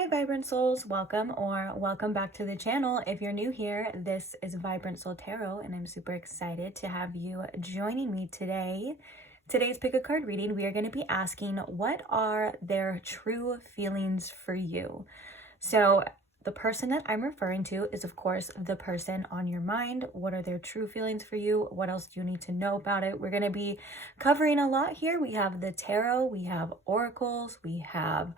Hi Vibrant Souls, welcome or welcome back to the channel. If you're new here, this is VibrantSoulTarot and I'm super excited to have you joining me today. Today's pick a card reading, we are going to be asking what are their true feelings for you? So the person that I'm referring to is of course the person on your mind. What are their true feelings for you? What else do you need to know about it? We're going to be covering a lot here. We have the tarot, we have oracles, we have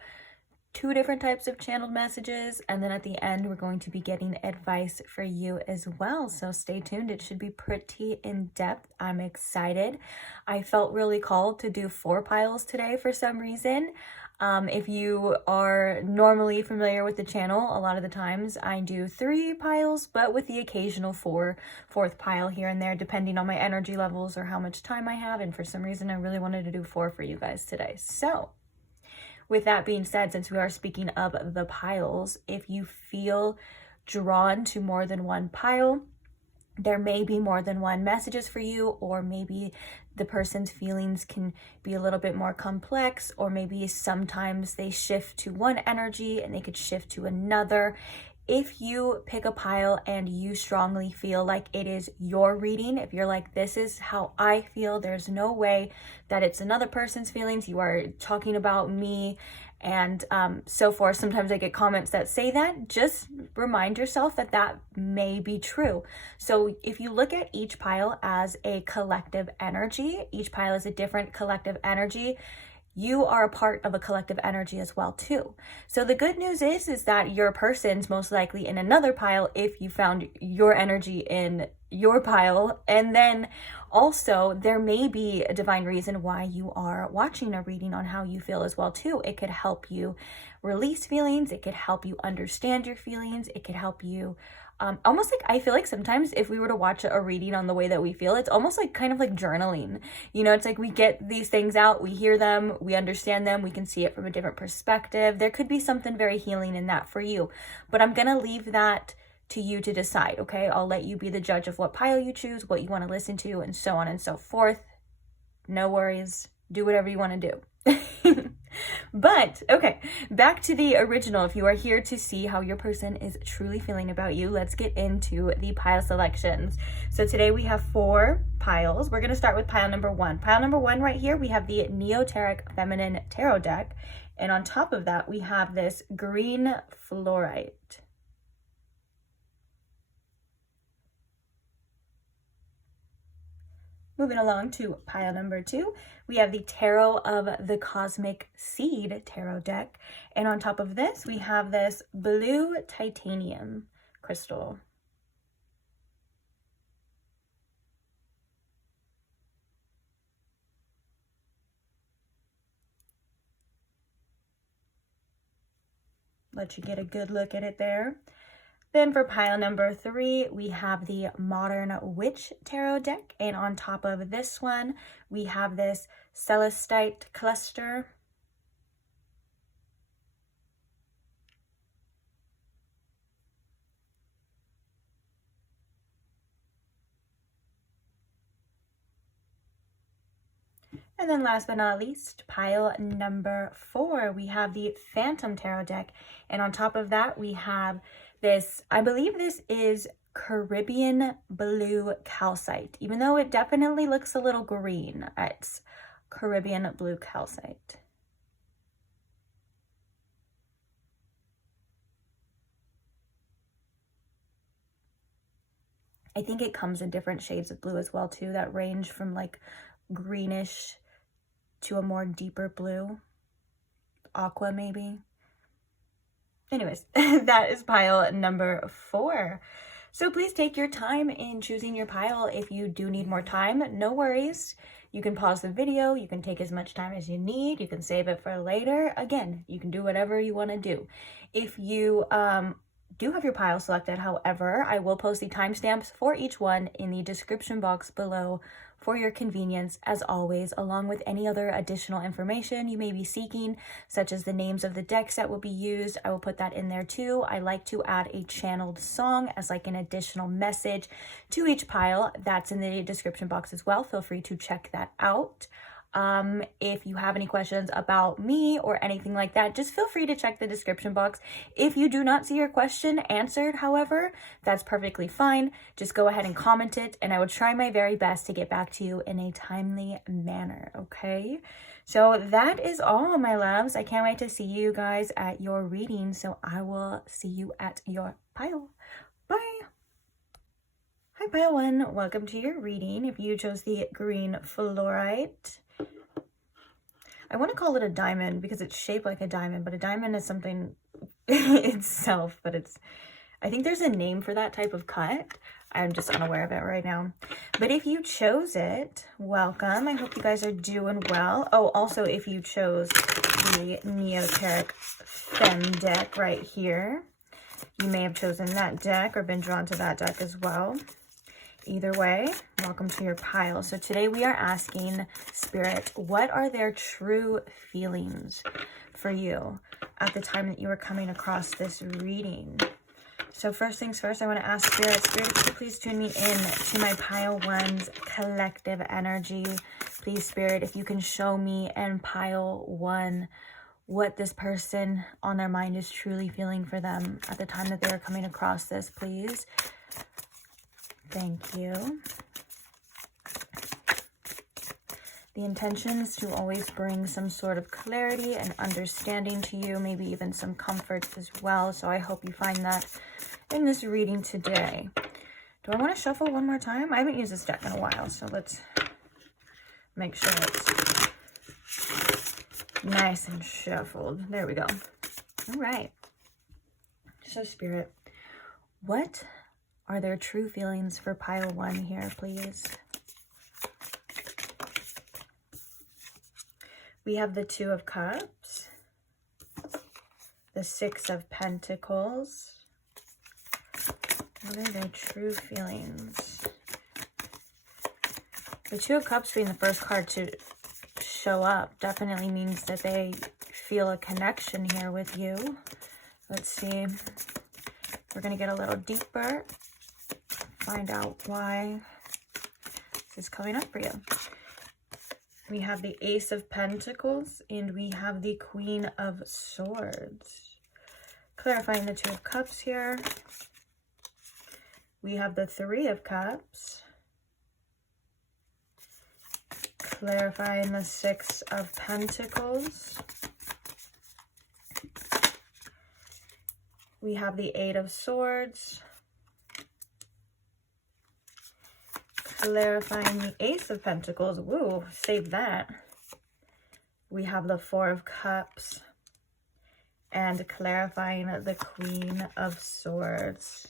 two different types of channeled messages, and then at the end we're going to be getting advice for you as well, so stay tuned. It should be pretty in-depth. I'm excited. I felt really called to do 4 piles today for some reason. If you are normally familiar with the channel, a lot of the times I do 3 piles, but with the occasional fourth pile here and there, depending on my energy levels or how much time I have, and for some reason I really wanted to do 4 for you guys today. So with that being said, since we are speaking of the piles, if you feel drawn to more than one pile, there may be more than one messages for you, or maybe the person's feelings can be a little bit more complex, or maybe sometimes they shift to one energy and they could shift to another. If you pick a pile and you strongly feel like it is your reading, if you're like, this is how I feel, there's no way that it's another person's feelings, you are talking about me, and so forth. Sometimes I get comments that say that. Just remind yourself that that may be true. So if you look at each pile as a collective energy, each pile is a different collective energy, you are a part of a collective energy as well too. So the good news is that your person's most likely in another pile if you found your energy in your pile. And then also there may be a divine reason why you are watching a reading on how you feel as well too. It could help you release feelings. It could help you understand your feelings. It could help you almost like, I feel like sometimes if we were to watch a reading on the way that we feel, it's almost like kind of like journaling. You know, it's like we get these things out, we hear them, we understand them, we can see it from a different perspective. There could be something very healing in that for you, but I'm gonna leave that to you to decide, okay? I'll let you be the judge of what pile you choose, what you want to listen to, and so on and so forth. No worries. Do whatever you want to do. But okay, back to the original. If you are here to see how your person is truly feeling about you, let's get into the pile selections. So today we have 4 piles. We're going to start with pile number 1. Pile number 1 right here, we have the Neoteric Feminine Tarot deck. And on top of that, we have this green fluorite. Moving along to pile number 2, we have the Tarot of the Cosmic Seed Tarot deck. And on top of this, we have this blue titanium crystal. Let you get a good look at it there. Then for pile number 3, we have the Modern Witch Tarot deck. And on top of this one, we have this Celestite cluster. And then last but not least, pile number 4, we have the Fantome Tarot deck. And on top of that, we have this, I believe this is Caribbean blue calcite, even though it definitely looks a little green. It's Caribbean blue calcite. I think it comes in different shades of blue as well too, that range from like greenish to a more deeper blue, aqua maybe. Anyways, that is pile number 4. So please take your time in choosing your pile. If you do need more time, no worries. You can pause the video. You can take as much time as you need. You can save it for later. Again, you can do whatever you want to do. If you do have your pile selected, however, I will post the timestamps for each one in the description box below for your convenience, as always, along with any other additional information you may be seeking, such as the names of the decks that will be used. I will put that in there too. I like to add a channeled song as like an additional message to each pile. That's in the description box as well. Feel free to check that out. If you have any questions about me or anything like that, just feel free to check the description box. If you do not see your question answered, however, that's perfectly fine. Just go ahead and comment it, and I will try my very best to get back to you in a timely manner, okay? So that is all, my loves. I can't wait to see you guys at your reading, so I will see you at your pile. Bye! Hi, pile one. Welcome to your reading. If you chose the green fluorite, I want to call it a diamond because it's shaped like a diamond, but a diamond is something itself, but I think there's a name for that type of cut. I'm just unaware of it right now. But if you chose it, welcome. I hope you guys are doing well. Oh, also, if you chose the neoteric femme deck right here, you may have chosen that deck or been drawn to that deck as well. Either way, welcome to your pile. So today we are asking Spirit, what are their true feelings for you at the time that you are coming across this reading? So first things first, I want to ask Spirit, could you please tune me in to my pile one's collective energy? Please, Spirit, if you can show me and pile one what this person on their mind is truly feeling for them at the time that they are coming across this, please. Thank you. The intention is to always bring some sort of clarity and understanding to you, maybe even some comfort as well. So I hope you find that in this reading today. Do I want to shuffle one more time? I haven't used this deck in a while, so let's make sure it's nice and shuffled. There we go. All right. So Spirit, what are there true feelings for pile one here, please? We have the Two of Cups, the Six of Pentacles. What are their true feelings? The Two of Cups being the first card to show up definitely means that they feel a connection here with you. Let's see. We're going to get a little deeper. Find out why this is coming up for you. We have the Ace of Pentacles and we have the Queen of Swords. Clarifying the Two of Cups here. We have the Three of Cups. Clarifying the Six of Pentacles. We have the Eight of Swords. Clarifying the Ace of Pentacles. Woo, save that. We have the Four of Cups. And clarifying the Queen of Swords.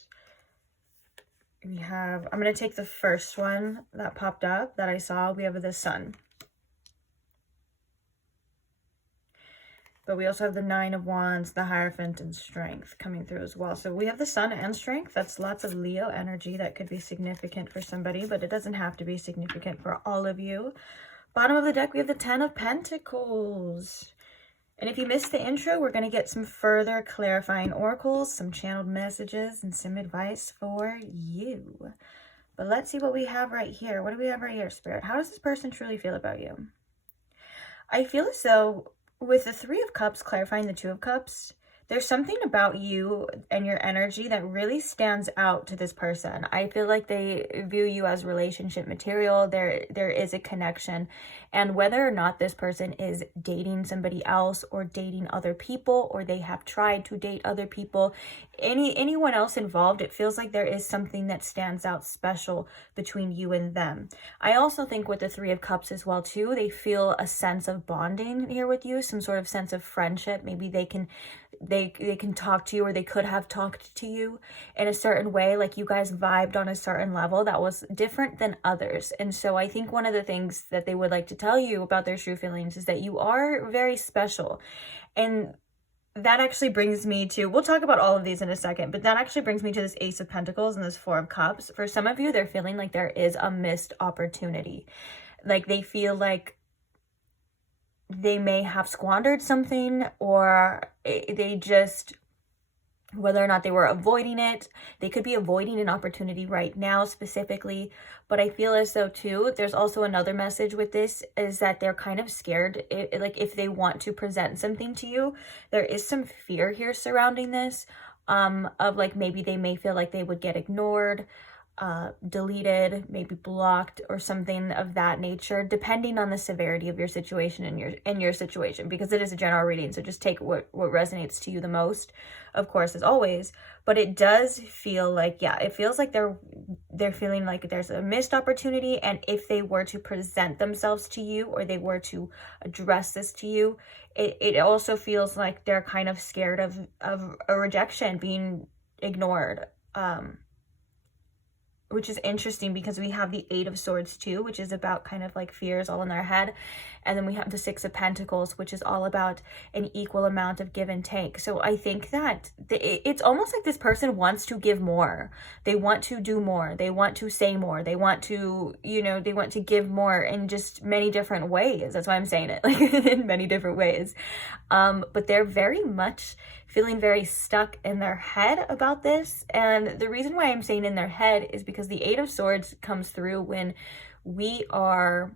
We have, I'm going to take the first one that popped up that I saw. We have the Sun. But we also have the Nine of Wands, the Hierophant, and Strength coming through as well. So we have the Sun and Strength. That's lots of Leo energy that could be significant for somebody, but it doesn't have to be significant for all of you. Bottom of the deck, we have the Ten of Pentacles. And if you missed the intro, we're going to get some further clarifying oracles, some channeled messages, and some advice for you. But let's see what we have right here. What do we have right here, Spirit? How does this person truly feel about you? I feel as though with the Three of Cups clarifying the Two of Cups, there's something about you and your energy that really stands out to this person. I feel like they view you as relationship material. There is a connection. And whether or not this person is dating somebody else or dating other people, or they have tried to date other people, anyone else involved, it feels like there is something that stands out special between you and them. I also think with the Three of Cups as well too, they feel a sense of bonding here with you, some sort of sense of friendship. Maybe they can talk to you, or they could have talked to you in a certain way, like you guys vibed on a certain level that was different than others. And so I think one of the things that they would like to tell you about their true feelings is that you are very special. And that actually brings me to, we'll talk about all of these in a second, but that actually brings me to this Ace of Pentacles and this Four of Cups. For some of you, they're feeling like there is a missed opportunity. Like they feel like they may have squandered something, or they just whether or not they were avoiding it. They could be avoiding an opportunity right now specifically, but I feel as though too, there's also another message with this, is that they're kind of scared. Like if they want to present something to you, there is some fear here surrounding this, of like maybe they may feel like they would get ignored, deleted, maybe blocked, or something of that nature, depending on the severity of your situation and your situation, because it is a general reading, so just take what resonates to you the most, of course, as always. But it does feel like, yeah, it feels like they're feeling like there's a missed opportunity, and if they were to present themselves to you, or they were to address this to you, it also feels like they're kind of scared of a rejection, being ignored, which is interesting because we have the 8 of Swords too, which is about kind of like fears all in their head. And then we have the 6 of Pentacles, which is all about an equal amount of give and take. So I think that it's almost like this person wants to give more. They want to do more. They want to say more. They want to, you know, they want to give more in just many different ways. That's why I'm saying it, like in many different ways. But they're very much feeling very stuck in their head about this. And the reason why I'm saying in their head is because the 8 of Swords comes through when we are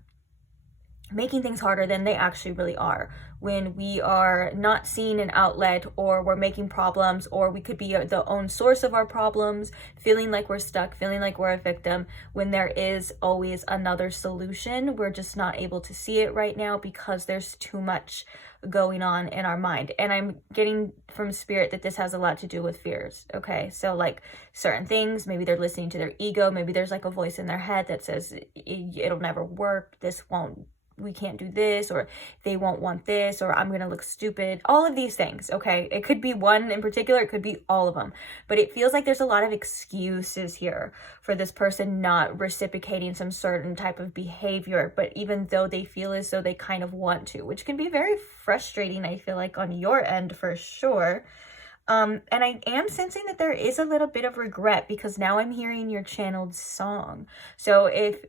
making things harder than they actually really are, when we are not seeing an outlet, or we're making problems, or we could be the own source of our problems, feeling like we're stuck, feeling like we're a victim, when there is always another solution. We're just not able to see it right now because there's too much going on in our mind. And I'm getting from spirit that this has a lot to do with fears. Okay, so like certain things, maybe they're listening to their ego, maybe there's like a voice in their head that says it'll never work, we can't do this, or they won't want this, or I'm gonna look stupid, all of these things. Okay, it could be one in particular, it could be all of them, but it feels like there's a lot of excuses here for this person not reciprocating some certain type of behavior, but even though they feel as though they kind of want to, which can be very frustrating, I feel like, on your end for sure. And I am sensing that there is a little bit of regret, because now I'm hearing your channeled song. So if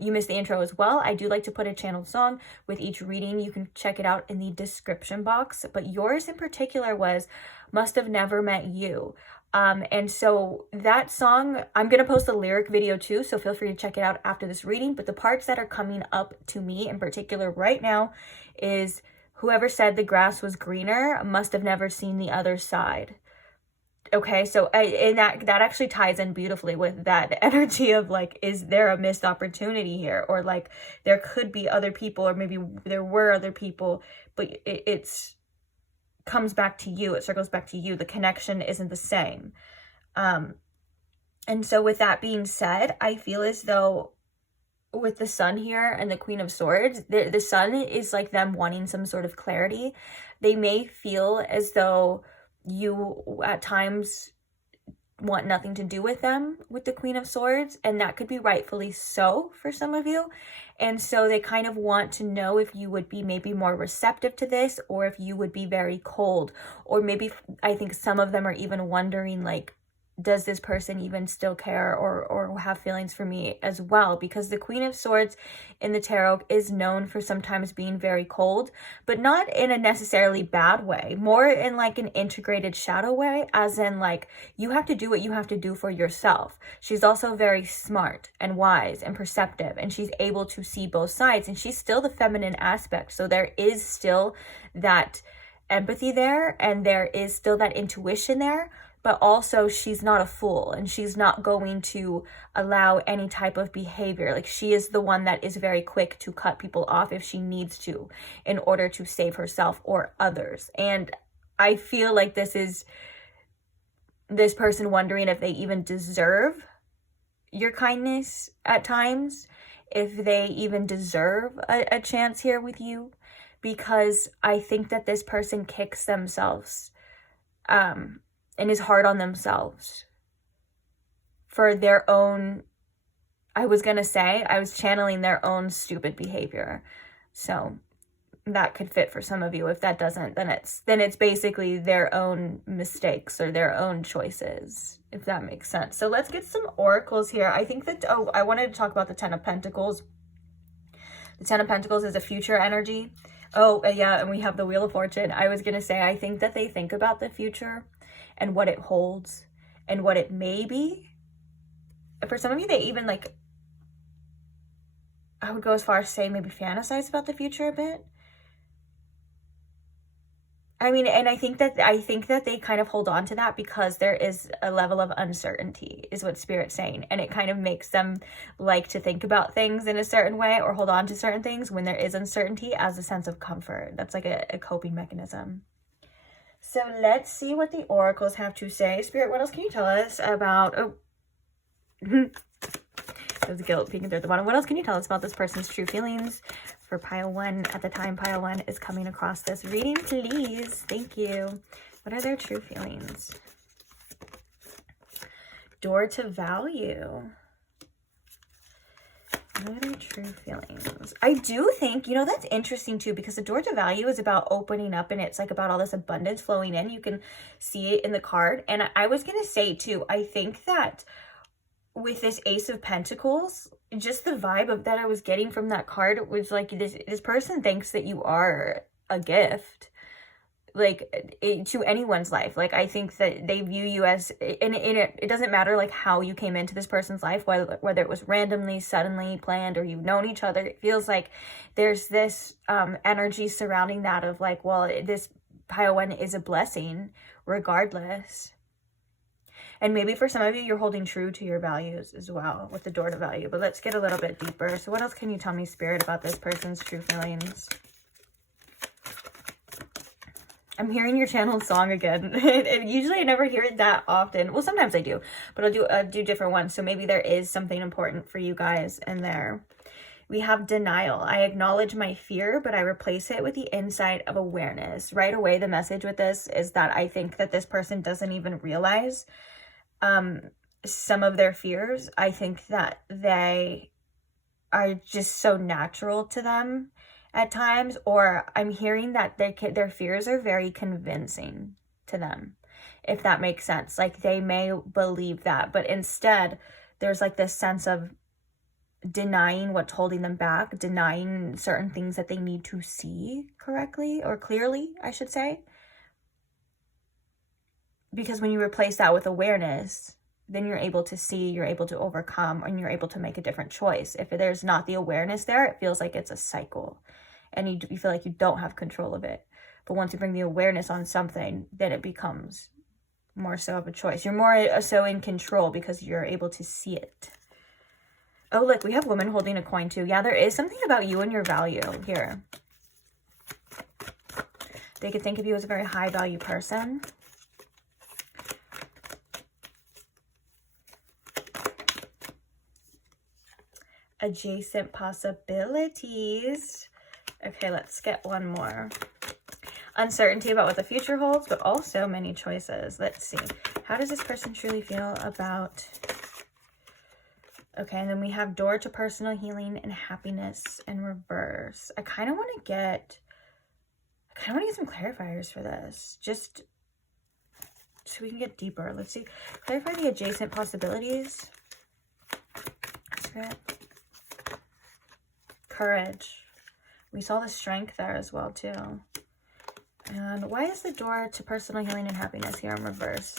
you missed the intro as well, I do like to put a channeled song with each reading. You can check it out in the description box. But yours in particular was Must Have Never Met You. And so that song, I'm going to post a lyric video too, so feel free to check it out after this reading. But the parts that are coming up to me in particular right now is, whoever said the grass was greener must have never seen the other side. Okay, so and that actually ties in beautifully with that energy of like, is there a missed opportunity here? Or like, there could be other people, or maybe there were other people, but it's comes back to you. It circles back to you. The connection isn't the same. And so with that being said, I feel as though with the Sun here and the Queen of Swords, the Sun is like them wanting some sort of clarity. They may feel as though you at times want nothing to do with them with the Queen of Swords, and that could be rightfully so for some of you. And so they kind of want to know if you would be maybe more receptive to this, or if you would be very cold, or maybe I think some of them are even wondering, like, does this person even still care or have feelings for me as well? Because the Queen of Swords in the tarot is known for sometimes being very cold, but not in a necessarily bad way, more in like an integrated shadow way, as in like, you have to do what you have to do for yourself. She's also very smart and wise and perceptive, and she's able to see both sides, and she's still the feminine aspect. So there is still that empathy there, and there is still that intuition there. But also she's not a fool, and she's not going to allow any type of behavior. Like, she is the one that is very quick to cut people off if she needs to, in order to save herself or others. And I feel like this is this person wondering if they even deserve your kindness at times, if they even deserve a chance here with you, because I think that this person kicks themselves, and is hard on themselves for their own, I was channeling their own stupid behavior. So that could fit for some of you. If that doesn't, then it's basically their own mistakes or their own choices, if that makes sense. So let's get some oracles here. I think that, I wanted to talk about the 10 of Pentacles. The 10 of Pentacles is a future energy. Oh, yeah, and we have the Wheel of Fortune. I was going to say, I think that they think about the future, and what it holds and what it may be. For some of you, they even like, I would go as far as say maybe fantasize about the future a bit. I mean, and I think that they kind of hold on to that because there is a level of uncertainty, is what Spirit's saying. And it kind of makes them like to think about things in a certain way or hold on to certain things when there is uncertainty as a sense of comfort. That's like a coping mechanism. So let's see what the oracles have to say. Spirit, what else can you tell us about... Oh, there's guilt peeking through at the bottom. What else can you tell us about this person's true feelings for pile 1 at the time pile 1 is coming across this reading, please? Thank you. What are their true feelings? Door to value. What are their true feelings? I do think, you know, that's interesting too, because the door to value is about opening up, and it's like about all this abundance flowing in. You can see it in the card. And I was going to say too, I think that with this Ace of Pentacles, just the vibe of that I was getting from that card was like, this person thinks that you are a gift, like to anyone's life. Like, I think that they view you as, and it doesn't matter like how you came into this person's life, whether it was randomly, suddenly planned, or you've known each other. It feels like there's this energy surrounding that of like, well, this pile 1 is a blessing regardless. And maybe for some of you, you're holding true to your values as well with the door to value. But let's get a little bit deeper. So what else can you tell me, Spirit, about this person's true feelings? I'm hearing your channeled song again. Usually I never hear it that often. Well, sometimes I do, but I'll do different ones. So maybe there is something important for you guys in there. We have denial. I acknowledge my fear, but I replace it with the insight of awareness. Right away, the message with this is that I think that this person doesn't even realize some of their fears. I think that they are just so natural to them at times, or I'm hearing that their fears are very convincing to them, if that makes sense. Like, they may believe that, but instead there's like this sense of denying what's holding them back, denying certain things that they need to see correctly or clearly, I should say. Because when you replace that with awareness, then you're able to see, you're able to overcome, and you're able to make a different choice. If there's not the awareness there, it feels like it's a cycle, and you feel like you don't have control of it. But once you bring the awareness on something, then it becomes more so of a choice. You're more so in control because you're able to see it. Oh, look, we have women holding a coin too. Yeah, there is something about you and your value here. They could think of you as a very high value person. Adjacent possibilities. Okay, let's get one more. Uncertainty about what the future holds, but also many choices. Let's see. How does this person truly feel about... Okay, and then we have door to personal healing and happiness in reverse. I kind of want to get some clarifiers for this, just so we can get deeper. Let's see. Clarify the adjacent possibilities. Courage. We saw the strength there as well too. And why is the door to personal healing and happiness here in reverse?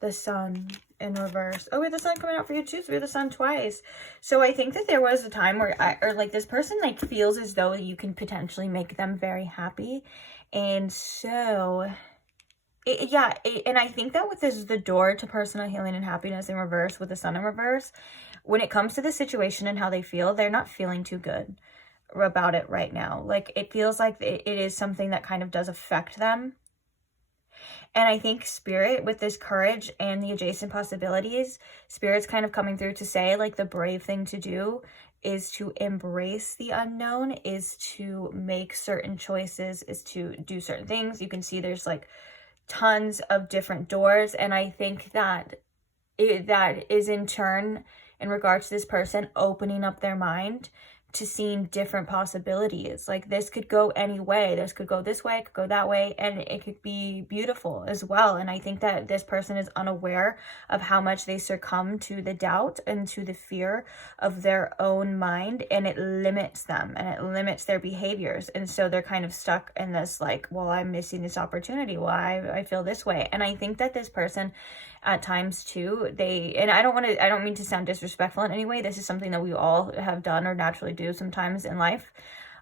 The sun in reverse. Oh, we have the sun coming out for you too. So we have the sun twice. So I think that there was a time where this person like feels as though you can potentially make them very happy. And so, and I think that with this, the door to personal healing and happiness in reverse, with the sun in reverse, when it comes to the situation and how they feel, they're not feeling too good about it right now. Like, it feels like it is something that kind of does affect them. And I think Spirit, with this courage and the adjacent possibilities, Spirit's kind of coming through to say, like, the brave thing to do is to embrace the unknown, is to make certain choices, is to do certain things. You can see there's, like, tons of different doors. And I think that that is in turn, in regards to this person, opening up their mind to seeing different possibilities. Like this could go any way. This could go this way, it could go that way, and it could be beautiful as well. And I think that this person is unaware of how much they succumb to the doubt and to the fear of their own mind, and it limits them and it limits their behaviors. And so they're kind of stuck in this like, well, I'm missing this opportunity. Well, I feel this way. And I think that this person at times too, and I don't mean to sound disrespectful in any way. This is something that we all have done or naturally do sometimes in life.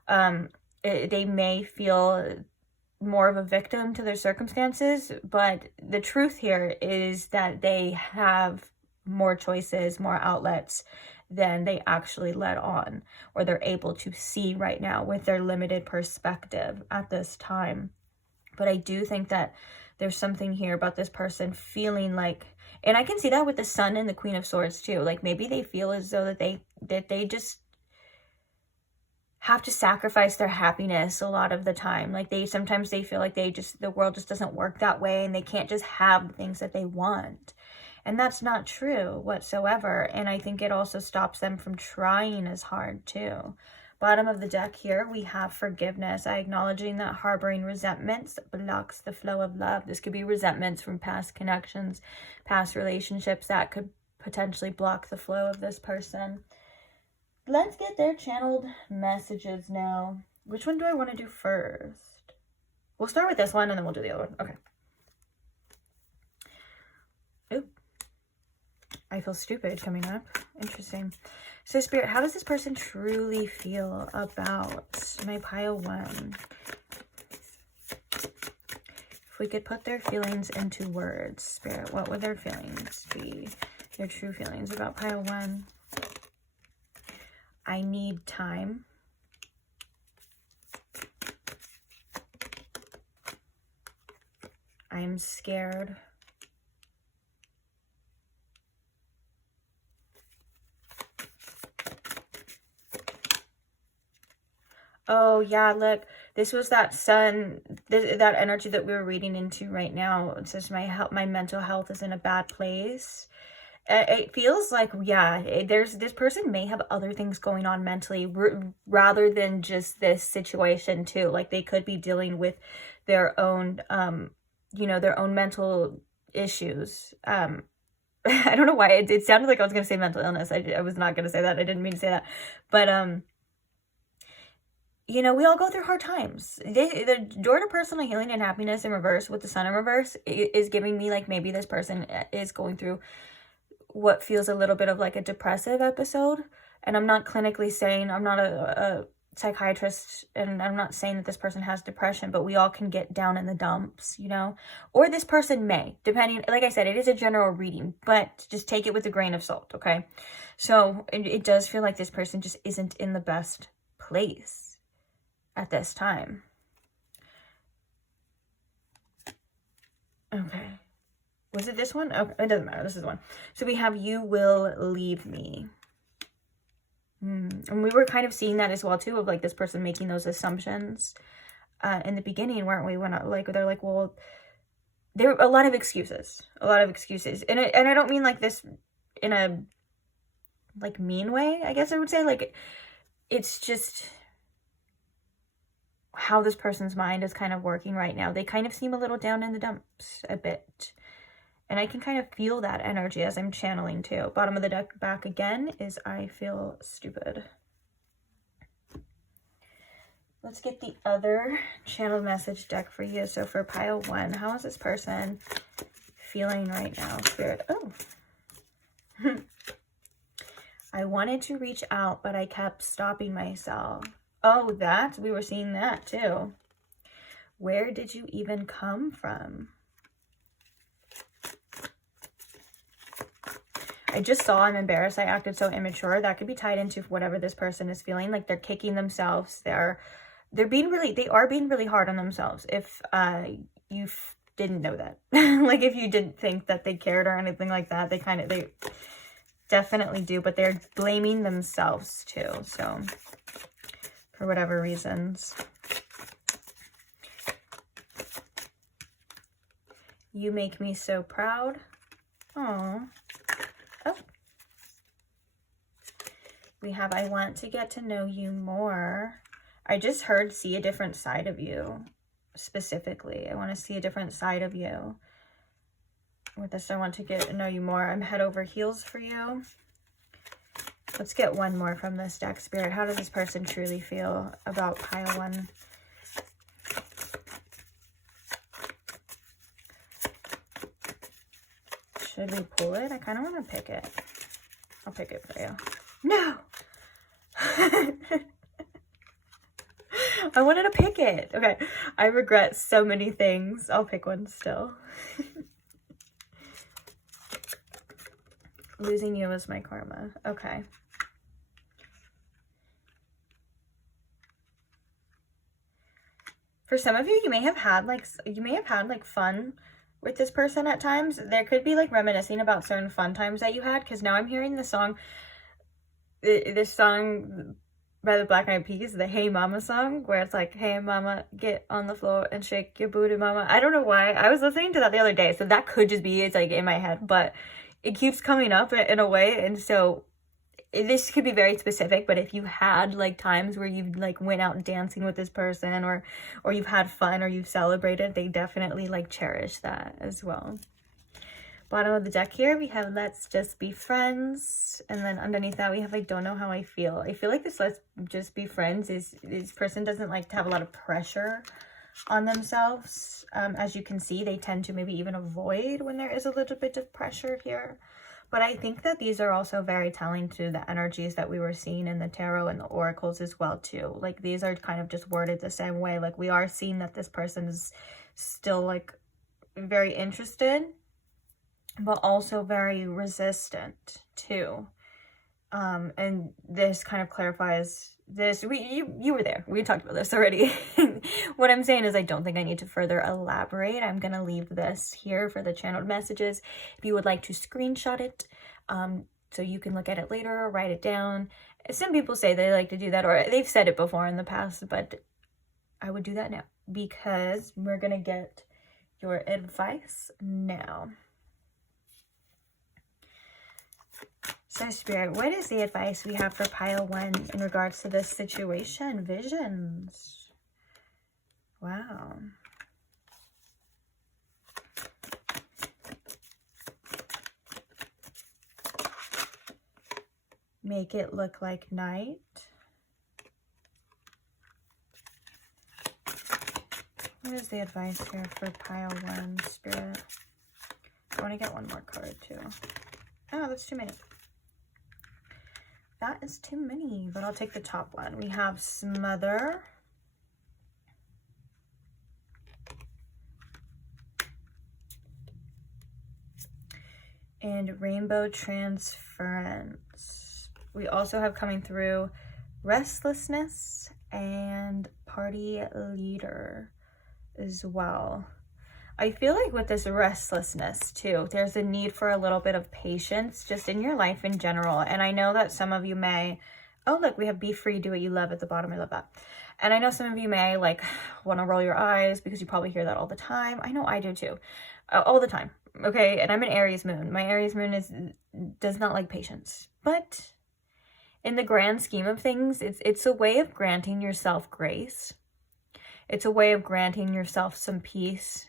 They may feel more of a victim to their circumstances, but the truth here is that they have more choices, more outlets than they actually let on, or they're able to see right now with their limited perspective at this time. But I do think that there's something here about this person feeling like, and I can see that with the Sun and the Queen of Swords too. Like maybe they feel as though that they just have to sacrifice their happiness a lot of the time. Like sometimes they feel like the world just doesn't work that way, and they can't just have the things that they want. And that's not true whatsoever. And I think it also stops them from trying as hard too. Bottom of the deck here, we have forgiveness. Acknowledging that harboring resentments blocks the flow of love. This could be resentments from past connections, past relationships that could potentially block the flow of this person. Let's get their channeled messages now. Which one do I want to do first? We'll start with this one and then we'll do the other one. Okay. Oop. I feel stupid coming up. Interesting. So Spirit, how does this person truly feel about my pile one? If we could put their feelings into words, Spirit, what would their feelings be? Their true feelings about pile one. I need time. I'm scared. Oh, yeah, look, this was that Sun, that energy that we were reading into right now. It says my mental health is in a bad place. It feels like, yeah, this person may have other things going on mentally rather than just this situation too. Like they could be dealing with their own, their own mental issues. I don't know why it sounded like I was going to say mental illness. I was not going to say that. I didn't mean to say that. But, we all go through hard times. The door to personal healing and happiness in reverse with the Sun in reverse is giving me like maybe this person is going through what feels a little bit of like a depressive episode. And I'm not clinically saying, I'm not a psychiatrist, and I'm not saying that this person has depression, but we all can get down in the dumps, or this person may, depending, like I said, it is a general reading, but just take it with a grain of salt. Okay. So it does feel like this person just isn't in the best place at this time. Okay. Was it this one? Okay, it doesn't matter. This is the one. So we have you will leave me. And we were kind of seeing that as well too, of like this person making those assumptions in the beginning, weren't we? When they're like, well, there are a lot of excuses. And I don't mean like this in a like mean way, I guess I would say. Like it's just how this person's mind is kind of working right now. They kind of seem a little down in the dumps a bit. And I can kind of feel that energy as I'm channeling too. Bottom of the deck back again is I feel stupid. Let's get the other channeled message deck for you. So for pile one, how is this person feeling right now? Spirit. Oh. I wanted to reach out, but I kept stopping myself. Oh, we were seeing that too. Where did you even come from? I just saw I'm embarrassed. I acted so immature. That could be tied into whatever this person is feeling. Like they're kicking themselves. They are being really hard on themselves. If you didn't know that, like if you didn't think that they cared or anything like that, they definitely do, but they're blaming themselves too. So for whatever reasons. You make me so proud. Aww. Oh. We have, I want to get to know you more. I just heard see a different side of you, specifically. I want to see a different side of you. With this, I want to get to know you more. I'm head over heels for you. Let's get one more from this deck, Spirit. How does this person truly feel about pile 1? Should we pull it? I kind of want to pick it. I'll pick it for you. No! I wanted to pick it. Okay. I regret so many things. I'll pick one still. Losing you is my karma. Okay. For some of you, you may have had like fun with this person at times. There could be like reminiscing about certain fun times that you had, because now I'm hearing the song, this song by the Black Eyed Peas, the Hey Mama song, where it's like, hey mama, get on the floor and shake your booty mama. I don't know why. I was listening to that the other day, so that could just be, it's like in my head, but it keeps coming up in a way. And so this could be very specific, but if you had like times where you like went out dancing with this person, or you've had fun, or you've celebrated, they definitely like cherish that as well. Bottom of the deck here, we have let's just be friends. And then underneath that, we have I don't know how I feel. I feel like this let's just be friends is this person doesn't like to have a lot of pressure on themselves. As you can see, they tend to maybe even avoid when there is a little bit of pressure here. But I think that these are also very telling to the energies that we were seeing in the tarot and the oracles as well too. Like these are kind of just worded the same way. Like we are seeing that this person is still like very interested, but also very resistant too. And this kind of clarifies this. You were there. We talked about this already. What I'm saying is I don't think I need to further elaborate. I'm going to leave this here for the channeled messages. If you would like to screenshot it, so you can look at it later or write it down. Some people say they like to do that, or they've said it before in the past, but I would do that now because we're going to get your advice now. So Spirit, what is the advice we have for pile 1 in regards to this situation? Visions. Wow. Make it look like night. What is the advice here for pile 1, Spirit? I want to get one more card too. Oh, that's too many. That is too many, but I'll take the top one. We have smother. And rainbow transference. We also have coming through restlessness and party leader as well. I feel like with this restlessness too, there's a need for a little bit of patience just in your life in general. And I know that some of you may, oh look, we have be free, do what you love at the bottom. I love that. And I know some of you may like want to roll your eyes because you probably hear that all the time. I know I do too, all the time. Okay, and I'm an Aries moon. My Aries moon does not like patience, but in the grand scheme of things, it's a way of granting yourself grace. It's a way of granting yourself some peace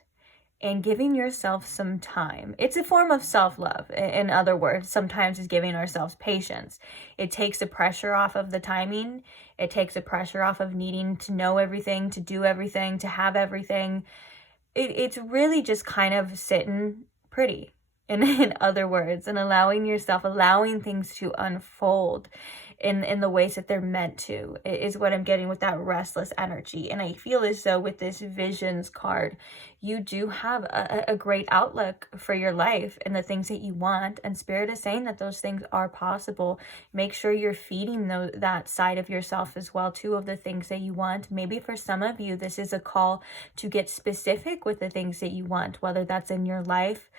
and giving yourself some time. It's a form of self-love. In other words, sometimes it's giving ourselves patience. It takes the pressure off of the timing. It takes the pressure off of needing to know everything, to do everything, to have everything. It's really just kind of sitting pretty, in other words, and allowing things to unfold in the ways that they're meant to, is what I'm getting with that restless energy. And I feel as though with this visions card, you do have a great outlook for your life and the things that you want. And Spirit is saying that those things are possible. Make sure you're feeding that side of yourself as well, too, of the things that you want. Maybe for some of you, this is a call to get specific with the things that you want, whether that's in your life,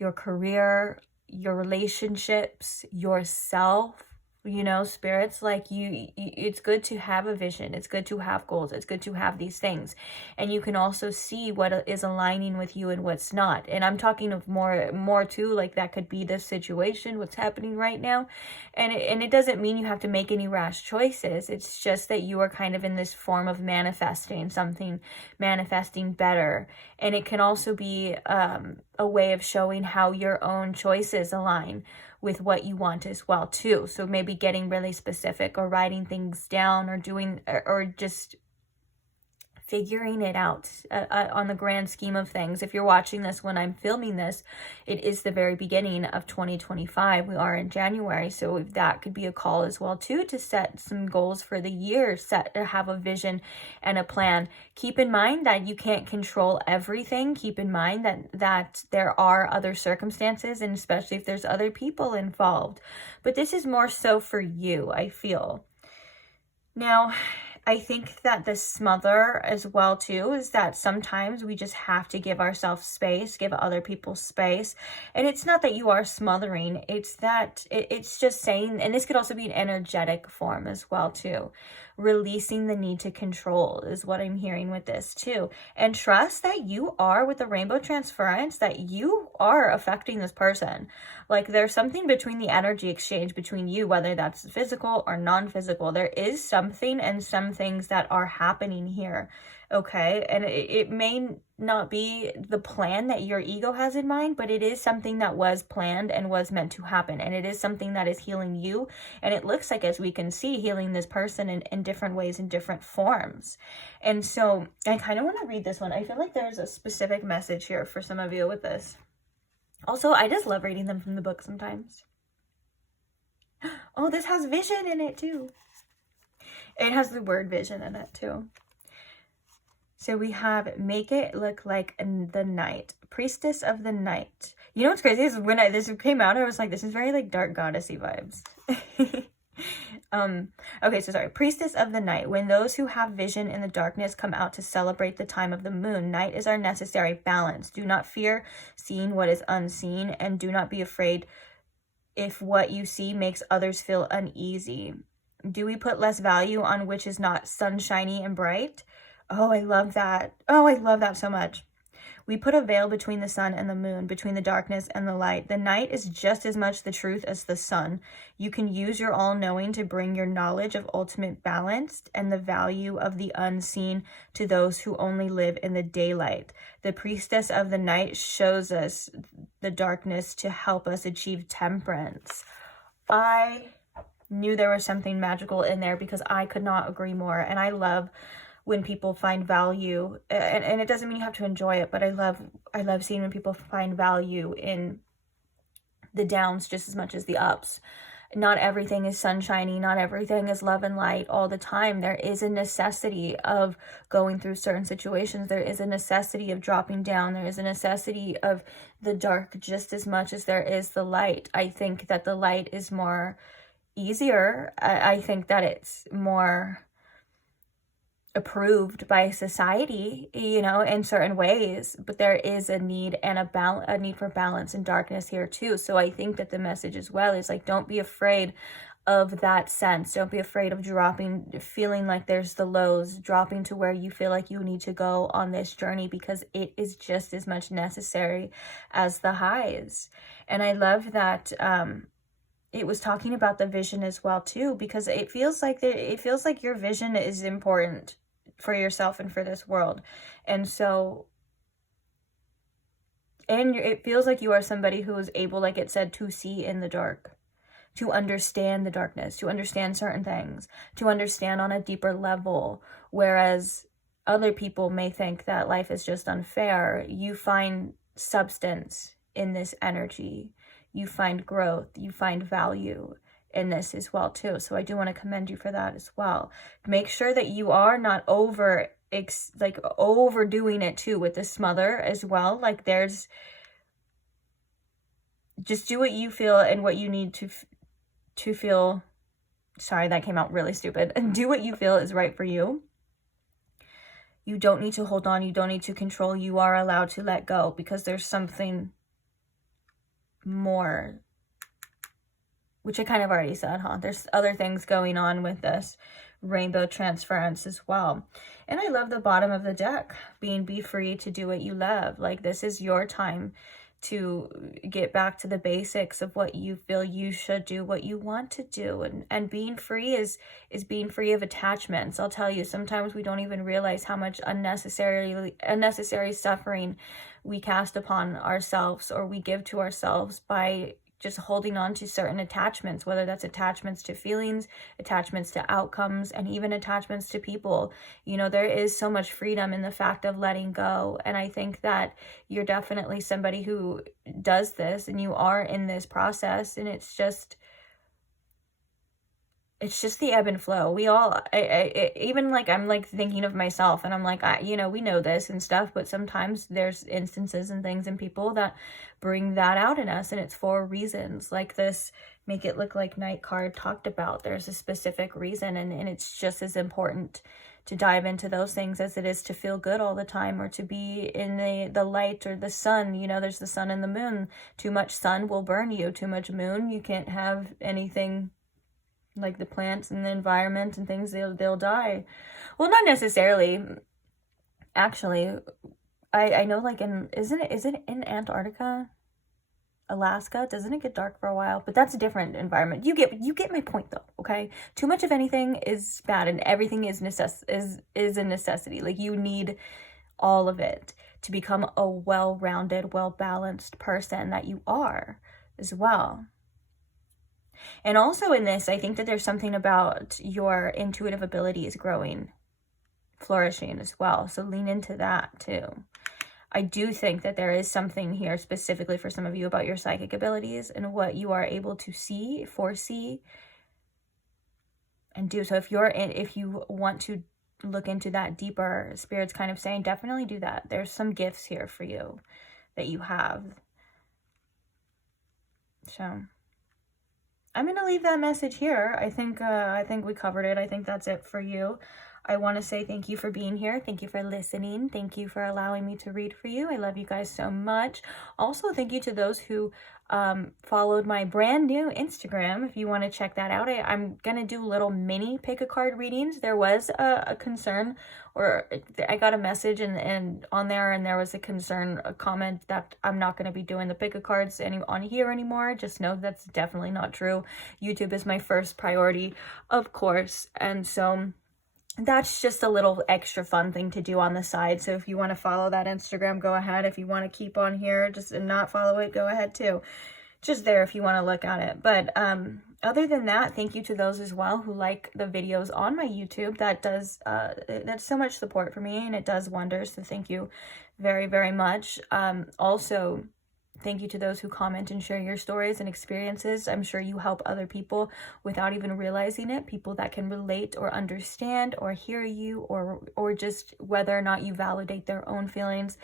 your career, your relationships, yourself, You know, spirits, like it's good to have a vision, it's good to have goals, it's good to have these things, and you can also see what is aligning with you and what's not. And I'm talking of more too, like that could be this situation, what's happening right now, and it doesn't mean you have to make any rash choices. It's just that you are kind of in this form of manifesting something, manifesting better. And it can also be a way of showing how your own choices align with what you want as well too. So maybe getting really specific, or writing things down, or doing, or just figuring it out on the grand scheme of things. If you're watching this when I'm filming this, it is the very beginning of 2025. We are in January, so that could be a call as well too, to set some goals for the year, have a vision and a plan. Keep in mind that you can't control everything. Keep in mind that there are other circumstances, and especially if there's other people involved. But this is more so for you, I feel. Now, I think that the smother as well too is that sometimes we just have to give ourselves space, give other people space. And it's not that you are smothering, it's that it's just saying, and this could also be an energetic form as well too. Releasing the need to control is what I'm hearing with this too. And trust that you are, with the rainbow transference, that you are affecting this person. Like there's something between the energy exchange between you, whether that's physical or non-physical. There is something and some things that are happening here. Okay, and it may not be the plan that your ego has in mind, but it is something that was planned and was meant to happen. And it is something that is healing you. And it looks like, as we can see, healing this person in different ways, in different forms. And so I kind of want to read this one. I feel like there's a specific message here for some of you with this. Also, I just love reading them from the book sometimes. Oh, this has vision in it too. It has the word vision in it too. So we have, make it look like the night. Priestess of the night. You know what's crazy is when this came out, I was like, this is very like dark goddessy vibes. Okay, so sorry. Priestess of the night. When those who have vision in the darkness come out to celebrate the time of the moon, night is our necessary balance. Do not fear seeing what is unseen, and do not be afraid if what you see makes others feel uneasy. Do we put less value on which is not sunshiny and bright? Oh, I love that. Oh, I love that so much. We put a veil between the sun and the moon, between the darkness and the light. The night is just as much the truth as the sun. You can use your all-knowing to bring your knowledge of ultimate balance and the value of the unseen to those who only live in the daylight. The priestess of the night shows us the darkness to help us achieve temperance. I knew there was something magical in there because I could not agree more. And I love when people find value, and it doesn't mean you have to enjoy it, but I love seeing when people find value in the downs just as much as the ups. Not everything is sunshiny, not everything is love and light all the time. There is a necessity of going through certain situations. There is a necessity of dropping down. There is a necessity of the dark just as much as there is the light. I think that the light is more easier. I think that it's more approved by society, you know, in certain ways, but there is a need and a need for balance and darkness here too. So I think that the message as well is like, don't be afraid of that sense. Don't be afraid of dropping, feeling like there's the lows, dropping to where you feel like you need to go on this journey, because it is just as much necessary as the highs. And I love that it was talking about the vision as well too, because it feels like your vision is important for yourself and for this world. And so, and it feels like you are somebody who is able, like it said, to see in the dark, to understand the darkness, to understand certain things, to understand on a deeper level. Whereas other people may think that life is just unfair. You find substance in this energy. You find growth. You find value in this as well too. So I do want to commend you for that as well. Make sure that you are not overdoing it too with the smother as well. Like there's, just do what you feel and what you need to feel. Sorry, that came out really stupid. And do what you feel is right for you. You don't need to hold on. You don't need to control. You are allowed to let go, because there's something more which I kind of already said, huh? There's other things going on with this rainbow transference as well. And I love the bottom of the deck, be free to do what you love. Like, this is your time to get back to the basics of what you feel you should do, what you want to do. And being free is being free of attachments. I'll tell you, sometimes we don't even realize how much unnecessary suffering we cast upon ourselves, or we give to ourselves, by just holding on to certain attachments, whether that's attachments to feelings, attachments to outcomes, and even attachments to people. You know, there is so much freedom in the fact of letting go. And I think that you're definitely somebody who does this, and you are in this process, and it's just the ebb and flow. We all, even like, I'm like thinking of myself, and I'm like, you know, we know this and stuff, but sometimes there's instances and things and people that bring that out in us, and it's for reasons. Like this make it look like night card talked about. There's a specific reason, and it's just as important to dive into those things as it is to feel good all the time, or to be in the light or the sun. You know, there's the sun and the moon. Too much sun will burn you. Too much moon, you can't have anything. Like the plants and the environment and things, they'll die. Well, not necessarily. Actually, I know, like, is it in Antarctica, Alaska? Doesn't it get dark for a while? But that's a different environment. You get my point though, okay? Too much of anything is bad, and everything is a necessity. Like, you need all of it to become a well-rounded, well-balanced person that you are as well. And also in this, I think that there's something about your intuitive abilities growing, flourishing as well. So lean into that too. I do think that there is something here specifically for some of you about your psychic abilities and what you are able to see, foresee, and do. So if you want to look into that deeper, Spirit's kind of saying definitely do that. There's some gifts here for you that you have. So I'm going to leave that message here. I think we covered it. I think that's it for you. I want to say thank you for being here. Thank you for listening. Thank you for allowing me to read for you. I love you guys so much. Also, thank you to those who followed my brand new Instagram. If you want to check that out, I'm going to do little mini pick a card readings. There was a concern, or I got a message and on there, and there was a concern, a comment that I'm not going to be doing the pick a cards on here anymore. Just know that's definitely not true. YouTube is my first priority, of course. And so that's just a little extra fun thing to do on the side. So if you want to follow that Instagram, go ahead. If you want to keep on here and not follow it, go ahead too. Just there if you want to look at it. But other than that, thank you to those as well who like the videos on my YouTube. That's so much support for me, and it does wonders. So thank you very, very much. Also, thank you to those who comment and share your stories and experiences. I'm sure you help other people without even realizing it. People that can relate or understand or hear you, or just whether or not you validate their own feelings.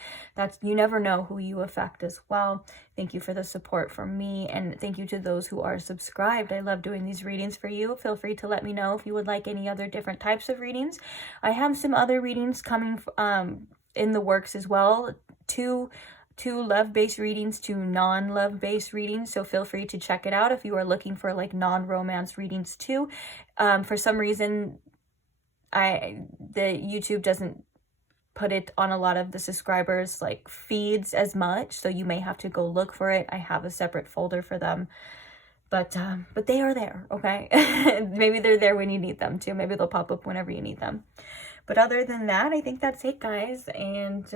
You never know who you affect as well. Thank you for the support from me, and thank you to those who are subscribed. I love doing these readings for you. Feel free to let me know if you would like any other different types of readings. I have some other readings coming in the works as well. Two love-based readings, two non-love-based readings, so feel free to check it out if you are looking for like non-romance readings too. For some reason, the YouTube doesn't put it on a lot of the subscribers like feeds as much, so you may have to go look for it. I have a separate folder for them, but they are there, okay? Maybe they're there when you need them too. Maybe they'll pop up whenever you need them. But other than that, I think that's it, guys. And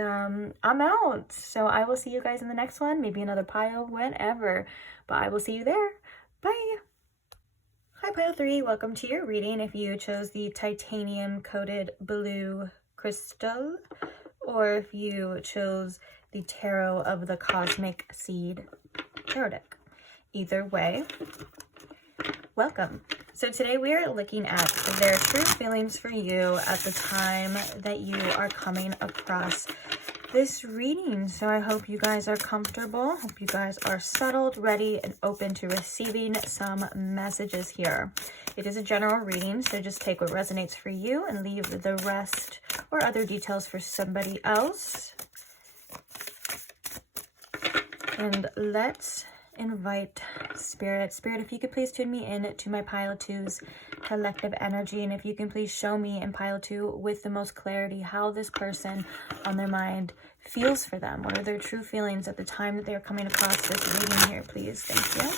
I'm out. So I will see you guys in the next one. Maybe another pile, whenever. But I will see you there. Bye. Hi, Pile 3. Welcome to your reading. If you chose the titanium-coated blue crystal, or if you chose the Tarot of the Cosmic Seed Tarot deck. Either way, welcome. So today we are looking at their true feelings for you at the time that you are coming across this reading. So I hope you guys are comfortable. Hope you guys are settled, ready, and open to receiving some messages here. It is a general reading, so just take what resonates for you and leave the rest or other details for somebody else. And let's invite Spirit. Spirit, if you could please tune me in to my pile two's collective energy, and if you can please show me in pile two with the most clarity how this person on their mind feels for them. What are their true feelings at the time that they're coming across this reading here, please? Thank you.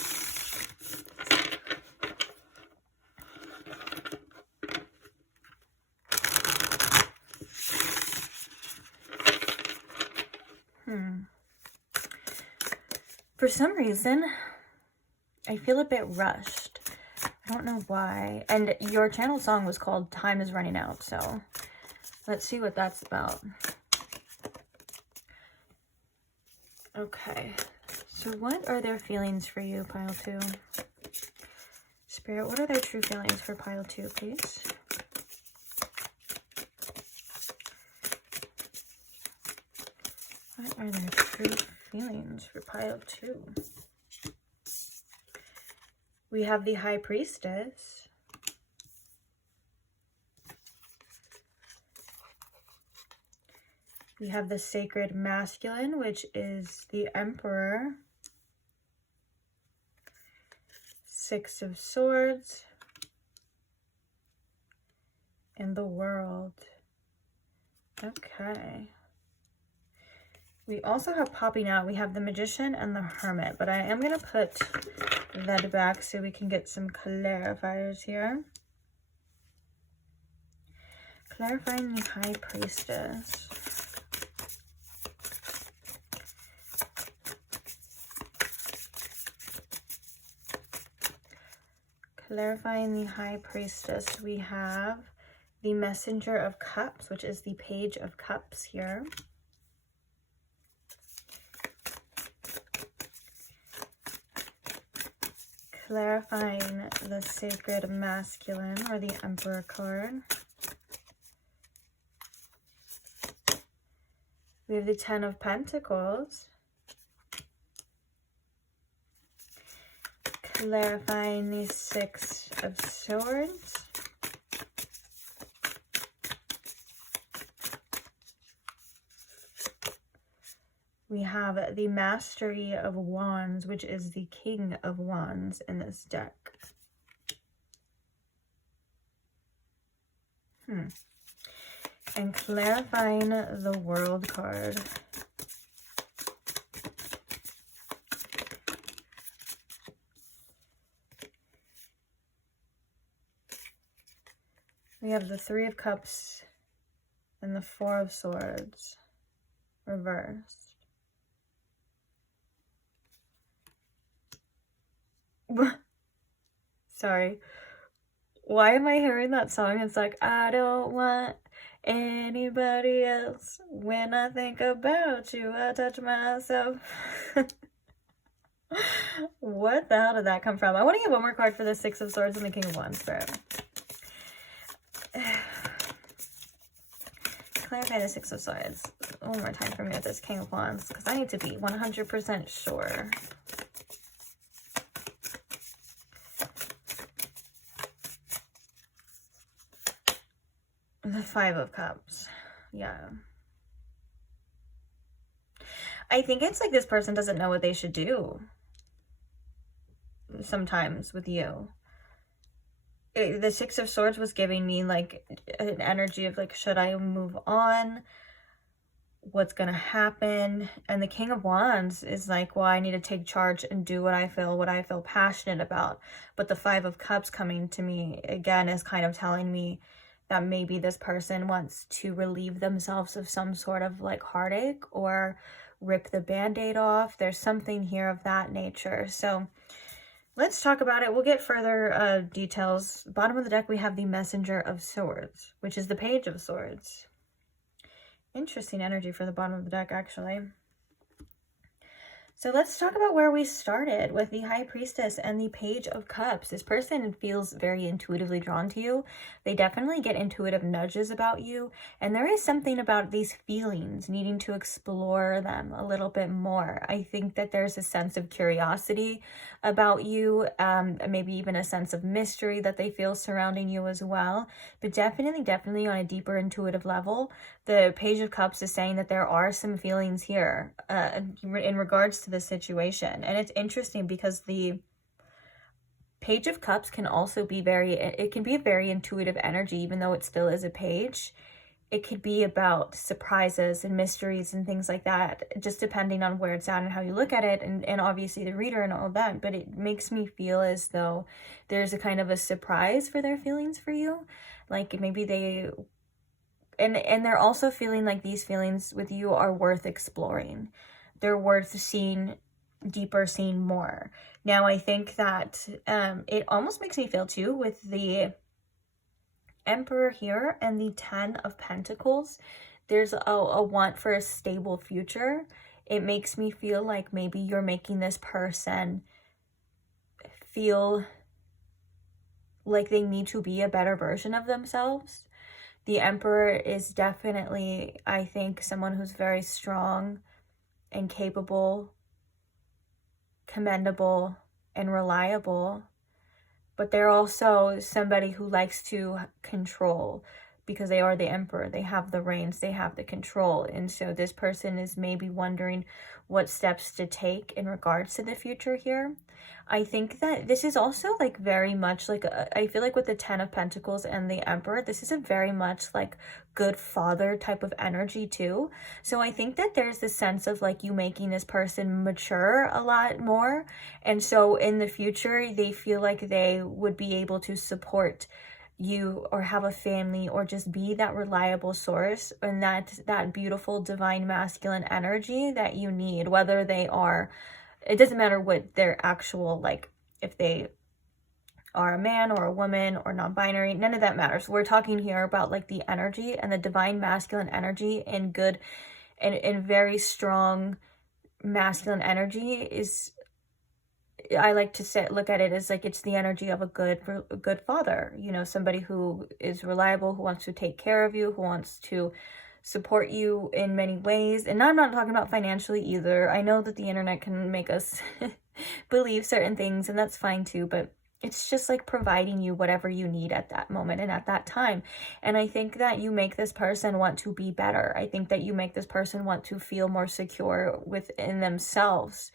For some reason, I feel a bit rushed. I don't know why. And your channel song was called Time is Running Out, so let's see what that's about. Okay, so what are their feelings for you, pile two? Spirit, what are their true feelings for pile two, please? What are their true feelings for pile two? We have the High Priestess. We have the Sacred Masculine, which is the Emperor. Six of Swords. And the World. Okay. We also have popping out, we have the Magician and the Hermit, but I am going to put that back so we can get some clarifiers here. Clarifying the High Priestess. Clarifying the High Priestess, we have the Messenger of Cups, which is the Page of Cups here. Clarifying the Sacred Masculine, or the Emperor card. We have the Ten of Pentacles. Clarifying the Six of Swords. We have the Mastery of Wands, which is the King of Wands in this deck. And clarifying the World card. We have the Three of Cups and the Four of Swords reversed. Sorry. Why am I hearing that song? It's like, I don't want anybody else. When I think about you, I touch myself. What the hell did that come from? I want to get one more card for the Six of Swords and the King of Wands, Spirit. Clarify the Six of Swords one more time for me with this King of Wands, because I need to be 100% sure. The Five of Cups. Yeah. I think it's like this person doesn't know what they should do. Sometimes with you. The Six of Swords was giving me like an energy of like, should I move on? What's going to happen? And the King of Wands is like, well, I need to take charge and do what I feel passionate about. But the Five of Cups coming to me again is kind of telling me that maybe this person wants to relieve themselves of some sort of like heartache or rip the band-aid off. There's something here of that nature. So let's talk about it. We'll get further details. Bottom of the deck, we have the Messenger of Swords, which is the Page of Swords. Interesting energy for the bottom of the deck, actually. So let's talk about where we started with the High Priestess and the Page of Cups. This person feels very intuitively drawn to you. They definitely get intuitive nudges about you. And there is something about these feelings, needing to explore them a little bit more. I think that there's a sense of curiosity about you, maybe even a sense of mystery that they feel surrounding you as well. But definitely on a deeper intuitive level, the Page of Cups is saying that there are some feelings here in regards to this situation. And it's interesting because the Page of Cups can also be it can be a very intuitive energy, even though it still is a page. It could be about surprises and mysteries and things like that, just depending on where it's at and how you look at it, and obviously the reader and all that. But it makes me feel as though there's a kind of a surprise for their feelings for you. Like maybe they, and they're also feeling like these feelings with you are worth exploring. They're worth seeing deeper, seeing more. Now, I think that it almost makes me feel too with the Emperor here and the 10 of Pentacles, there's a want for a stable future. It makes me feel like maybe you're making this person feel like they need to be a better version of themselves. The Emperor is definitely, I think, someone who's very strong and capable, commendable, and reliable. But they're also somebody who likes to control because they are the Emperor. They have the reins, they have the control. And so this person is maybe wondering what steps to take in regards to the future here. I think that this is also like very much like, I feel like with the 10 of Pentacles and the Emperor, this is a very much like good father type of energy too. So I think that there's this sense of like you making this person mature a lot more. And so in the future, they feel like they would be able to support you or have a family or just be that reliable source and that beautiful divine masculine energy that you need, whether they are, it doesn't matter what their actual, like if they are a man or a woman or non-binary, none of that matters. We're talking here about like the energy and the divine masculine energy, and good and very strong masculine energy is, I like to look at it as like it's the energy of a good father, you know, somebody who is reliable, who wants to take care of you, who wants to support you in many ways. And I'm not talking about financially either. I know that the internet can make us believe certain things, and that's fine too, but it's just like providing you whatever you need at that moment and at that time. And I think that you make this person want to be better. I think that you make this person want to feel more secure within themselves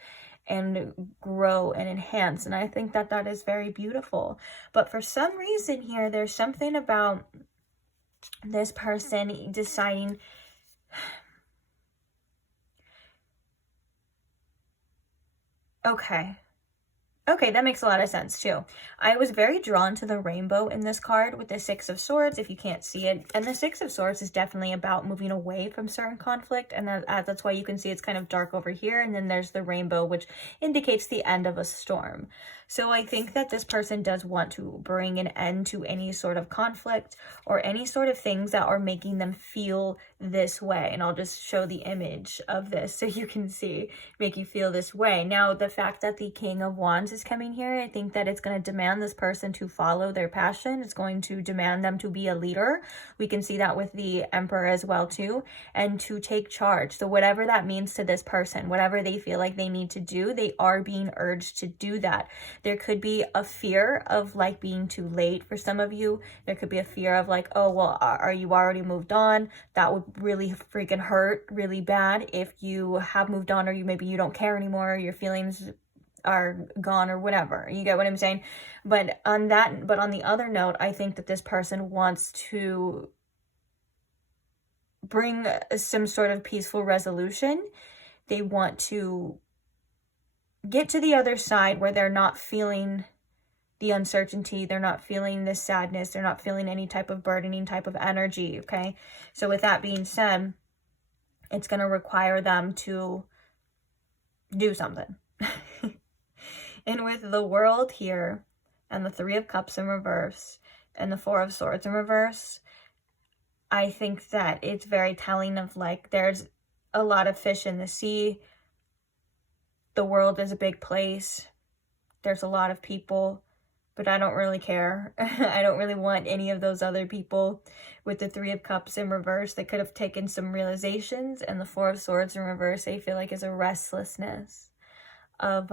and grow and enhance. And I think that that is very beautiful. But for some reason here, there's something about this person deciding, okay, that makes a lot of sense too. I was very drawn to the rainbow in this card with the Six of Swords, if you can't see it. And the Six of Swords is definitely about moving away from certain conflict. And that's why you can see it's kind of dark over here. And then there's the rainbow, which indicates the end of a storm. So I think that this person does want to bring an end to any sort of conflict or any sort of things that are making them feel this way. And I'll just show the image of this so you can see, make you feel this way. Now, the fact that the King of Wands is coming here, I think that it's going to demand this person to follow their passion. It's going to demand them to be a leader. We can see that with the Emperor as well too, and to take charge. So whatever that means to this person, whatever they feel like they need to do, they are being urged to do that. There could be a fear of like being too late for some of you. There could be a fear of like, oh, well, are you already moved on? That would really freaking hurt really bad if you have moved on, or maybe you don't care anymore, your feelings are gone or whatever. You get what I'm saying? But on the other note, I think that this person wants to bring some sort of peaceful resolution. They want to get to the other side where they're not feeling the uncertainty, they're not feeling this sadness, they're not feeling any type of burdening type of energy, okay? So with that being said, it's going to require them to do something. And with the World here, and the Three of Cups in reverse, and the Four of Swords in reverse, I think that it's very telling of like, there's a lot of fish in the sea. The world is a big place. There's a lot of people, but I don't really care. I don't really want any of those other people. With the Three of Cups in reverse, they could have taken some realizations, and the Four of Swords in reverse, I feel like is a restlessness of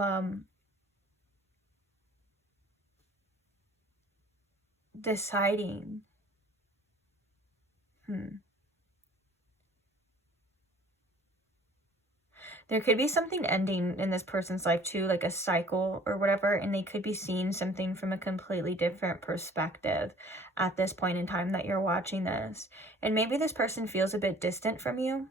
deciding. There could be something ending in this person's life too, like a cycle or whatever, and they could be seeing something from a completely different perspective at this point in time that you're watching this. And maybe this person feels a bit distant from you,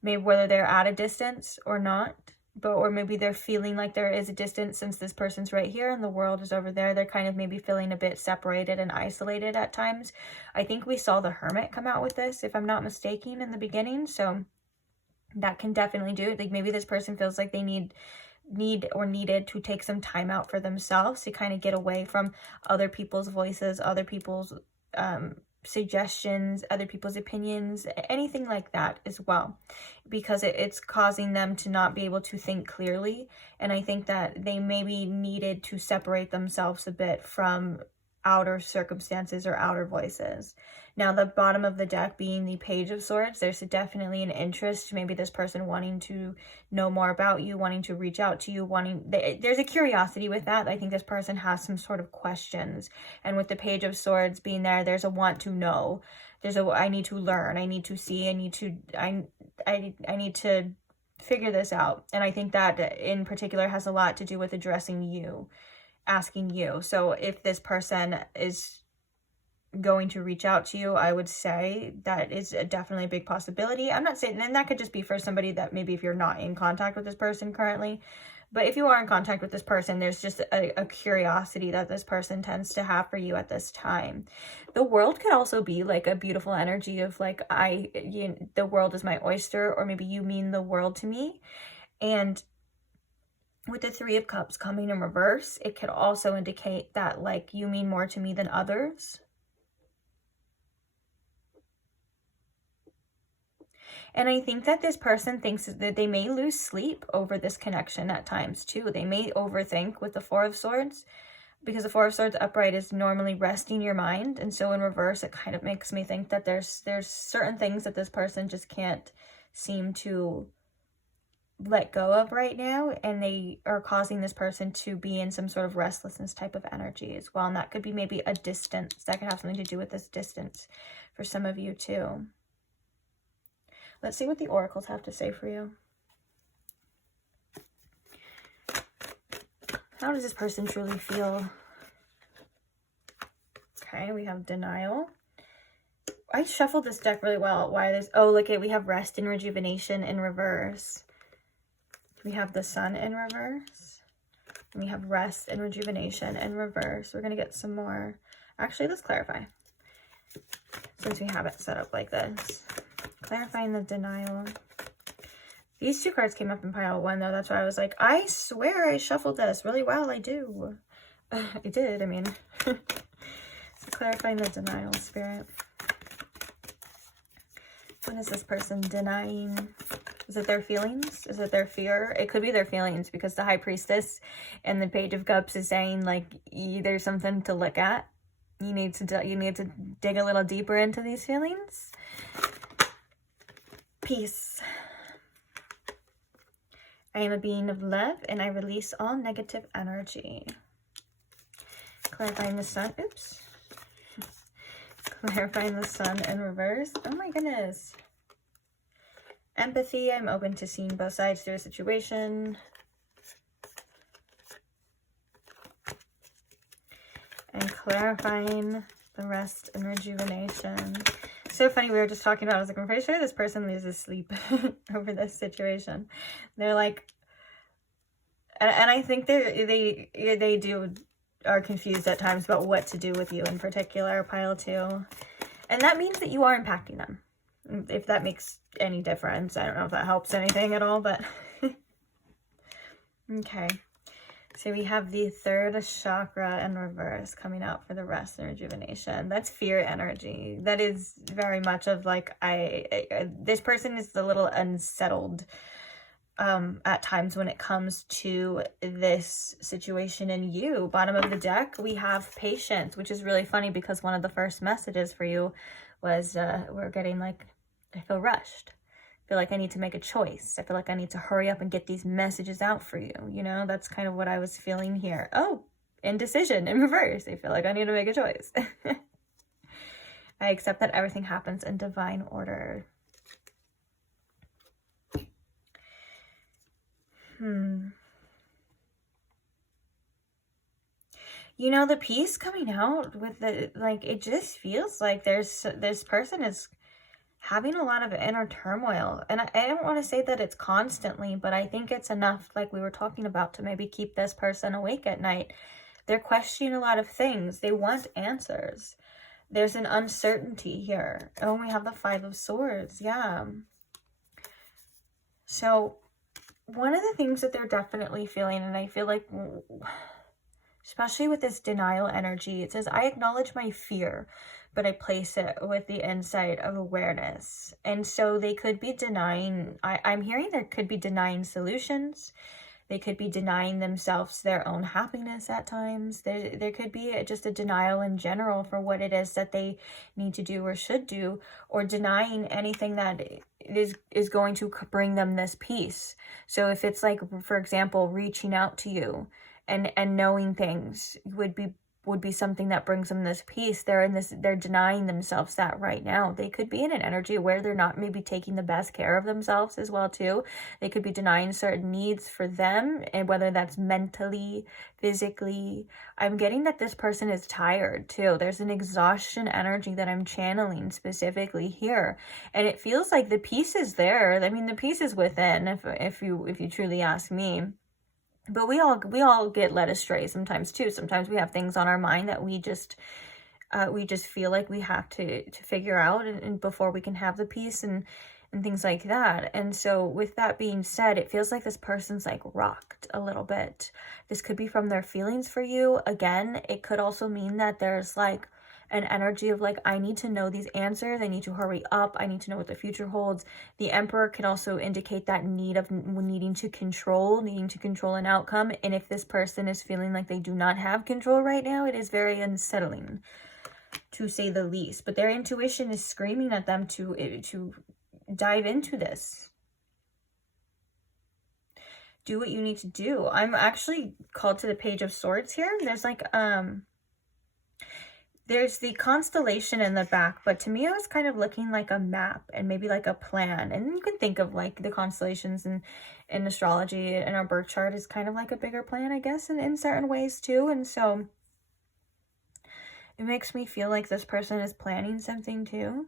maybe whether they're at a distance or not, or maybe they're feeling like there is a distance since this person's right here and the world is over there. They're kind of maybe feeling a bit separated and isolated at times. I think we saw the Hermit come out with this, if I'm not mistaken, in the beginning, so that can definitely do it. Like maybe this person feels like they needed to take some time out for themselves to kind of get away from other people's voices, other people's suggestions, other people's opinions, anything like that as well, because it's causing them to not be able to think clearly. And I think that they maybe needed to separate themselves a bit from outer circumstances or outer voices. Now, the bottom of the deck being the Page of Swords, there's definitely an interest, maybe this person wanting to know more about you, wanting to reach out to you, there's a curiosity with that. I think this person has some sort of questions. And with the Page of Swords being there, there's a want to know. There's I need to learn, I need to see, I need to figure this out. And I think that in particular has a lot to do with addressing you, asking you. So if this person is going to reach out to you, I would say that is definitely a big possibility. I'm not saying, and that could just be for somebody that maybe if you're not in contact with this person currently, but if you are in contact with this person, there's just a curiosity that this person tends to have for you at this time. The world could also be like a beautiful energy of like, the world is my oyster, or maybe you mean the world to me. And with the Three of Cups coming in reverse, it could also indicate that like you mean more to me than others. And I think that this person thinks that they may lose sleep over this connection at times too. They may overthink with the Four of Swords, because the Four of Swords upright is normally resting your mind. And so in reverse, it kind of makes me think that there's certain things that this person just can't seem to let go of right now. And they are causing this person to be in some sort of restlessness type of energy as well. And that could be maybe a distance. That could have something to do with this distance for some of you too. Let's see what the oracles have to say for you. How does this person truly feel? Okay, we have denial. I shuffled this deck really well. Why there's, oh, look at, we have rest and rejuvenation in reverse. We have the Sun in reverse. And we have rest and rejuvenation in reverse. We're going to get some more. Actually, let's clarify, since we have it set up like this. Clarifying the denial. These two cards came up in pile 1 though. That's why I was like, I swear I shuffled this really well. I do. I did, I mean. So clarifying the denial, Spirit. What is this person denying? Is it their feelings? Is it their fear? It could be their feelings, because the High Priestess and the Page of Cups is saying like there's something to look at. You need to dig a little deeper into these feelings. Peace. I am a being of love and I release all negative energy. Clarifying the Sun. Oops. Clarifying the Sun in reverse. Oh my goodness. Empathy. I'm open to seeing both sides through a situation. And clarifying the rest and rejuvenation. So funny, we were just talking about, I was like, I'm pretty sure this person loses sleep over this situation. They're like, and I think they are confused at times about what to do with you in particular, pile 2. And that means that you are impacting them. If that makes any difference. I don't know if that helps anything at all, but okay. So we have the 3rd chakra in reverse coming out for the rest and rejuvenation. That's fear energy. That is very much of like, this person is a little unsettled at times when it comes to this situation in you. Bottom of the deck, we have patience, which is really funny because one of the first messages for you was we're getting like, I feel rushed. I feel like I need to make a choice. I feel like I need to hurry up and get these messages out for you. You know, that's kind of what I was feeling here. Oh, indecision in reverse. I feel like I need to make a choice. I accept that everything happens in divine order. You know, the piece coming out with the, like, it just feels like this person is having a lot of inner turmoil. And I don't want to say that it's constantly, but I think it's enough, like we were talking about, to maybe keep this person awake at night. They're questioning a lot of things. They want answers. There's an uncertainty here. Oh, we have the Five of Swords. Yeah. So one of the things that they're definitely feeling, and I feel like, especially with this denial energy, it says, I acknowledge my fear, but I place it with the insight of awareness. And so they could be denying, I'm hearing there could be denying solutions. They could be denying themselves their own happiness at times. There could be just a denial in general for what it is that they need to do or should do, or denying anything that is going to bring them this peace. So if it's like, for example, reaching out to you and knowing things would be something that brings them this peace, they're denying themselves that right now. They could be in an energy where they're not maybe taking the best care of themselves as well too. They could be denying certain needs for them, and whether that's mentally, physically. I'm getting that this person is tired too. There's an exhaustion energy that I'm channeling specifically here, and it feels like the peace is there. I mean, the peace is within, if you truly ask me. But we all get led astray sometimes too. Sometimes we have things on our mind that we just feel like we have to figure out and before we can have the peace and things like that. And so with that being said, it feels like this person's like rocked a little bit. This could be from their feelings for you. Again, it could also mean that there's like an energy of like, I need to know these answers. I need to hurry up. I need to know what the future holds. The Emperor can also indicate that need of needing to control an outcome. And if this person is feeling like they do not have control right now, it is very unsettling, to say the least. But their intuition is screaming at them to dive into this. Do what you need to do. I'm actually called to the Page of Swords here. There's like, there's the constellation in the back, but to me, I was kind of looking like a map and maybe like a plan. And you can think of like the constellations in astrology and our birth chart is kind of like a bigger plan, I guess, in certain ways too. And so it makes me feel like this person is planning something too.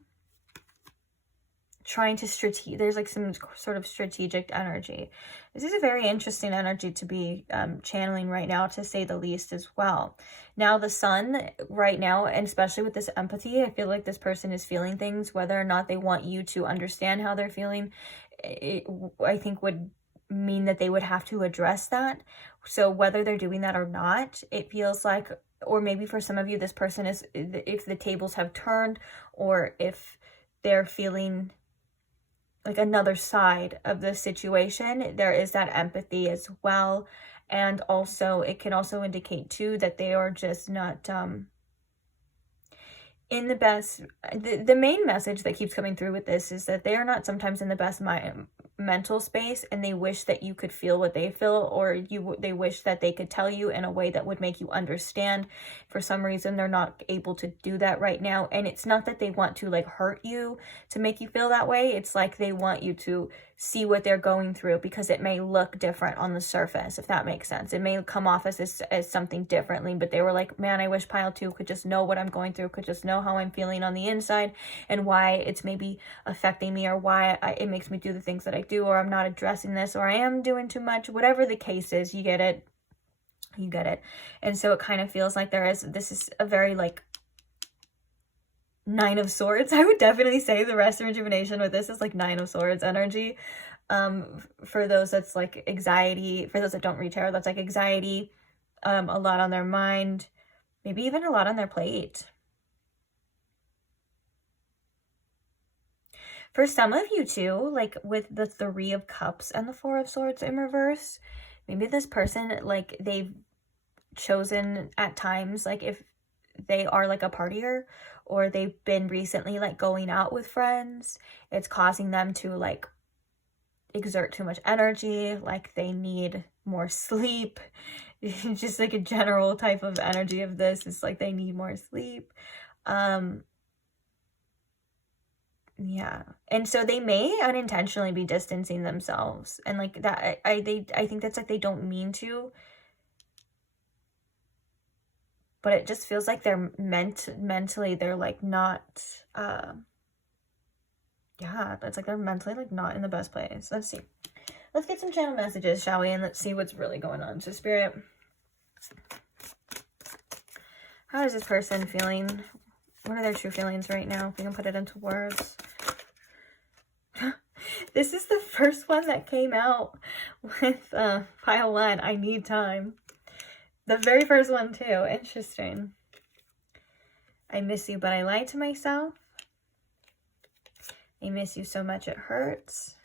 Trying to there's like some sort of strategic energy. This is a very interesting energy to be channeling right now, to say the least, as well. Now the Sun right now, and especially with this empathy, I feel like this person is feeling things. Whether or not they want you to understand how they're feeling, I think would mean that they would have to address that. So whether they're doing that or not, it feels like, or maybe for some of you, this person is, if the tables have turned, or if they're feeling like another side of the situation, there is that empathy as well. And also it can also indicate too that they are just not in the best. The main message that keeps coming through with this is that they are not sometimes in the best mental space, and they wish that you could feel what they feel, or they wish that they could tell you in a way that would make you understand. For some reason, they're not able to do that right now. And it's not that they want to like hurt you to make you feel that way. It's like they want you to see what they're going through, because it may look different on the surface, if that makes sense. It may come off as something differently, but they were like, man, I wish pile 2 could just know what I'm going through, could just know how I'm feeling on the inside, and why it's maybe affecting me, or why it makes me do the things that I do, or I'm not addressing this, or I am doing too much. Whatever the case is, you get it. And so it kind of feels like this is a very like Nine of Swords. I would definitely say the rest of rejuvenation with this is like Nine of Swords energy. For those that's like anxiety, for those that don't read tarot, that's like anxiety, a lot on their mind, maybe even a lot on their plate. For some of you too, like with the Three of Cups and the Four of Swords in reverse, maybe this person, like they've chosen at times, like if they are like a partier, or they've been recently like going out with friends, it's causing them to like exert too much energy, like they need more sleep. Just like a general type of energy of this is like they need more sleep. Yeah. And so they may unintentionally be distancing themselves. And like that, I think that's like they don't mean to. But it just feels like they're mentally, they're like not, yeah, it's like they're mentally like not in the best place. Let's see. Let's get some channel messages, shall we? And let's see what's really going on. So Spirit, how is this person feeling? What are their true feelings right now? If we can put it into words. This is the first one that came out with pile 1. I need time. The very first one too. Interesting. I miss you, but I lied to myself. I miss you so much it hurts.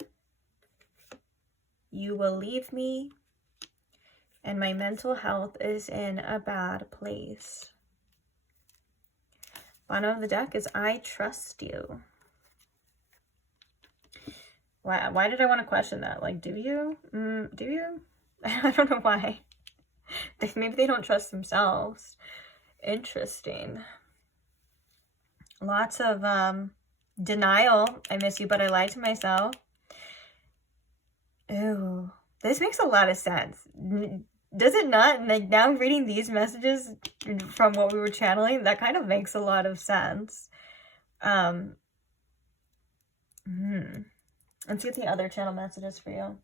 You will leave me. And my mental health is in a bad place. Bottom of the deck is I trust you. Why did I want to question that? Like, do you? Do you? I don't know why. Maybe they don't trust themselves. Interesting. Lots of denial. I miss you, but I lied to myself. Ooh, this makes a lot of sense. Does it not? Like, now reading these messages from what we were channeling, that kind of makes a lot of sense. Let's get the other channel messages for you.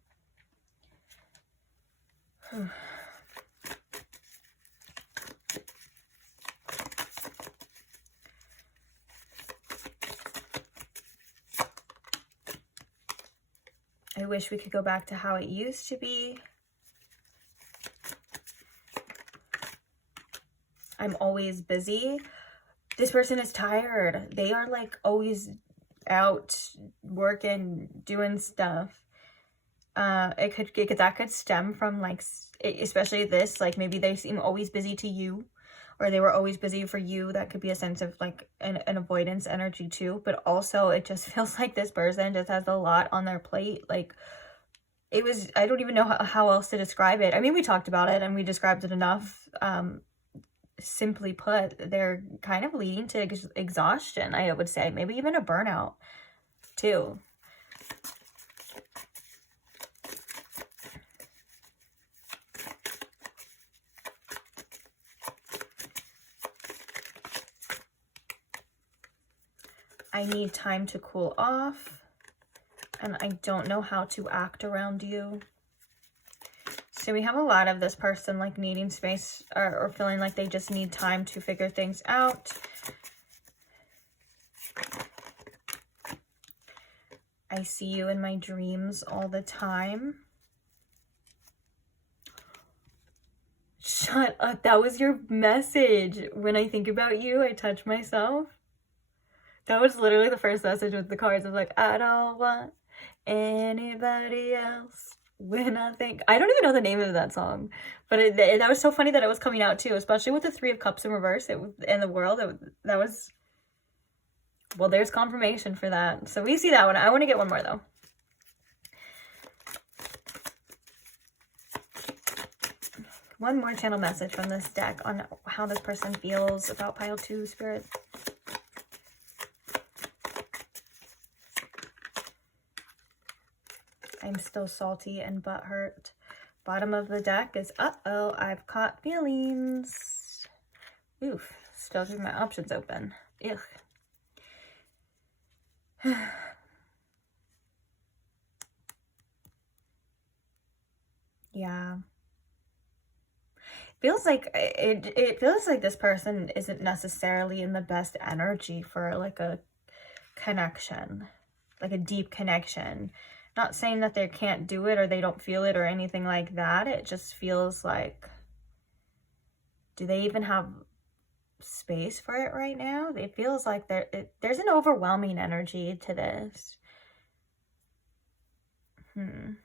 I wish we could go back to how it used to be. I'm always busy. This person is tired. They are like always out working, doing stuff. That could stem from like, especially this, like maybe they seem always busy to you, or they were always busy for you. That could be a sense of like an avoidance energy too. But also it just feels like this person just has a lot on their plate. Like I don't even know how else to describe it. I mean, we talked about it and we described it enough. Simply put, they're kind of leading to exhaustion, I would say. Maybe even a burnout too. I need time to cool off, and I don't know how to act around you. So we have a lot of this person like needing space or feeling like they just need time to figure things out. I see you in my dreams all the time. Shut up. That was your message. When I think about you, I touch myself. That was literally the first message with the cards of like, I don't want anybody else. When I think, I don't even know the name of that song, but that was so funny that it was coming out too, especially with the 3 of Cups in reverse. In the world, that was, well, there's confirmation for that. So we see that one. I want to get one more though. One more channel message from this deck on how this person feels about pile 2, Spirit. I'm still salty and butthurt. Bottom of the deck is, uh-oh, I've caught feelings. Oof, still keeping my options open. Ugh. Yeah. Feels like it feels like this person isn't necessarily in the best energy for like a connection, like a deep connection. Not saying that they can't do it or they don't feel it or anything like that. It just feels like, do they even have space for it right now? It feels like there's an overwhelming energy to this. And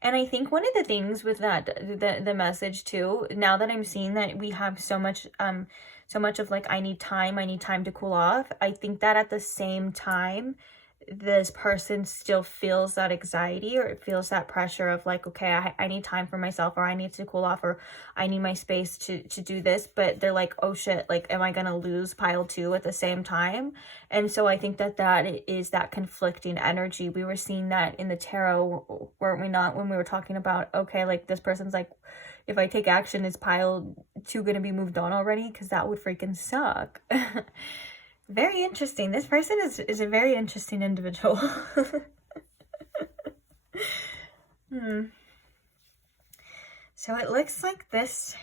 I think one of the things with that, the message too, now that I'm seeing that we have so much of like, I need time to cool off. I think that at the same time, this person still feels that anxiety, or it feels that pressure of like, okay, I need time for myself, or I need to cool off, or I need my space to do this, but they're like, oh shit, like, am I gonna lose pile 2 at the same time? And so I think that that is that conflicting energy. We were seeing that in the tarot, weren't we not, when we were talking about, okay, like this person's like, if I take action, is pile 2 gonna be moved on already? Because that would freaking suck. Very interesting. This person is a very interesting individual. So it looks like this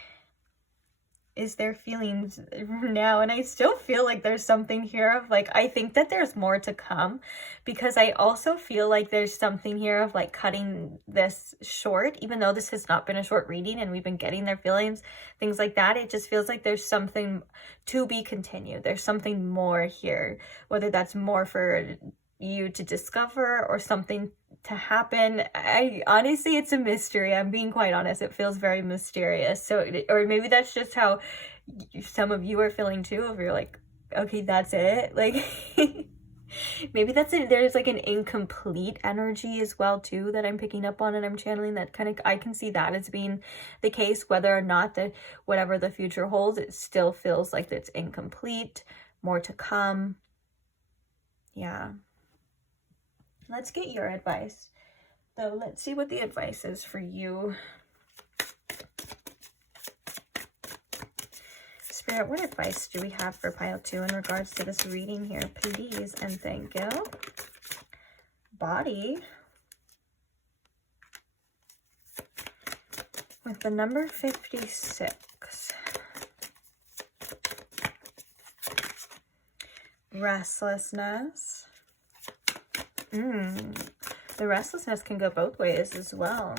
is their feelings now, and I still feel like there's something here of like, I think that there's more to come, because I also feel like there's something here of like cutting this short, even though this has not been a short reading and we've been getting their feelings, things like that. It just feels like there's something to be continued. There's something more here, whether that's more for you to discover or something to happen. I honestly, it's a mystery. I'm being quite honest. It feels very mysterious. So, or maybe that's just how some of you are feeling too, if you're like, okay, that's it. Like, maybe that's it. There's like an incomplete energy as well too that I'm picking up on, and I'm channeling that kind of, I can see that as being the case, whether or not that whatever the future holds, it still feels like it's incomplete, more to come. Yeah. Let's get your advice, though. Let's see what the advice is for you. Spirit, what advice do we have for pile 2 in regards to this reading here? Please and thank you. Body. With the number 56. Restlessness. The restlessness can go both ways as well.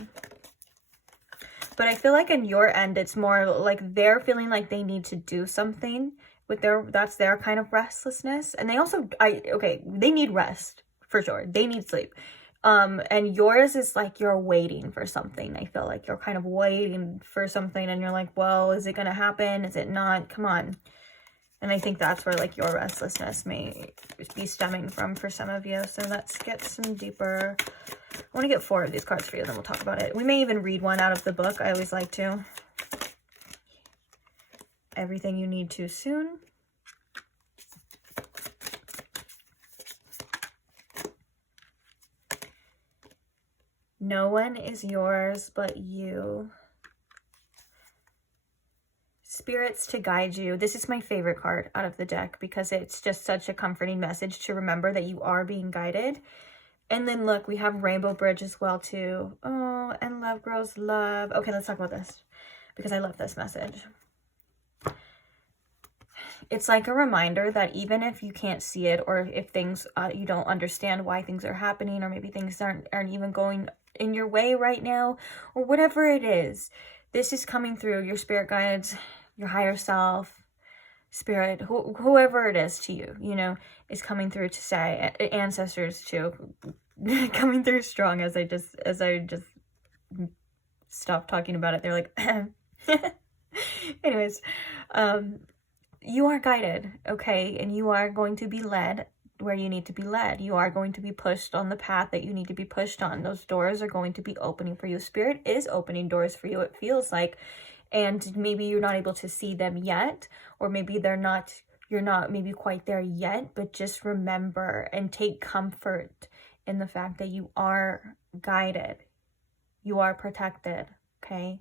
But I feel like in your end, it's more like they're feeling like they need to do something with that's their kind of restlessness. And they also, they need rest for sure. They need sleep. And yours is like you're waiting for something. I feel like you're kind of waiting for something, and you're like, well, is it going to happen? Is it not? Come on. And I think that's where like your restlessness may be stemming from for some of you. So let's get some deeper. I want to get 4 of these cards for you, then we'll talk about it. We may even read one out of the book. I always like to. Everything you need to soon. No one is yours but you. Spirits to guide you. This is my favorite card out of the deck because it's just such a comforting message to remember that you are being guided. And then look, we have Rainbow Bridge as well too. Oh, and love grows love. Okay, let's talk about this because I love this message. It's like a reminder that even if you can't see it, or if things, you don't understand why things are happening, or maybe things aren't even going in your way right now, or whatever it is, this is coming through. Your spirit guides, your higher self, spirit, whoever it is to you, you know, is coming through to say, ancestors too, coming through strong as I just stopped talking about it. They're like, anyways, you are guided, okay? And you are going to be led where you need to be led. You are going to be pushed on the path that you need to be pushed on. Those doors are going to be opening for you. Spirit is opening doors for you, it feels like. And maybe you're not able to see them yet, or maybe you're not maybe quite there yet, but just remember and take comfort in the fact that you are guided. You are protected, okay?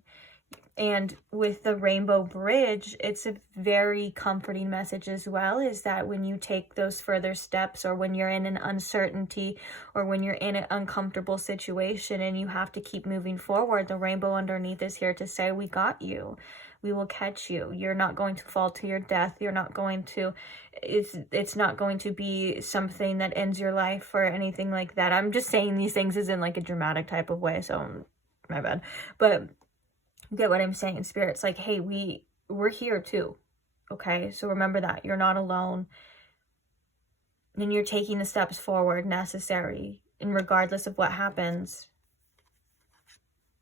And with the Rainbow Bridge, it's a very comforting message as well, is that when you take those further steps, or when you're in an uncertainty, or when you're in an uncomfortable situation and you have to keep moving forward, the rainbow underneath is here to say, we got you. We will catch you. You're not going to fall to your death. You're not going to, it's not going to be something that ends your life or anything like that. I'm just saying these things as in like a dramatic type of way, so my bad. But get what I'm saying? Spirit's like, hey, we're here too, okay? So remember that you're not alone, and you're taking the steps forward necessary, and regardless of what happens,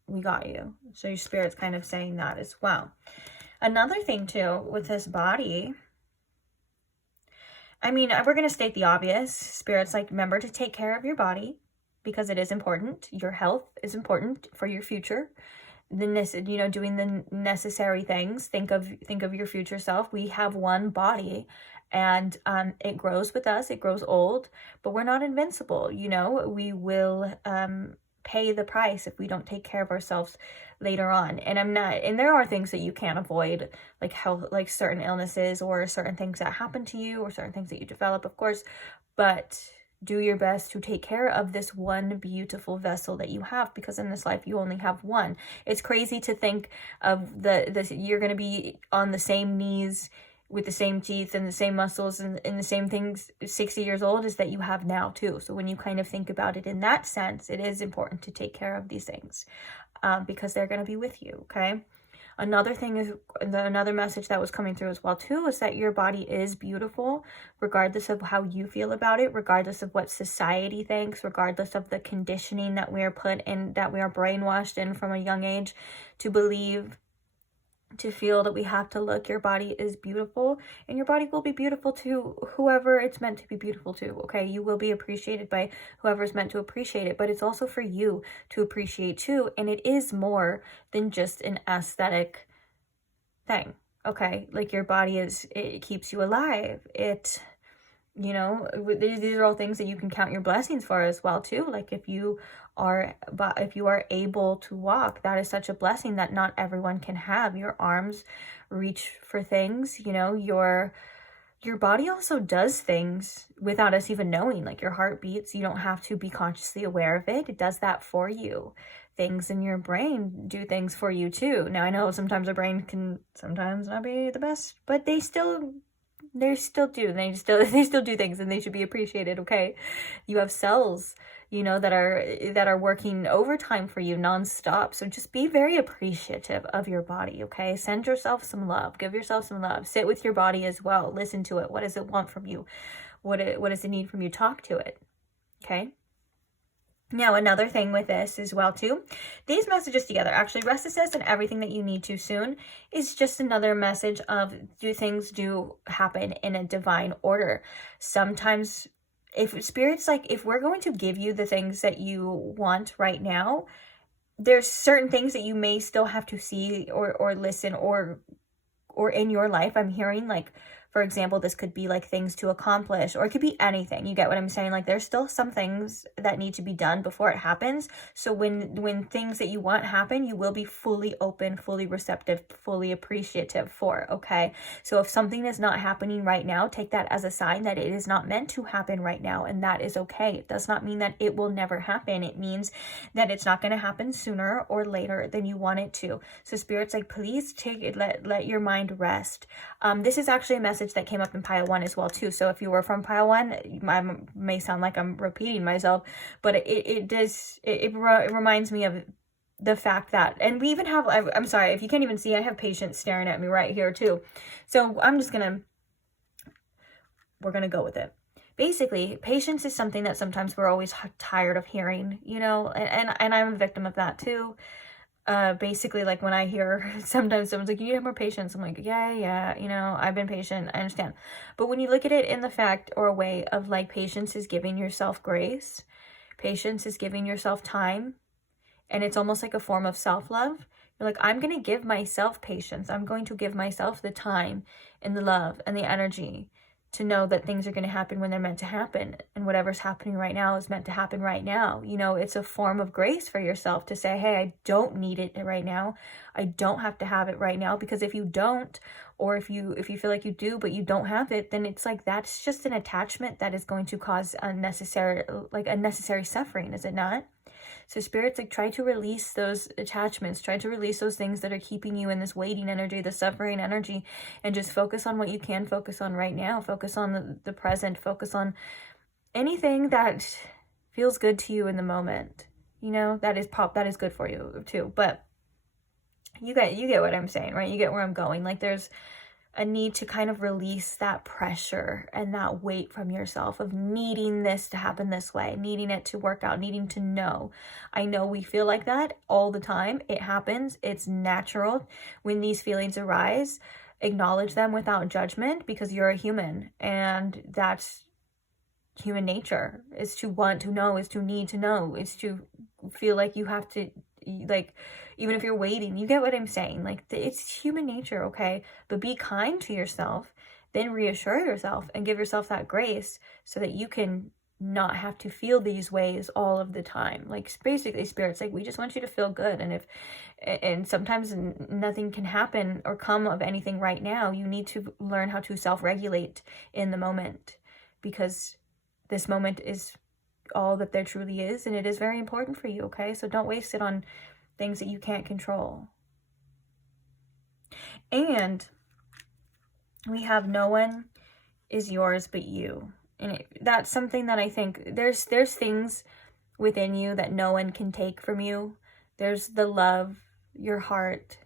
we got you. So your spirit's kind of saying that as well. Another thing too with this body, I mean, we're going to state the obvious. Spirit's like, remember to take care of your body because it is important. Your health is important for your future. Doing the necessary things. Think of your future self. We have one body, and it grows with us. It grows old, but we're not invincible. We will pay the price if we don't take care of ourselves later on. And there are things that you can't avoid, like health, like certain illnesses or certain things that happen to you or certain things that you develop, of course, but do your best to take care of this one beautiful vessel that you have, because in this life you only have one. It's crazy to think of you're going to be on the same knees with the same teeth and the same muscles and the same things 60 years old as that you have now too. So when you kind of think about it in that sense, it is important to take care of these things because they're going to be with you, okay? Another thing is, another message that was coming through as well too, is that your body is beautiful, regardless of how you feel about it, regardless of what society thinks, regardless of the conditioning that we are put in, that we are brainwashed in from a young age to believe, to feel that we have to look. Your body is beautiful, and your body will be beautiful to whoever it's meant to be beautiful to, okay? You will be appreciated by whoever's meant to appreciate it, but it's also for you to appreciate too, and it is more than just an aesthetic thing, okay? Like, your body it keeps you alive. These are all things that you can count your blessings for as well too. Like, if you are able to walk, that is such a blessing that not everyone can have. Your arms reach for things, your body also does things without us even knowing. Like, your heart beats, you don't have to be consciously aware of it. It does that for you. Things in your brain do things for you too. Now, I know sometimes our brain can sometimes not be the best, but they still do. They still do things, and they should be appreciated, okay? You have cells, that are working overtime for you nonstop. So just be very appreciative of your body, okay? Send yourself some love. Give yourself some love. Sit with your body as well. Listen to it. What does it want from you? What does it need from you? Talk to it, okay? Now, another thing with this as well too, these messages together, actually restlessness and everything that you need to soon, is just another message of things do happen in a divine order. Sometimes if Spirit's like, if we're going to give you the things that you want right now, there's certain things that you may still have to see or listen or in your life. I'm hearing, like, for example, this could be like things to accomplish, or it could be anything. You get what I'm saying? Like, there's still some things that need to be done before it happens. So when things that you want happen, you will be fully open, fully receptive, fully appreciative for, okay? So if something is not happening right now, take that as a sign that it is not meant to happen right now, and that is okay. It does not mean that it will never happen. It means that it's not going to happen sooner or later than you want it to. So Spirit's like, please take it, let your mind rest. This is actually a message that came up in pile 1 as well too. So if you were from pile 1, I may sound like I'm repeating myself, but it reminds me of the fact that, and we even have, I'm sorry if you can't even see, I have patients staring at me right here too. So we're gonna go with it. Basically, patience is something that sometimes we're always tired of hearing, and I'm a victim of that too. Basically, like, when I hear sometimes someone's like, you have more patience, I'm like, yeah, I've been patient, I understand. But when you look at it in the fact or a way of, like, patience is giving yourself grace, patience is giving yourself time, and it's almost like a form of self-love. You're like, I'm going to give myself patience. I'm going to give myself the time and the love and the energy to know that things are going to happen when they're meant to happen, and whatever's happening right now is meant to happen right now. It's a form of grace for yourself to say, hey, I don't need it right now. I don't have to have it right now, because if you don't, or if you feel like you do but you don't have it, then it's like, that's just an attachment that is going to cause unnecessary suffering, is it not? So Spirit's like, try to release those attachments, try to release those things that are keeping you in this waiting energy, the suffering energy, and just focus on what you can focus on right now. Focus on the present, focus on anything that feels good to you in the moment. That is good for you too. But you get what I'm saying, right? You get where I'm going. Like, there's a need to kind of release that pressure and that weight from yourself of needing this to happen this way, needing it to work out, needing to know. I know we feel like that all the time. It happens. It's natural when these feelings arise. acknowledge them without judgment, because you're a human, and that's human nature, is to want to know, is to need to know, is to feel like you have to, like, even if you're waiting, you get what I'm saying? Like, it's human nature, okay? But be kind to yourself, then reassure yourself and give yourself that grace so that you can not have to feel these ways all of the time. Like, basically, Spirit's like, we just want you to feel good. And sometimes nothing can happen or come of anything right now. You need to learn how to self-regulate in the moment, because this moment is all that there truly is, and it is very important for you, okay? So don't waste it on things that you can't control. And we have no one is yours but you. And that's something that I think there's things within you that no one can take from you. There's the love, your heart,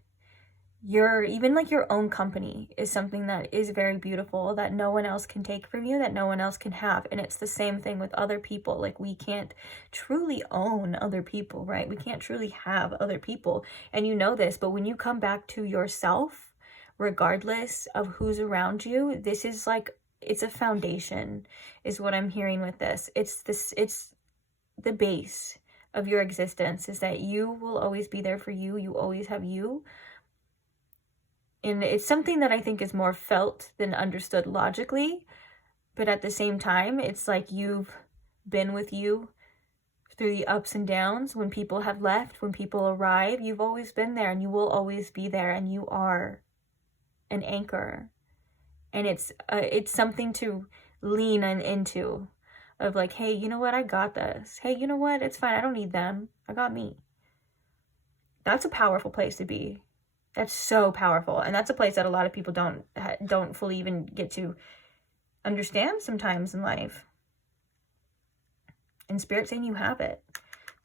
even like your own company is something that is very beautiful, that no one else can take from you, that no one else can have. And it's the same thing with other people. Like, we can't truly own other people, right? We can't truly have other people. And you know this, but when you come back to yourself, regardless of who's around you, this is like, it's a foundation, is what I'm hearing with this. It's the base of your existence, is that you will always be there for you. You always have you. And it's something that I think is more felt than understood logically. But at the same time, it's like you've been with you through the ups and downs. When people have left, when people arrive, you've always been there, and you will always be there, and you are an anchor. And it's something to lean into, of like, hey, you know what? I got this. Hey, you know what? It's fine. I don't need them. I got me. That's a powerful place to be. That's so powerful. And that's a place that a lot of people don't fully even get to understand sometimes in life. And Spirit's saying you have it.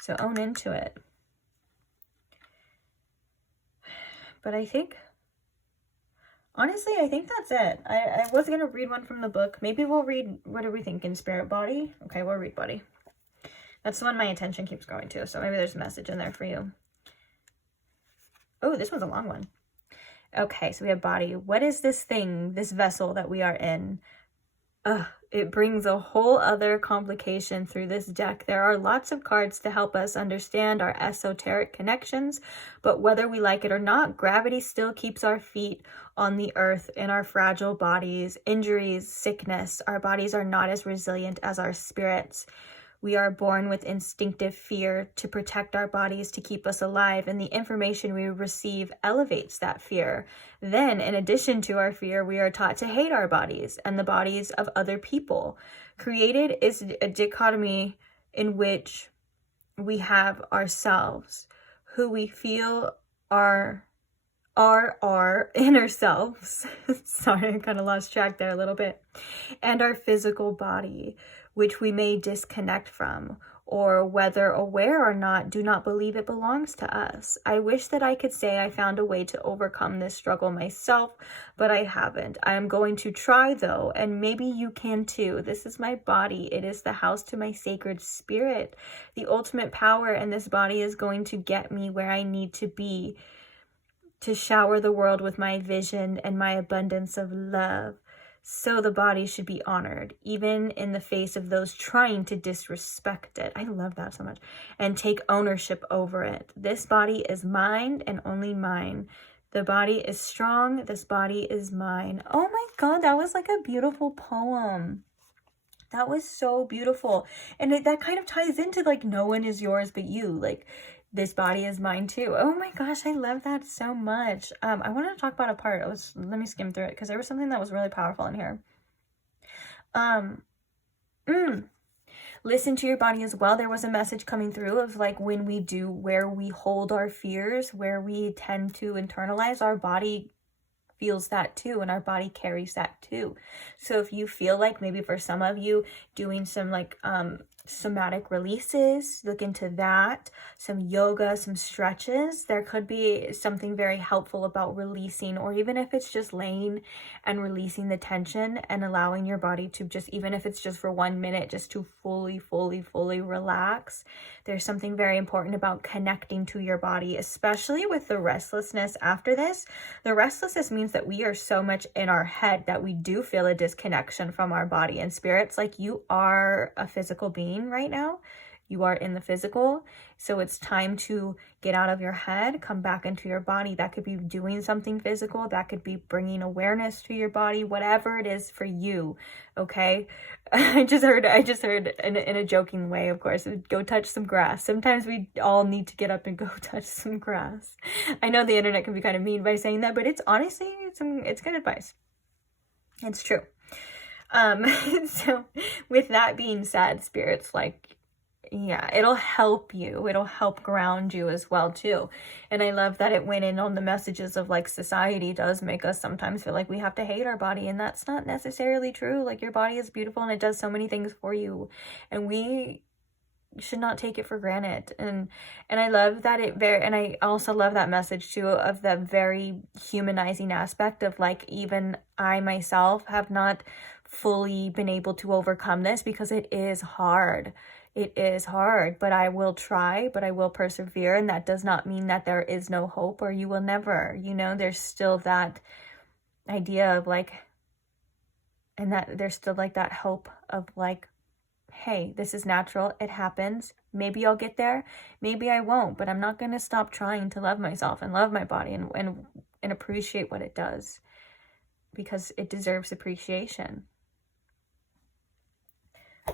So own into it. But I think, honestly, I think that's it. I was going to read one from the book. Maybe we'll read, what are we thinking? Spirit, body? Okay, we'll read body. That's the one my attention keeps going to. So maybe there's a message in there for you. Oh, this one's a long one. Okay, so we have body. What is this thing, this vessel that we are in? It brings a whole other complication through this deck. There are lots of cards to help us understand our esoteric connections, but whether we like it or not, gravity still keeps our feet on the earth in our fragile bodies. Injuries, sickness, our bodies are not as resilient as our spirits. We are born with instinctive fear to protect our bodies, to keep us alive, and the information we receive elevates that fear. Then, in addition to our fear, we are taught to hate our bodies and the bodies of other people. Created is a dichotomy in which we have ourselves, who we feel are our inner selves. Sorry, I kind of lost track there a little bit. And our physical body, which we may disconnect from, or whether aware or not, do not believe it belongs to us. I wish that I could say I found a way to overcome this struggle myself, but I haven't. I am going to try though, and maybe you can too. This is my body. It is the house to my sacred spirit. The ultimate power in this body is going to get me where I need to be, to shower the world with my vision and my abundance of love. So the body should be honored, even in the face of those trying to disrespect it. I love that so much. And take ownership over it. This body is mine and only mine. The body is strong. This body is mine. Oh my God, that was like a beautiful poem. That was so beautiful. And that kind of ties into like, no one is yours but you. Like, this body is mine too. Oh my gosh, I love that so much. I wanted to talk about a part. Let me skim through it because there was something that was really powerful in here. Listen to your body as well. There was a message coming through of like, when we do, where we hold our fears, where we tend to internalize, our body feels that too, and our body carries that too. So if you feel like, maybe for some of you, doing some like somatic releases, look into that. Some yoga, some stretches. There could be something very helpful about releasing, or even if it's just laying and releasing the tension and allowing your body to just, even if it's just for 1 minute, just to fully relax. There's something very important about connecting to your body, especially with the restlessness after this. The restlessness means that we are so much in our head that we do feel a disconnection from our body and spirits. Like, you are a physical being right now. You are in the physical. So it's time to get out of your head, come back into your body. That could be doing something physical. That could be bringing awareness to your body, whatever it is for you. Okay. I just heard in a joking way, of course, go touch some grass. Sometimes we all need to get up and go touch some grass. I know the internet can be kind of mean by saying that, but it's honestly, it's good advice. It's true. So with that being said, spirits, like, yeah, it'll help you. It'll help ground you as well too. And I love that it went in on the messages of, like, society does make us sometimes feel like we have to hate our body, and that's not necessarily true. Like, your body is beautiful and it does so many things for you, and we should not take it for granted. And I love that and I also love that message too, of the very humanizing aspect of, like, even I myself have not fully been able to overcome this, because it is hard. It is hard, but I will try, but I will persevere. And that does not mean that there is no hope, or you will never, you know, there's still that idea of, like, and that there's still, like, that hope of, like, hey, this is natural. It happens. Maybe I'll get there. Maybe I won't, but I'm not going to stop trying to love myself and love my body and appreciate what it does, because it deserves appreciation.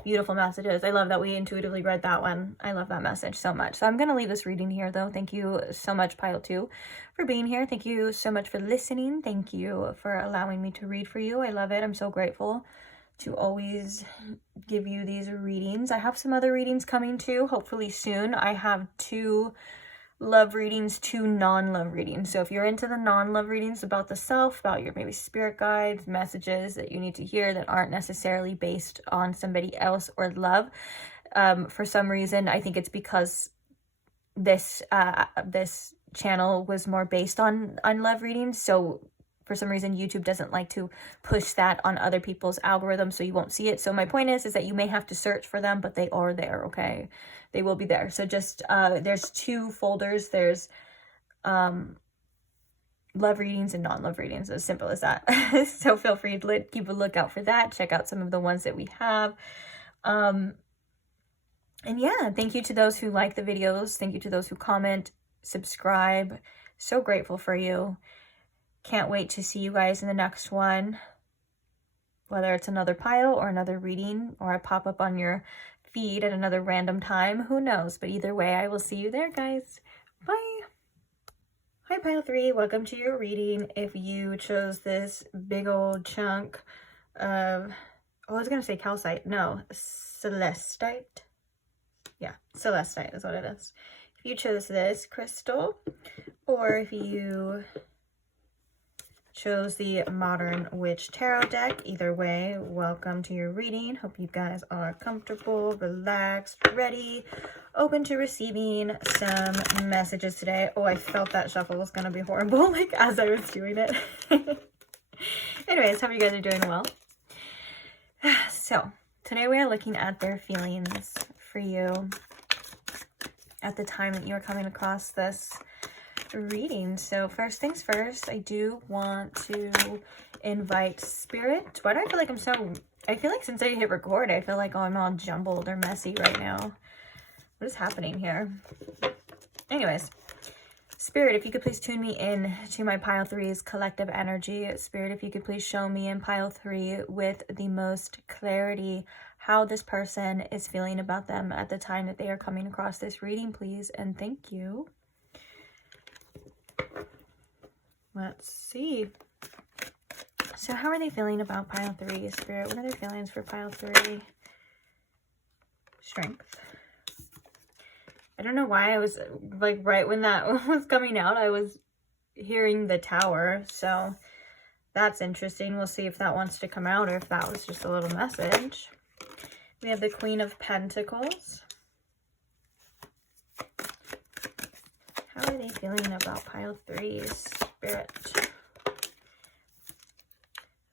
Beautiful messages. I love that we intuitively read that one. I love that message so much. So I'm going to leave this reading here, though. Thank you so much, Pile 2, for being here. Thank you so much for listening. Thank you for allowing me to read for you. I love it. I'm so grateful to always give you these readings. I have some other readings coming too, hopefully soon. I have 2 love readings, 2 non-love readings. So if you're into the non-love readings about the self, about your maybe spirit guides, messages that you need to hear that aren't necessarily based on somebody else or love, for some reason, I think it's because this channel was more based on love readings. So for some reason, YouTube doesn't like to push that on other people's algorithms, so you won't see it. So my point is that you may have to search for them, but they are there, okay? They will be there. So just, there's 2 folders. There's love readings and non-love readings, as simple as that. So feel free to keep a lookout for that. Check out some of the ones that we have. And yeah, thank you to those who like the videos. Thank you to those who comment, subscribe. So grateful for you. Can't wait to see you guys in the next one, whether it's another pile or another reading, or I pop up on your feed at another random time. Who knows? But either way, I will see you there, guys. Bye. Hi, Pile 3. Welcome to your reading. If you chose this big old chunk of, oh, I was going to say calcite. No, celestite. Yeah, celestite is what it is. If you chose this crystal, or if you chose the Modern Witch Tarot deck, either way, welcome to your reading. Hope you guys are comfortable, relaxed, ready, open to receiving some messages today. Oh, I felt that shuffle was gonna be horrible, like, as I was doing it. Anyways, hope you guys are doing well. So today we are looking at their feelings for you at the time that you are coming across this reading. So first things first, I do want to invite spirit. Why do I feel like I feel like since I hit record, I feel like, oh, I'm all jumbled or messy right now. What is happening here? Anyways, spirit, if you could please tune me in to my pile 3's collective energy. Spirit, if you could please show me in pile 3 with the most clarity how this person is feeling about them at the time that they are coming across this reading, please, and thank you. Let's see. So how are they feeling about pile 3, spirit? What are their feelings for pile 3? Strength. I don't know why I was, like, right when that was coming out, I was hearing the Tower. So that's interesting. We'll see if that wants to come out or if that was just a little message. We have the Queen of Pentacles. How are they feeling about pile 3, Spirit?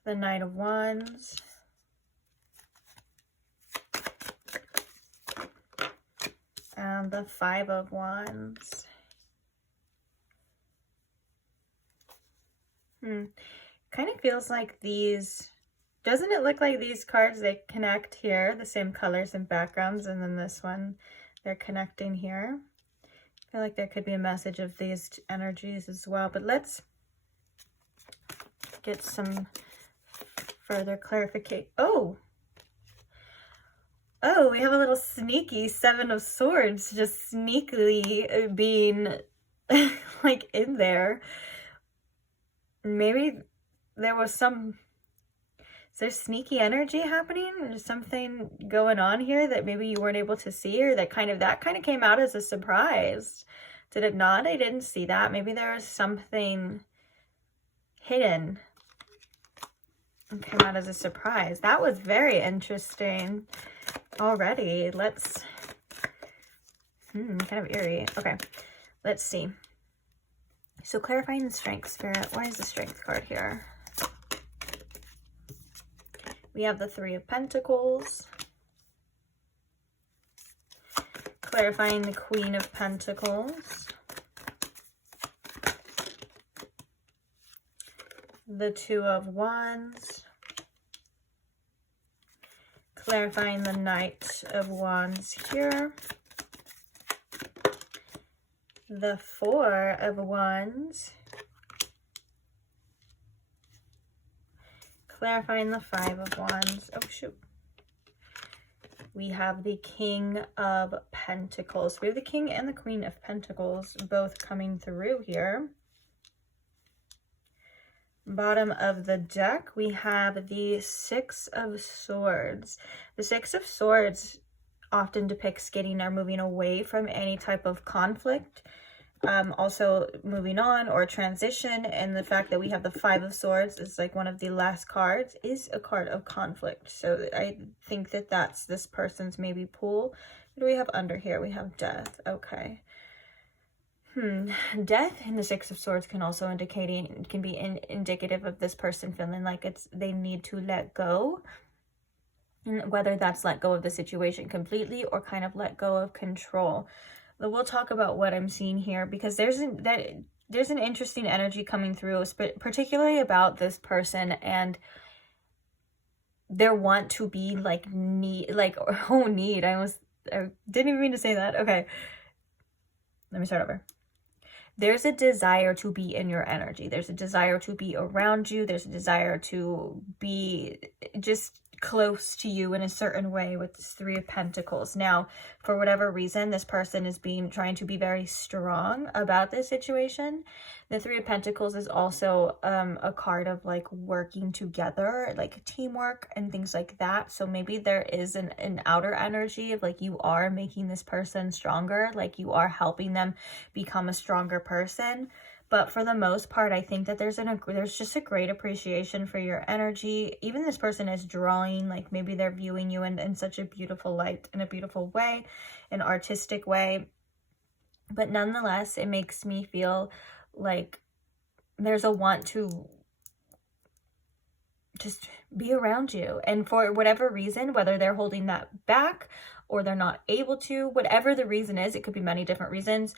The Knight of Wands. And the 5 of Wands. Kind of feels like these, doesn't it look like these cards, they connect here, the same colors and backgrounds, and then this one, they're connecting here. I feel like there could be a message of these energies as well, but let's get some further clarification. Oh, we have a little sneaky 7 of Swords just sneakily being like in there. Maybe there was some, is there sneaky energy happening? There's something going on here that maybe you weren't able to see, or that kind of came out as a surprise. Did it not? I didn't see that. Maybe there was something hidden and came out as a surprise. That was very interesting already. Let's, kind of eerie. Okay, let's see. So clarifying the Strength, Spirit. Why is the Strength card here? We have the 3 of Pentacles. Clarifying the Queen of Pentacles. The 2 of Wands. Clarifying the Knight of Wands here. The 4 of Wands. Clarifying the 5 of Wands. Oh, shoot. We have the King of Pentacles. We have the King and the Queen of Pentacles both coming through here. Bottom of the deck, we have the 6 of Swords. The 6 of Swords often depicts getting or moving away from any type of conflict. Also moving on or transition, and the fact that we have the 5 of Swords is like one of the last cards is a card of conflict. So I think that that's this person's maybe pull. What do we have under here? We have Death. Okay. Death in the 6 of Swords can also be indicative of this person feeling like they need to let go. Whether that's let go of the situation completely or kind of let go of control. We'll talk about what I'm seeing here, because there's an interesting energy coming through, particularly about this person and their want to be like need. I didn't even mean to say that. Okay, let me start over. There's a desire to be in your energy. There's a desire to be around you. There's a desire to be just close to you in a certain way with this 3 of Pentacles. Now, for whatever reason, this person is trying to be very strong about this situation. The 3 of Pentacles is also a card of like working together, like teamwork and things like that. So maybe there is an outer energy of like you are making this person stronger, like you are helping them become a stronger person. But for the most part, I think that there's just a great appreciation for your energy. Even this person is drawing, like maybe they're viewing you in such a beautiful light, in a beautiful way, an artistic way. But nonetheless, it makes me feel like there's a want to just be around you. And for whatever reason, whether they're holding that back or they're not able to, whatever the reason is, it could be many different reasons,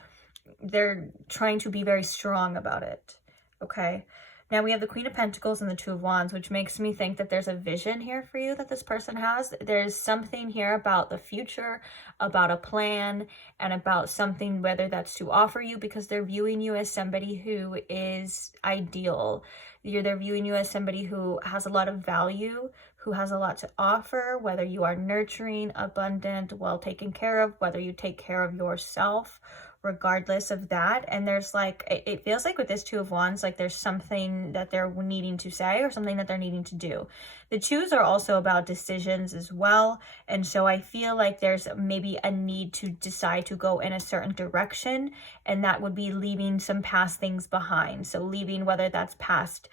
they're trying to be very strong about it. Okay, now we have the Queen of Pentacles and the 2 of Wands, which makes me think that there's a vision here for you that this person has. There's something here about the future, about a plan, and about something, whether that's to offer you, because they're viewing you as somebody who is ideal. They're viewing you as somebody who has a lot of value, who has a lot to offer, whether you are nurturing, abundant, well taken care of, whether you take care of yourself, regardless of that. And there's like, it feels like with this 2 of Wands, like there's something that they're needing to say or something that they're needing to do. The 2s are also about decisions as well. And so I feel like there's maybe a need to decide to go in a certain direction, and that would be leaving some past things behind. So leaving, whether that's past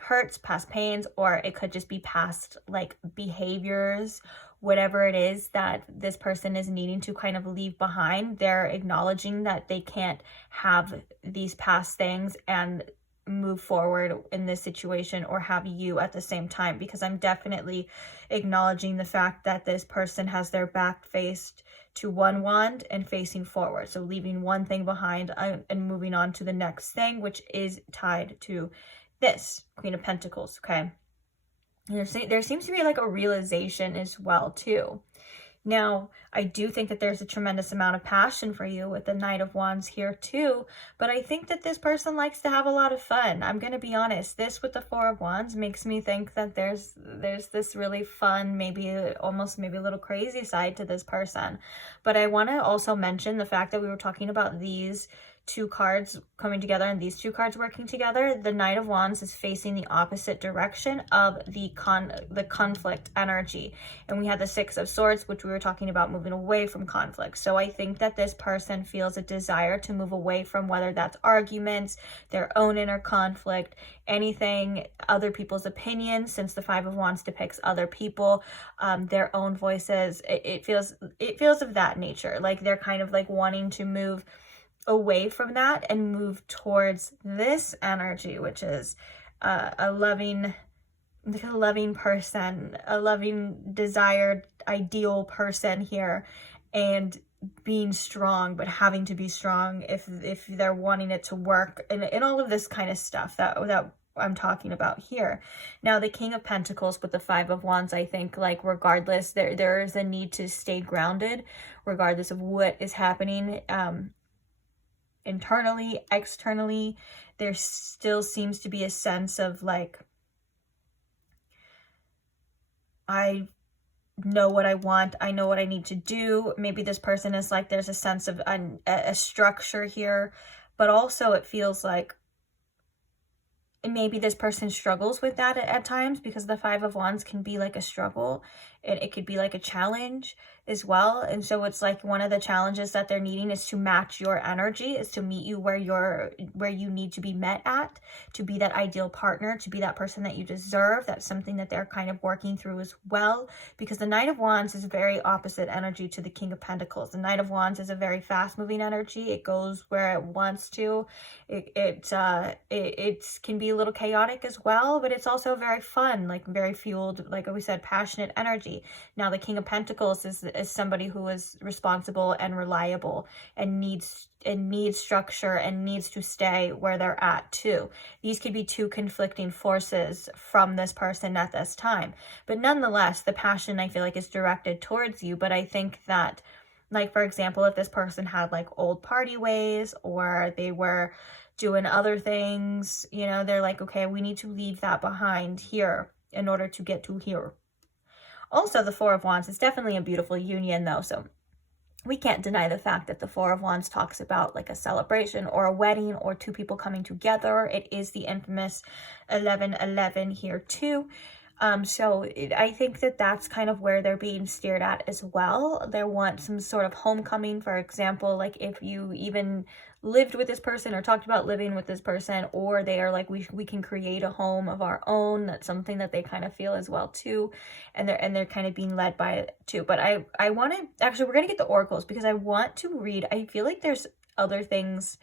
hurts, past pains, or it could just be past like behaviors whatever it is that this person is needing to kind of leave behind. They're acknowledging that they can't have these past things and move forward in this situation or have you at the same time, because I'm definitely acknowledging the fact that this person has their back faced to one wand and facing forward. So leaving one thing behind and moving on to the next thing, which is tied to this Queen of Pentacles, okay? And there seems to be like a realization as well too. Now, I do think that there's a tremendous amount of passion for you with the Knight of Wands here too, but I think that this person likes to have a lot of fun. I'm going to be honest, this with the Four of Wands makes me think that there's this really fun, maybe a little crazy side to this person. But I want to also mention the fact that we were talking about these two cards coming together and these two cards working together. The Knight of Wands is facing the opposite direction of the conflict energy, and we had the Six of Swords, which we were talking about moving away from conflict. So I think that this person feels a desire to move away from, whether that's arguments, their own inner conflict, anything, other people's opinions, since the Five of Wands depicts other people, their own voices. It feels of that nature, like they're kind of like wanting to move away from that and move towards this energy, which is a loving person, a loving, desired, ideal person here, and being strong, but having to be strong if they're wanting it to work, and all of this kind of stuff that I'm talking about here. Now, the King of Pentacles with the Five of Wands, I think, like, regardless, there is a need to stay grounded regardless of what is happening internally, externally. There still seems to be a sense of like, I know what I want, I know what I need to do. Maybe this person is like, there's a sense of a structure here, but also it feels like maybe this person struggles with that at times, because the Five of Wands can be like a struggle, and it could be like a challenge as well. And so it's like one of the challenges that they're needing is to match your energy, is to meet you where you need to be met at, to be that ideal partner, to be that person that you deserve. That's something that they're kind of working through as well, because the Knight of Wands is very opposite energy to the King of Pentacles. The Knight of Wands is a very fast moving energy. It goes where it wants to. It can be a little chaotic as well, but it's also very fun, like very fueled, like we said, passionate energy. Now, the King of Pentacles is somebody who is responsible and reliable and needs structure and needs to stay where they're at too. These could be two conflicting forces from this person at this time, but nonetheless, the passion, I feel like, is directed towards you. But I think that, like, for example, if this person had like old party ways, or they were doing other things, you know, they're like, okay, we need to leave that behind here in order to get to here. Also, the Four of Wands is definitely a beautiful union though, so we can't deny the fact that the Four of Wands talks about like a celebration or a wedding or two people coming together. It is the infamous 11-11 here too. I think that that's kind of where they're being steered at as well. They want some sort of homecoming, for example, like if you even lived with this person or talked about living with this person, or they are like, we can create a home of our own. That's something that they kind of feel as well too, and they're kind of being led by it too. But I want to actually, we're gonna get the oracles, because I want to read. I feel like there's other things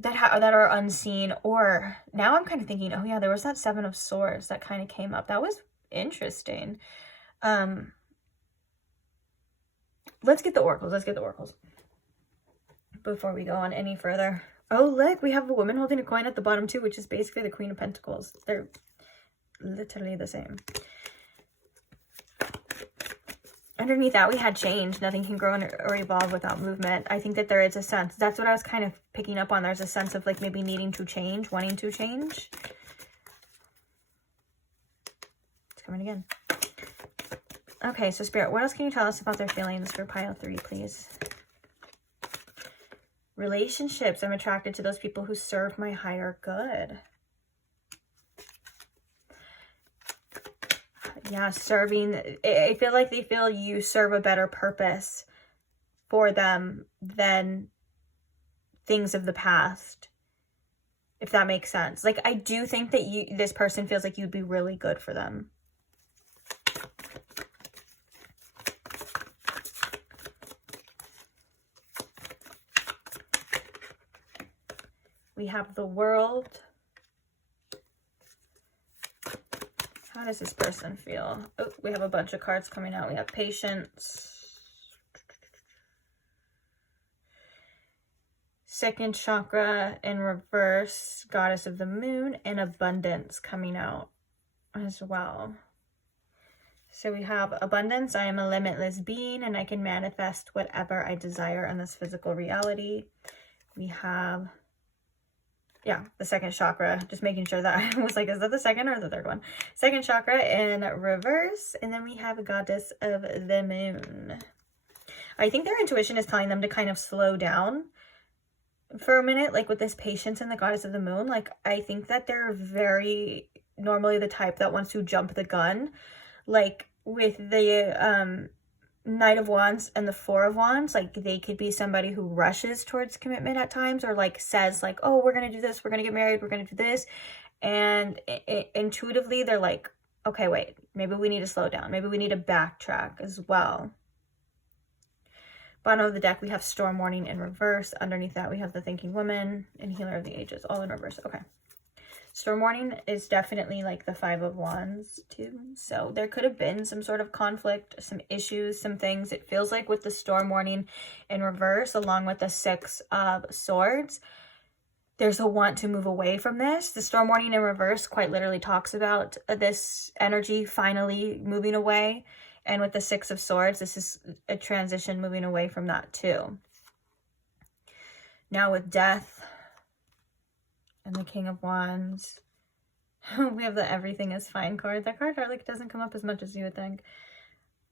that are unseen. Or now I'm kind of thinking, oh yeah, there was that Seven of Swords that kind of came up. That was interesting. Let's get the oracles before we go on any further. Oh, look, we have a woman holding a coin at the bottom too, which is basically the Queen of Pentacles. They're literally the same. Underneath that, we had change. Nothing can grow or evolve without movement. I think that there is a sense. That's what I was kind of picking up on. There's a sense of like maybe needing to change, wanting to change. It's coming again. Okay, so Spirit, what else can you tell us about their feelings for pile 3, please? Relationships. I'm attracted to those people who serve my higher good. Yeah, serving. I feel like they feel you serve a better purpose for them than things of the past, if that makes sense. Like, I do think that this person feels like you'd be really good for them. We have the World. How does this person feel? Oh, we have a bunch of cards coming out. We have Patience, second chakra in reverse, Goddess of the Moon, and Abundance coming out as well. So we have Abundance. I am a limitless being and I can manifest whatever I desire in this physical reality. We have, yeah, the second chakra, just making sure that I was like, is that the second or the third one? Second chakra in reverse. And then we have a Goddess of the Moon. I think their intuition is telling them to kind of slow down for a minute, like with this Patience and the Goddess of the Moon. Like, I think that they're very normally the type that wants to jump the gun. Like with the Knight of Wands and the Four of Wands, like they could be somebody who rushes towards commitment at times, or like says like, oh, we're gonna do this, we're gonna get married, we're gonna do this, and intuitively they're like, okay, wait, maybe we need to slow down, maybe we need to backtrack as well. Bottom of the deck, we have Storm Warning in reverse. Underneath that, we have the Thinking Woman and Healer of the Ages, all in reverse. Okay. Storm Warning is definitely like the Five of Wands too. So there could have been some sort of conflict, some issues, some things. It feels like with the Storm Warning in reverse, along with the Six of Swords, there's a want to move away from this. The Storm Warning in reverse quite literally talks about this energy finally moving away. And with the Six of Swords, this is a transition moving away from that too. Now with Death and the King of Wands, we have the Everything is Fine card. That card like doesn't come up as much as you would think.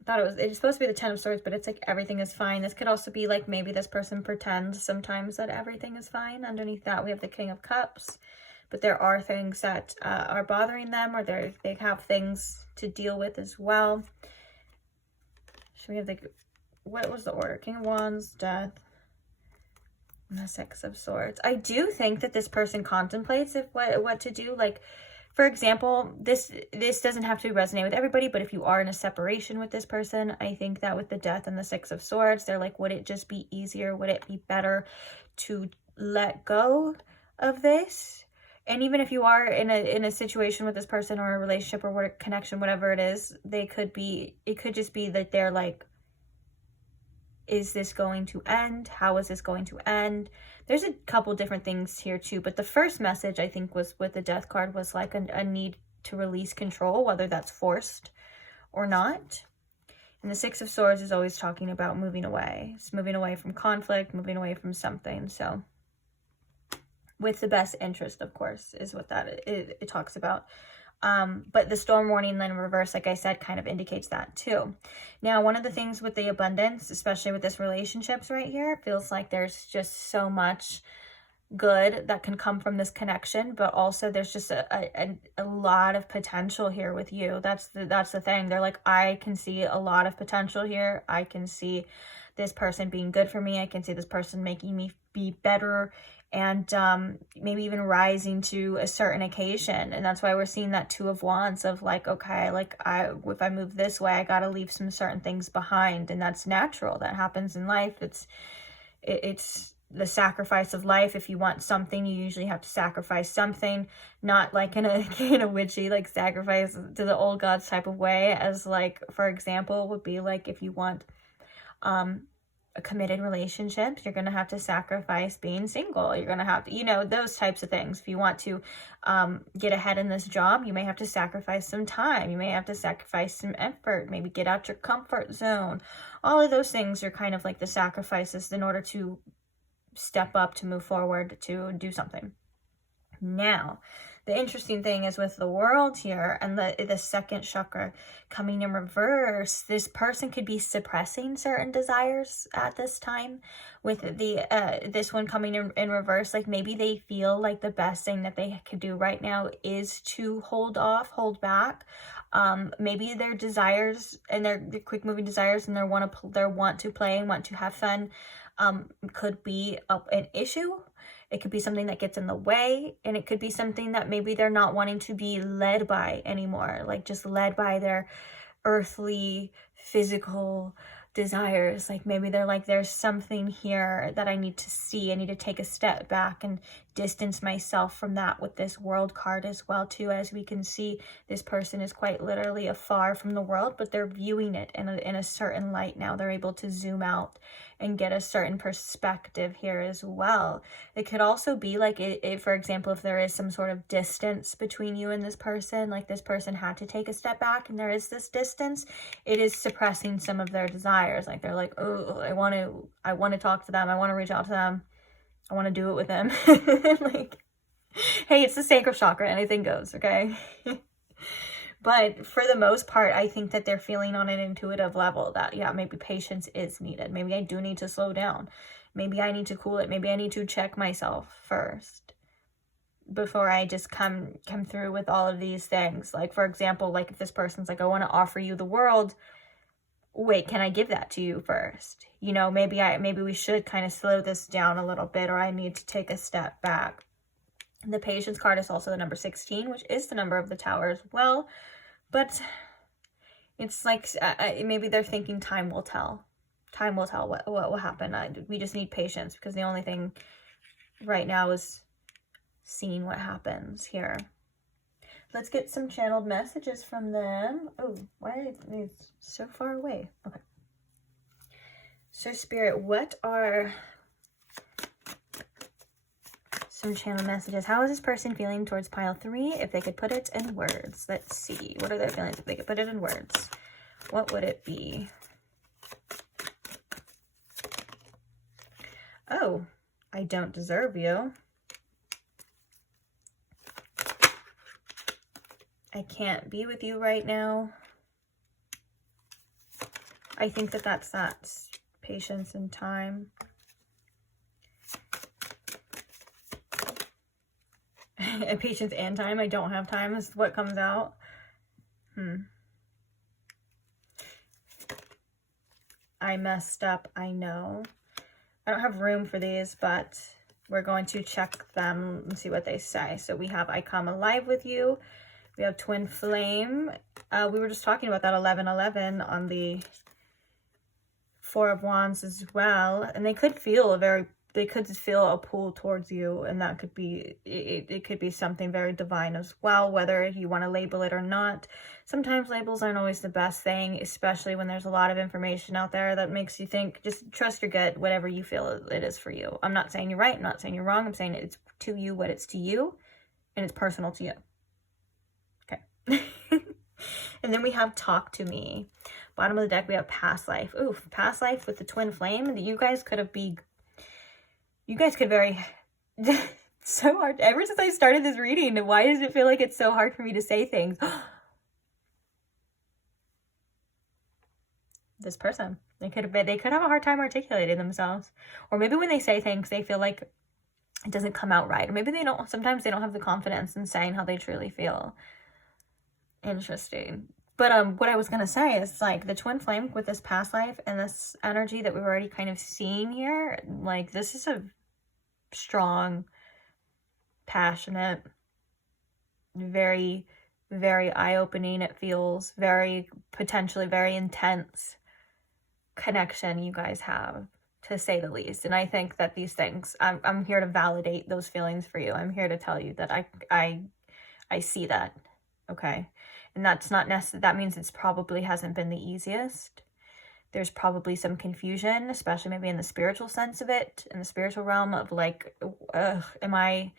I thought it's supposed to be the Ten of Swords, but it's like everything is fine. This could also be like maybe this person pretends sometimes that everything is fine. Underneath that, we have the King of Cups, but there are things that are bothering them, or they have things to deal with as well. So we have the, what was the order? King of Wands, Death, and the Six of Swords. I do think that this person contemplates what to do. Like, for example, this doesn't have to resonate with everybody, but if you are in a separation with this person, I think that with the Death and the Six of Swords, they're like, would it just be easier? Would it be better to let go of this? And even if you are in a situation with this person, or a relationship, or what connection, whatever it is, it could just be that they're like, is this going to end? How is this going to end? There's a couple different things here too, but the first message I think was with the Death card was like a need to release control, whether that's forced or not. And the Six of Swords is always talking about moving away. It's moving away from conflict, moving away from something. So with the best interest, of course, is what that it talks about. But the Storm Warning then in reverse, like I said, kind of indicates that too. Now, one of the things with the Abundance, especially with this relationships right here, feels like there's just so much good that can come from this connection, but also there's just a lot of potential here with you. That's the thing. They're like, I can see a lot of potential here. I can see this person being good for me. I can see this person making me be better, and maybe even rising to a certain occasion. And that's why we're seeing that Two of Wands of like, okay, like if I move this way, I got to leave some certain things behind. And that's natural. That happens in life. It's the sacrifice of life. If you want something, you usually have to sacrifice something, not like in a witchy, like sacrifice to the old gods type of way, as like, for example, would be like if you want a committed relationship, you're going to have to sacrifice being single. You're going to have to, you know, those types of things. If you want to get ahead in this job, you may have to sacrifice some time. You may have to sacrifice some effort, maybe get out your comfort zone. All of those things are kind of like the sacrifices in order to step up, to move forward, to do something. Now, the interesting thing is with the World here and the second chakra coming in reverse, this person could be suppressing certain desires at this time. With the this one coming in reverse, like maybe they feel like the best thing that they could do right now is to hold back. Maybe their desires and their quick moving desires and their want to play and want to have fun could be an issue. It could be something that gets in the way, and it could be something that maybe they're not wanting to be led by anymore, like just led by their earthly, physical desires. Like maybe they're like, there's something here that I need to see. I need to take a step back and distance myself from that with this world card as well too. As we can see, this person is quite literally afar from the world, but they're viewing it in a certain light now. They're able to zoom out and get a certain perspective here as well. It could also be like, for example, if there is some sort of distance between you and this person, like this person had to take a step back and there is this distance, it is suppressing some of their desires. Like they're like, oh, I want to talk to them. I want to reach out to them. I want to do it with them. Like, hey, it's the sacral chakra. Anything goes, okay? But for the most part, I think that they're feeling on an intuitive level that, yeah, maybe patience is needed. Maybe I do need to slow down. Maybe I need to cool it. Maybe I need to check myself first before I just come through with all of these things. Like, for example, like if this person's like, I want to offer you the world. Wait, can I give that to you first? You know, maybe we should kind of slow this down a little bit, or I need to take a step back. The patience card is also the number 16, which is the number of the Tower as well. But it's like maybe they're thinking time will tell. Time will tell what will happen. We just need patience, because the only thing right now is seeing what happens here. Let's get some channeled messages from them. Oh, why are they so far away? Okay. So Spirit, what are some channel messages? How is this person feeling towards pile 3? If they could put it in words. Let's see. What are their feelings if they could put it in words? What would it be? Oh, I don't deserve you. I can't be with you right now. I think that that's patience and time. And patience and time. I don't have time is what comes out. I messed up, I know. I don't have room for these, but we're going to check them and see what they say. So we have I come alive with you. We have twin flame. We were just talking about that 1111 on the Four of Wands as well. And they could feel a pull towards you, and that could be, it could be something very divine as well, whether you want to label it or not. Sometimes labels aren't always the best thing, especially when there's a lot of information out there that makes you think. Just trust your gut, whatever you feel it is for you. I'm not saying you're right, I'm not saying you're wrong, I'm saying it's to you what it's to you, and it's personal to you. Okay. And then we have talk to me. Bottom of the deck, we have past life. Ooh, past life with the twin flame. You guys could very so hard. Ever since I started this reading, why does it feel like it's so hard for me to say things? This person, they could have a hard time articulating themselves, or maybe when they say things, they feel like it doesn't come out right, or maybe sometimes they don't have the confidence in saying how they truly feel. Interesting. But what I was gonna say is, like, the twin flame with this past life and this energy that we've already kind of seen here, like, this is a strong, passionate, very, very eye-opening, it feels, potentially very intense connection you guys have, to say the least. And I think that these things, I'm here to validate those feelings for you. I'm here to tell you that I see that, okay? And that's not necessarily, that means it's probably hasn't been the easiest. There's probably some confusion, especially maybe in the spiritual sense of it, in the spiritual realm of like, am I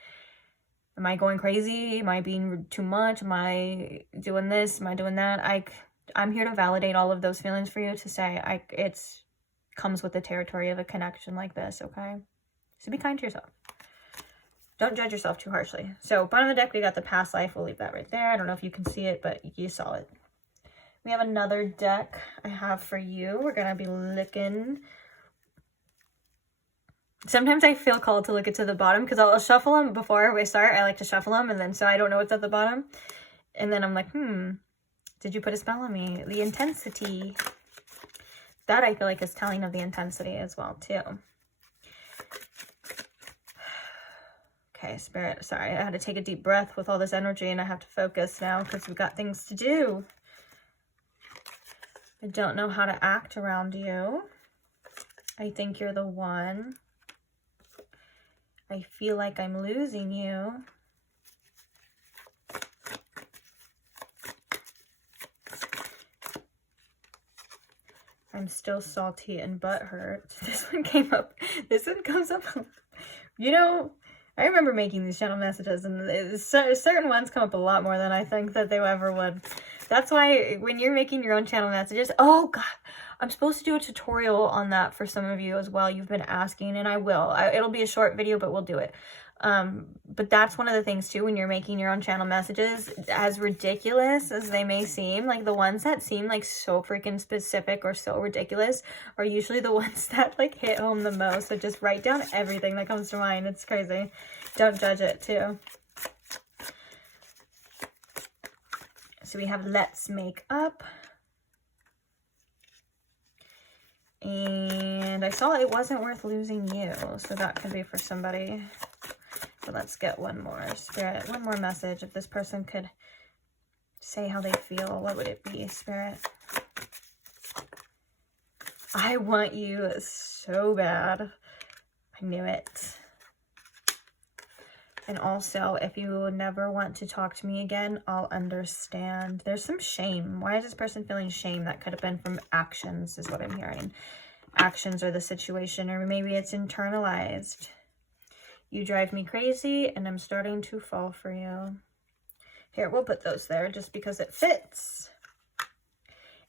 going crazy? Am I being too much? Am I doing this? Am I doing that? I'm here to validate all of those feelings for you, to say it's comes with the territory of a connection like this, okay? So be kind to yourself. Don't judge yourself too harshly. So bottom of the deck, we got the past life. We'll leave that right there. I don't know if you can see it, but you saw it. We have another deck I have for you. We're going to be looking. Sometimes I feel called to look it to the bottom, because I'll shuffle them before we start. I like to shuffle them, and then so I don't know what's at the bottom. And then I'm like, did you put a spell on me? The intensity. That I feel like is telling of the intensity as well, too. Okay, Spirit, sorry, I had to take a deep breath with all this energy, and I have to focus now because we've got things to do. I don't know how to act around you. I think you're the one. I feel like I'm losing you. I'm still salty and butthurt. This one came up. This one comes up. You know, I remember making these channel messages, and certain ones come up a lot more than I think that they ever would. That's why when you're making your own channel messages, oh God, I'm supposed to do a tutorial on that for some of you as well. You've been asking, and I will. It'll be a short video, but we'll do it. But that's one of the things too, when you're making your own channel messages, as ridiculous as they may seem, like the ones that seem like so freaking specific or so ridiculous are usually the ones that like hit home the most. So just write down everything that comes to mind. It's crazy. Don't judge it too. So we have let's make up. And I saw it wasn't worth losing you. So that could be for somebody. So let's get one more, Spirit, one more message. If this person could say how they feel, what would it be, Spirit? I want you so bad. I knew it. And also, if you never want to talk to me again, I'll understand. There's some shame. Why is this person feeling shame? That could have been from actions, is what I'm hearing. Actions or the situation, or maybe it's internalized. You drive me crazy, and I'm starting to fall for you. Here, we'll put those there just because it fits.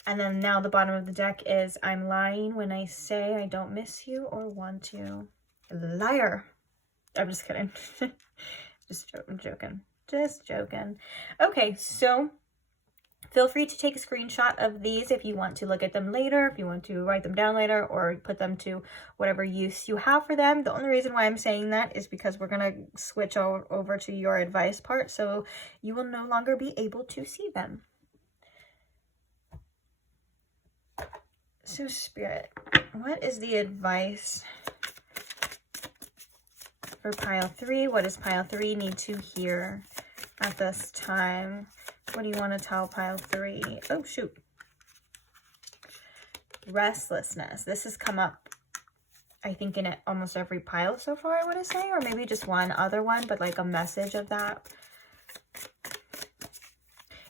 And then now the bottom of the deck is, I'm lying when I say I don't miss you or want you. Liar. I'm just kidding. I'm joking. Just joking. Okay, so feel free to take a screenshot of these if you want to look at them later, if you want to write them down later, or put them to whatever use you have for them. The only reason why I'm saying that is because we're going to switch over to your advice part, so you will no longer be able to see them. So Spirit, what is the advice for pile 3? What does pile 3 need to hear at this time? What do you want to tell pile 3? Oh, shoot. Restlessness. This has come up, I think, in almost every pile so far, I want to say. Or maybe just one other one, but like a message of that.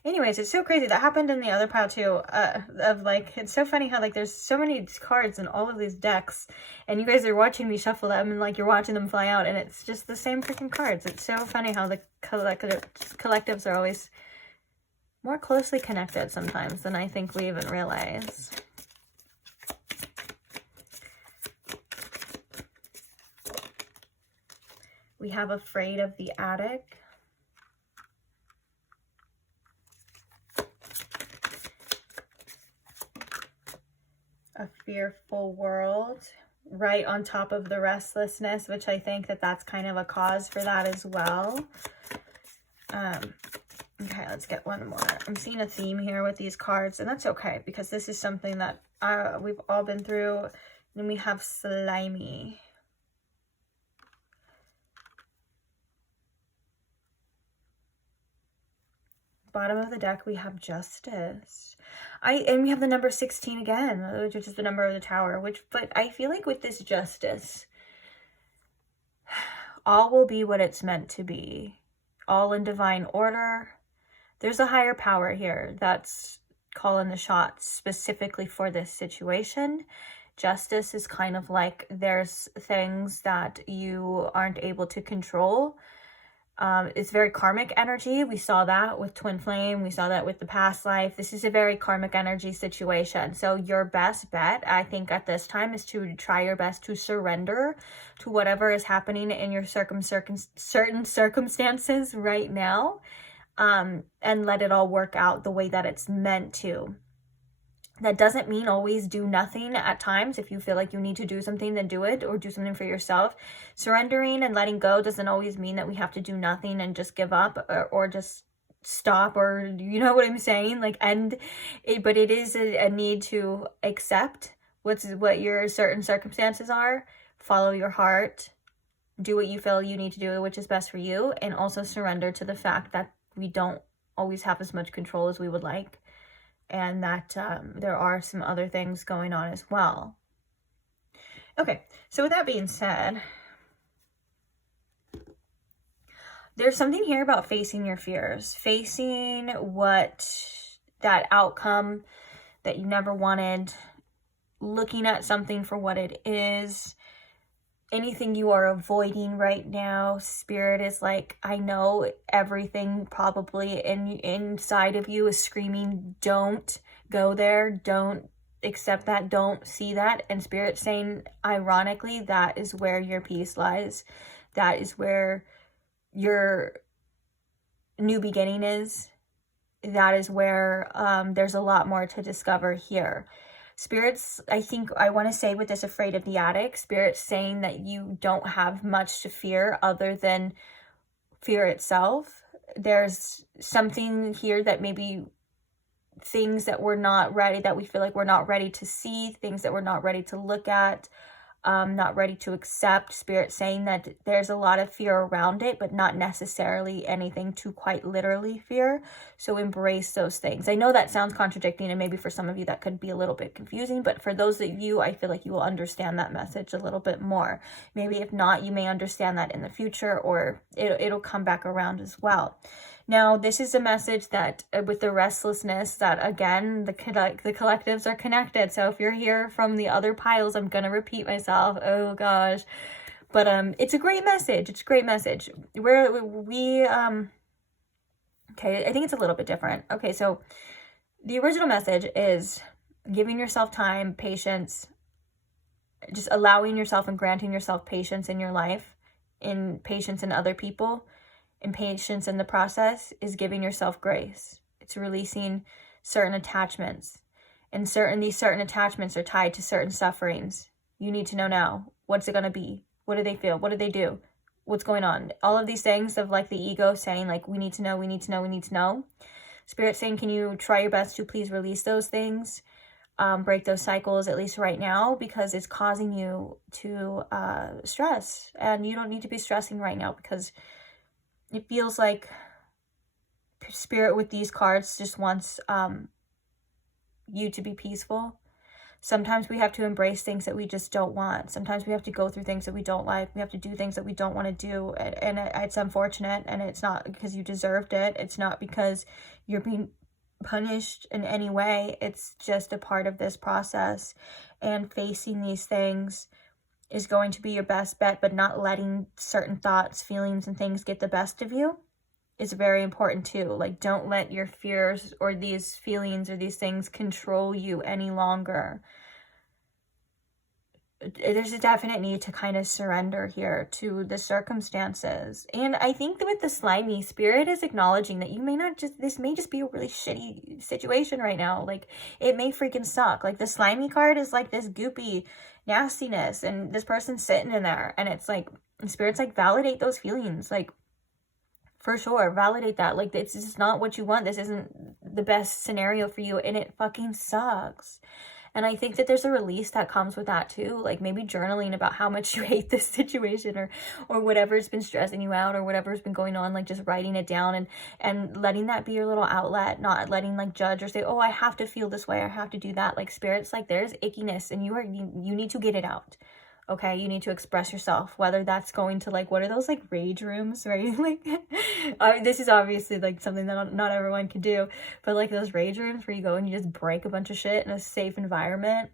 Anyways, it's so crazy. That happened in the other pile too. Of like, it's so funny how like there's so many cards in all of these decks. And you guys are watching me shuffle them and like you're watching them fly out. And it's just the same freaking cards. It's so funny how the collectives are always more closely connected sometimes than I think we even realize. We have afraid of the attic. A fearful world, right on top of the restlessness, which I think that that's kind of a cause for that as well. Okay, let's get one more. I'm seeing a theme here with these cards, and that's okay because this is something that we've all been through. Then we have slimy. Bottom of the deck, we have justice. And we have the number 16 again, which is the number of the tower. But I feel like with this justice, all will be what it's meant to be. All in divine order. There's a higher power here that's calling the shots specifically for this situation. Justice is kind of like there's things that you aren't able to control. It's very karmic energy. We saw that with Twin Flame. We saw that with the past life. This is a very karmic energy situation. So your best bet, I think, at this time is to try your best to surrender to whatever is happening in your certain circumstances right now, and let it all work out the way that it's meant to. That doesn't mean always do nothing at times. If you feel like you need to do something, then do it, or do something for yourself. Surrendering and letting go doesn't always mean that we have to do nothing and just give up or just stop, or you know what I'm saying? Like end it, but it is a need to accept what your certain circumstances are, follow your heart, do what you feel you need to do, which is best for you, and also surrender to the fact that we don't always have as much control as we would like. and that there are some other things going on as well. Okay, so with that being said, there's something here about facing your fears, facing that outcome that you never wanted, looking at something for what it is, anything you are avoiding right now. Spirit is like, I know everything probably inside of you is screaming, don't go there, don't accept that, don't see that. And Spirit's saying, ironically, that is where your peace lies. That is where your new beginning is. That is where there's a lot more to discover here. Spirits, I think I want to say with this afraid of the attic, Spirit's saying that you don't have much to fear other than fear itself. There's something here that maybe things that we're not ready, that we feel like we're not ready to see, things that we're not ready to look at, not ready to accept. Spirit saying that there's a lot of fear around it, but not necessarily anything to quite literally fear. So embrace those things. I know that sounds contradicting, and maybe for some of you that could be a little bit confusing, but for those of you, I feel like you will understand that message a little bit more. Maybe if not, you may understand that in the future, or it'll come back around as well. Now, this is a message that with the restlessness, that again, the collectives are connected. So if you're here from the other piles, I'm going to repeat myself. Oh gosh. But it's a great message. It's a great message. Okay, I think it's a little bit different. Okay, so the original message is giving yourself time, patience, just allowing yourself and granting yourself patience in your life, in patience in other people. And patience in the process is giving yourself grace. It's releasing certain attachments. And these certain attachments are tied to certain sufferings. You need to know now. What's it going to be? What do they feel? What do they do? What's going on? All of these things of like the ego saying like, we need to know, we need to know, we need to know. Spirit saying, can you try your best to please release those things? Break those cycles, at least right now, because it's causing you to stress. And you don't need to be stressing right now, because it feels like Spirit with these cards just wants you to be peaceful. Sometimes we have to embrace things that we just don't want. Sometimes we have to go through things that we don't like. We have to do things that we don't want to do. And it's unfortunate. And it's not because you deserved it. It's not because you're being punished in any way. It's just a part of this process. And facing these things is going to be your best bet, but not letting certain thoughts, feelings, and things get the best of you is very important too. Like, don't let your fears or these feelings or these things control you any longer. There's a definite need to kind of surrender here to the circumstances. And I think that with the slimy, Spirit is acknowledging that you may not just, this may just be a really shitty situation right now. Like, it may freaking suck. Like, the slimy card is like this goopy nastiness, and this person's sitting in there, and it's like, Spirit's like, validate those feelings. Like, for sure, validate that. Like, it's just not what you want. This isn't the best scenario for you, and it fucking sucks. And I think that there's a release that comes with that too. Like, maybe journaling about how much you hate this situation, or whatever's been stressing you out, or whatever's been going on, like just writing it down and letting that be your little outlet, not letting like judge or say, oh, I have to feel this way, I have to do that. Like, Spirit's like, there's ickiness and you need to get it out. Okay, you need to express yourself, whether that's going to like, what are those like rage rooms, right? Like, this is obviously like something that not everyone can do, but like those rage rooms where you go and you just break a bunch of shit in a safe environment,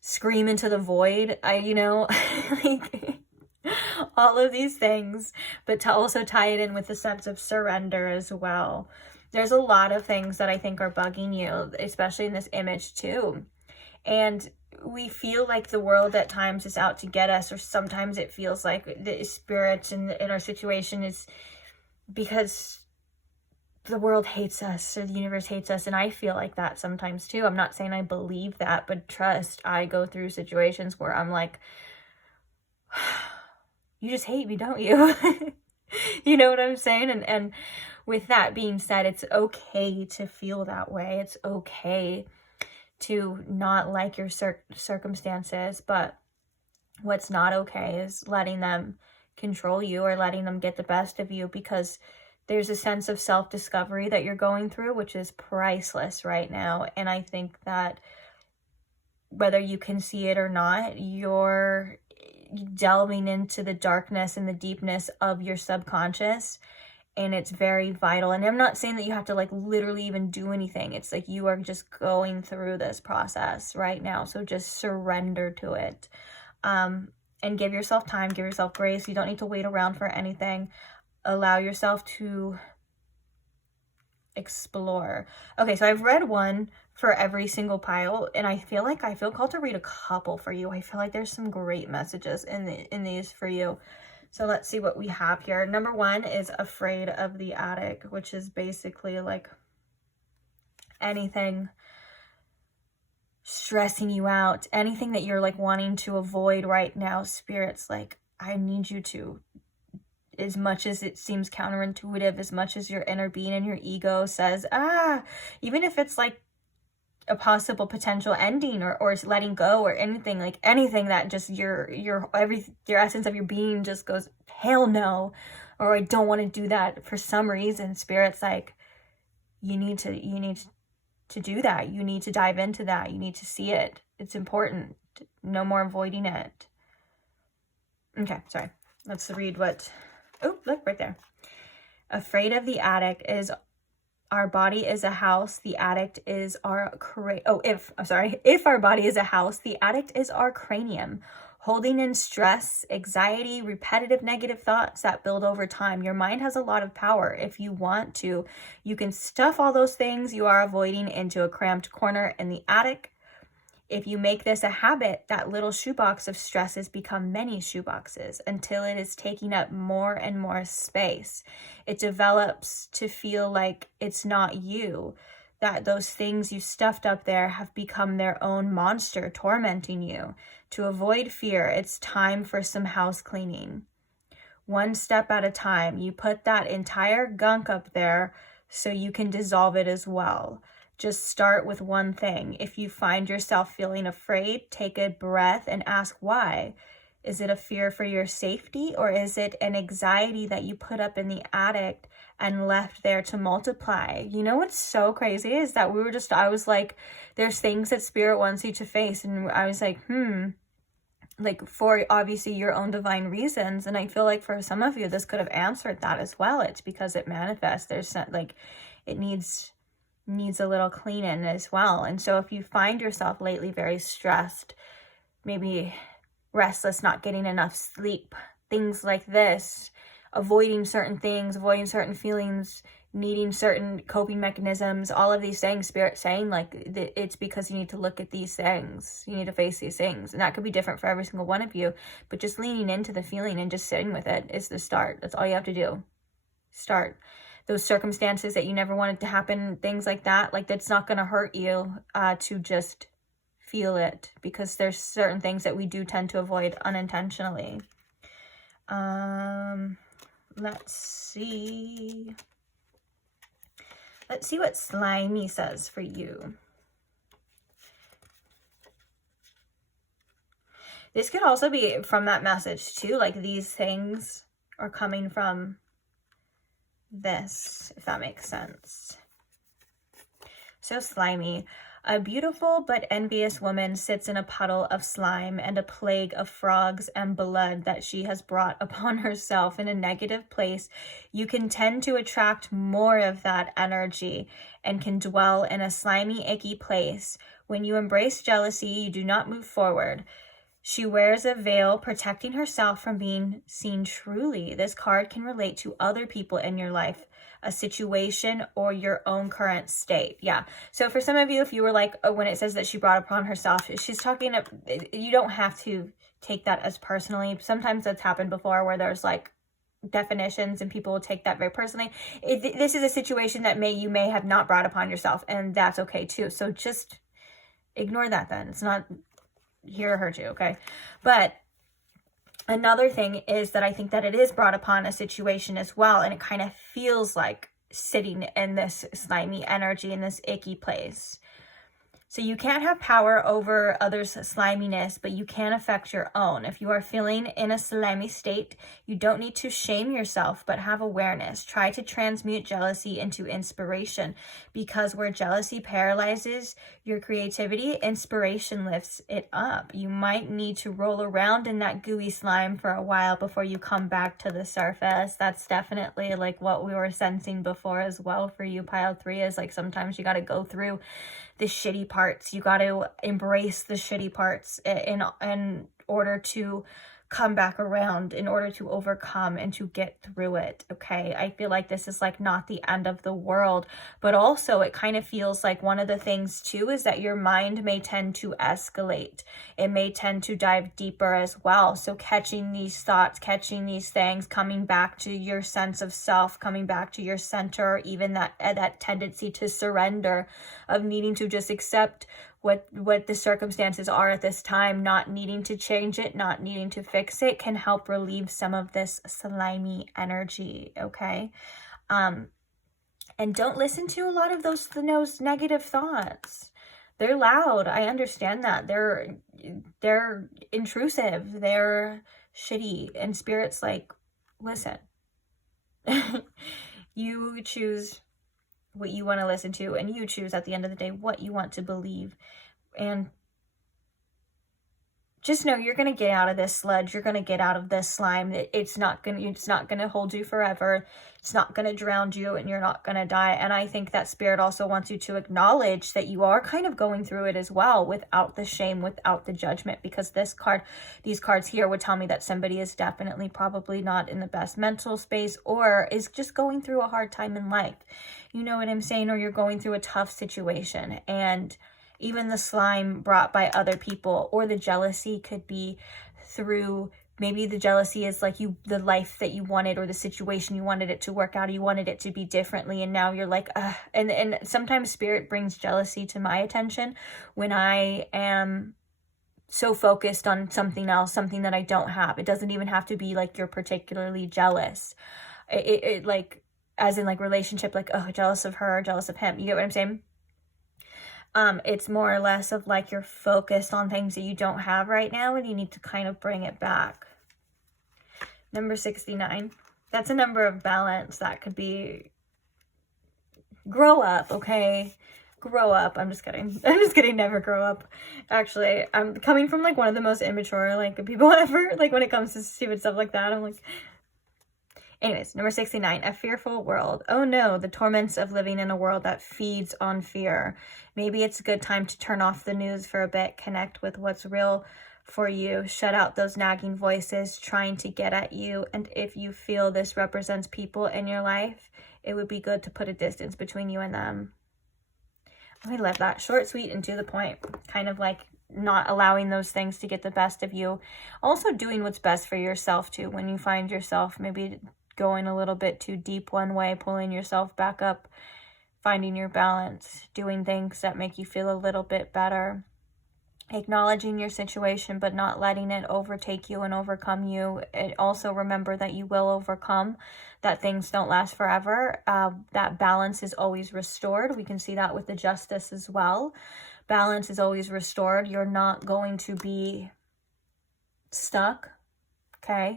scream into the void, like all of these things, but to also tie it in with a sense of surrender as well. There's a lot of things that I think are bugging you, especially in this image too. And we feel like the world at times is out to get us, or sometimes it feels like the spirits in our situation is because the world hates us or the universe hates us. And I feel like that sometimes too. I'm not saying I believe that, but trust, I go through situations where I'm like, you just hate me, don't you? You know what I'm saying? And with that being said, it's okay to feel that way. It's okay to not like your circumstances, but what's not okay is letting them control you or letting them get the best of you, because There's a sense of self-discovery that you're going through, which is priceless right now. And I think that whether you can see it or not, you're delving into the darkness and the deepness of your subconscious, and it's very vital. And I'm not saying that you have to like literally even do anything. It's like you are just going through this process right now, so just surrender to it, and give yourself time, give yourself grace. You don't need to wait around for anything. Allow yourself to explore. Okay, so I've read one for every single pile, and I feel called to read a couple for you. I feel like there's some great messages in these for you. So let's see what we have here. Number 1 is afraid of the attic, which is basically like anything stressing you out, anything that you're like wanting to avoid right now. Spirit's like, I need you to, as much as it seems counterintuitive, as much as your inner being and your ego says, even if it's like a possible potential ending or letting go or anything, like anything that just your essence of your being just goes, hell no, or I don't want to do that for some reason. Spirit's like, you need to do that. You need to dive into that. You need to see it. It's important. No more avoiding it. Okay, sorry. Let's read what, oh, look right there. Afraid of the attic is our body is a house, the attic is our if our body is a house, the attic is our cranium, holding in stress, anxiety, repetitive negative thoughts that build over time. Your mind has a lot of power. If you want to, you can stuff all those things you are avoiding into a cramped corner in the attic. If you make this a habit, that little shoebox of stresses become many shoeboxes until it is taking up more and more space. It develops to feel like it's not you, that those things you stuffed up there have become their own monster tormenting you. To avoid fear, it's time for some house cleaning. One step at a time. You put that entire gunk up there so you can dissolve it as well. Just start with one thing. If you find yourself feeling afraid, take a breath and ask why. Is it a fear for your safety, or is it an anxiety that you put up in the attic and left there to multiply? You know what's so crazy is that I was like, there's things that Spirit wants you to face. And I was like, like for obviously your own divine reasons. And I feel like for some of you, this could have answered that as well. It's because it manifests. There's not, like, it needs a little cleaning as well. And so if you find yourself lately very stressed, maybe restless, not getting enough sleep, things like this, avoiding certain things, avoiding certain feelings, needing certain coping mechanisms, all of these things, Spirit saying like it's because you need to look at these things. You need to face these things. And that could be different for every single one of you, but just leaning into the feeling and just sitting with it is the start. That's all you have to do. Start. Those circumstances that you never wanted to happen, things like that, like that's not going to hurt you to just feel it, because there's certain things that we do tend to avoid unintentionally. Let's see. Let's see what Slimy says for you. This could also be from that message too, like these things are coming from this, if that makes sense. So Slimy. A beautiful but envious woman sits in a puddle of slime and a plague of frogs and blood that she has brought upon herself in a negative place. You can tend to attract more of that energy and can dwell in a slimy, icky place. When you embrace jealousy, you do not move forward. She wears a veil, protecting herself from being seen truly. This card can relate to other people in your life, a situation, or your own current state. Yeah. So for some of you, if you were like, when it says that she brought upon herself, she's talking, you don't have to take that as personally. Sometimes that's happened before where there's like definitions and people will take that very personally. This is a situation that you may have not brought upon yourself, and that's okay too. So just ignore that then. It's not here to hurt you, okay? But another thing is that I think that it is brought upon a situation as well, and it kind of feels like sitting in this slimy energy, in this icky place. So you can't have power over others' sliminess, but you can affect your own. If you are feeling in a slimy state, you don't need to shame yourself, but have awareness. Try to transmute jealousy into inspiration, because where jealousy paralyzes your creativity, inspiration lifts it up. You might need to roll around in that gooey slime for a while before you come back to the surface. That's definitely like what we were sensing before as well for you, pile 3, is like sometimes you got to go through the shitty parts. You got to embrace the shitty parts in order to come back around, in order to overcome and to get through it. Okay, I feel like this is like not the end of the world, but also it kind of feels like one of the things too is that your mind may tend to escalate. It may tend to dive deeper as well. So catching these thoughts, catching these things, coming back to your sense of self, coming back to your center, even that tendency to surrender, of needing to just accept what the circumstances are at this time, not needing to change it, not needing to fix it, can help relieve some of this slimy energy, okay? And don't listen to a lot of those negative thoughts. They're loud. I understand that. They're intrusive. They're shitty. And Spirit's like, listen, you choose what you want to listen to, and you choose at the end of the day what you want to believe. And just know you're going to get out of this sludge. You're going to get out of this slime. It's not going to hold you forever. It's not going to drown you, and you're not going to die. And I think that Spirit also wants you to acknowledge that you are kind of going through it as well, without the shame, without the judgment, because these cards here would tell me that somebody is definitely probably not in the best mental space, or is just going through a hard time in life. You know what I'm saying? Or you're going through a tough situation, and even the slime brought by other people, or the jealousy could be through, maybe the jealousy is like the life that you wanted, or the situation you wanted it to work out, or you wanted it to be differently, and now you're like, ugh. And sometimes Spirit brings jealousy to my attention when I am so focused on something else, something that I don't have. It doesn't even have to be like you're particularly jealous. It like, as in like relationship, like, oh, jealous of her, jealous of him. You get what I'm saying? It's more or less of like you're focused on things that you don't have right now, and you need to kind of bring it back. Number 69. That's a number of balance. That could be grow up, okay? Grow up. I'm just kidding. Never grow up. Actually, I'm coming from like one of the most immature like people ever. Like when it comes to stupid stuff like that, I'm like... Anyways, number 69, a fearful world. Oh no, the torments of living in a world that feeds on fear. Maybe it's a good time to turn off the news for a bit, connect with what's real for you, shut out those nagging voices trying to get at you. And if you feel this represents people in your life, it would be good to put a distance between you and them. I love that. Short, sweet, and to the point. Kind of like not allowing those things to get the best of you. Also doing what's best for yourself too. When you find yourself maybe going a little bit too deep one way, pulling yourself back up, finding your balance, doing things that make you feel a little bit better, acknowledging your situation, but not letting it overtake you and overcome you. Also remember that you will overcome, that things don't last forever. That balance is always restored. We can see that with the Justice as well. Balance is always restored. You're not going to be stuck. Okay,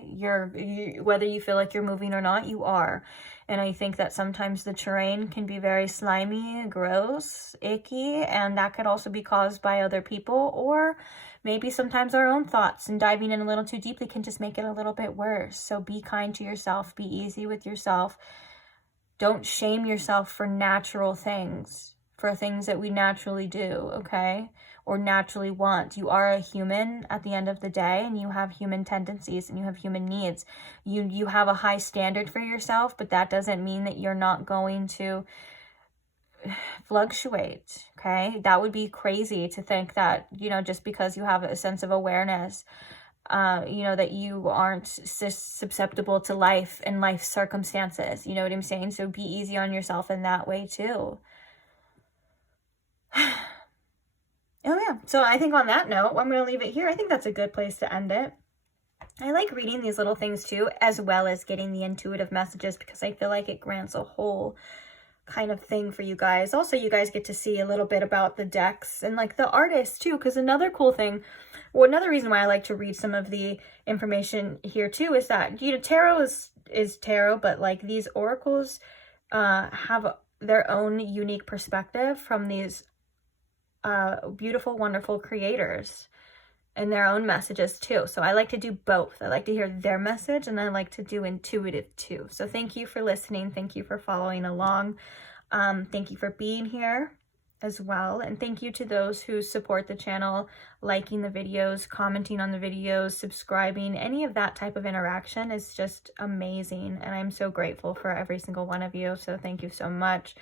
whether you feel like you're moving or not, you are. And I think that sometimes the terrain can be very slimy, gross, icky, and that could also be caused by other people, or maybe sometimes our own thoughts, and diving in a little too deeply can just make it a little bit worse. So be kind to yourself, be easy with yourself. Don't shame yourself for natural things, for things that we naturally do, okay? Or naturally want. You are a human at the end of the day, and you have human tendencies and you have human needs. You have a high standard for yourself, but that doesn't mean that you're not going to fluctuate, okay? That would be crazy to think that, just because you have a sense of awareness, that you aren't susceptible to life and life circumstances. You know what I'm saying? So be easy on yourself in that way too. Oh yeah, so I think on that note, I'm going to leave it here. I think that's a good place to end it. I like reading these little things too, as well as getting the intuitive messages, because I feel like it grants a whole kind of thing for you guys. Also, you guys get to see a little bit about the decks and like the artists too, because another cool thing, well, another reason why I like to read some of the information here too is that, you know, tarot is tarot, but like these oracles have their own unique perspective from these beautiful, wonderful creators and their own messages too. So I like to do both. I like to hear their message and I like to do intuitive too. So thank you for listening. Thank you for following along. Thank you for being here as well. And thank you to those who support the channel, liking the videos, commenting on the videos, subscribing. Any of that type of interaction is just amazing. And I'm so grateful for every single one of you. So thank you so much.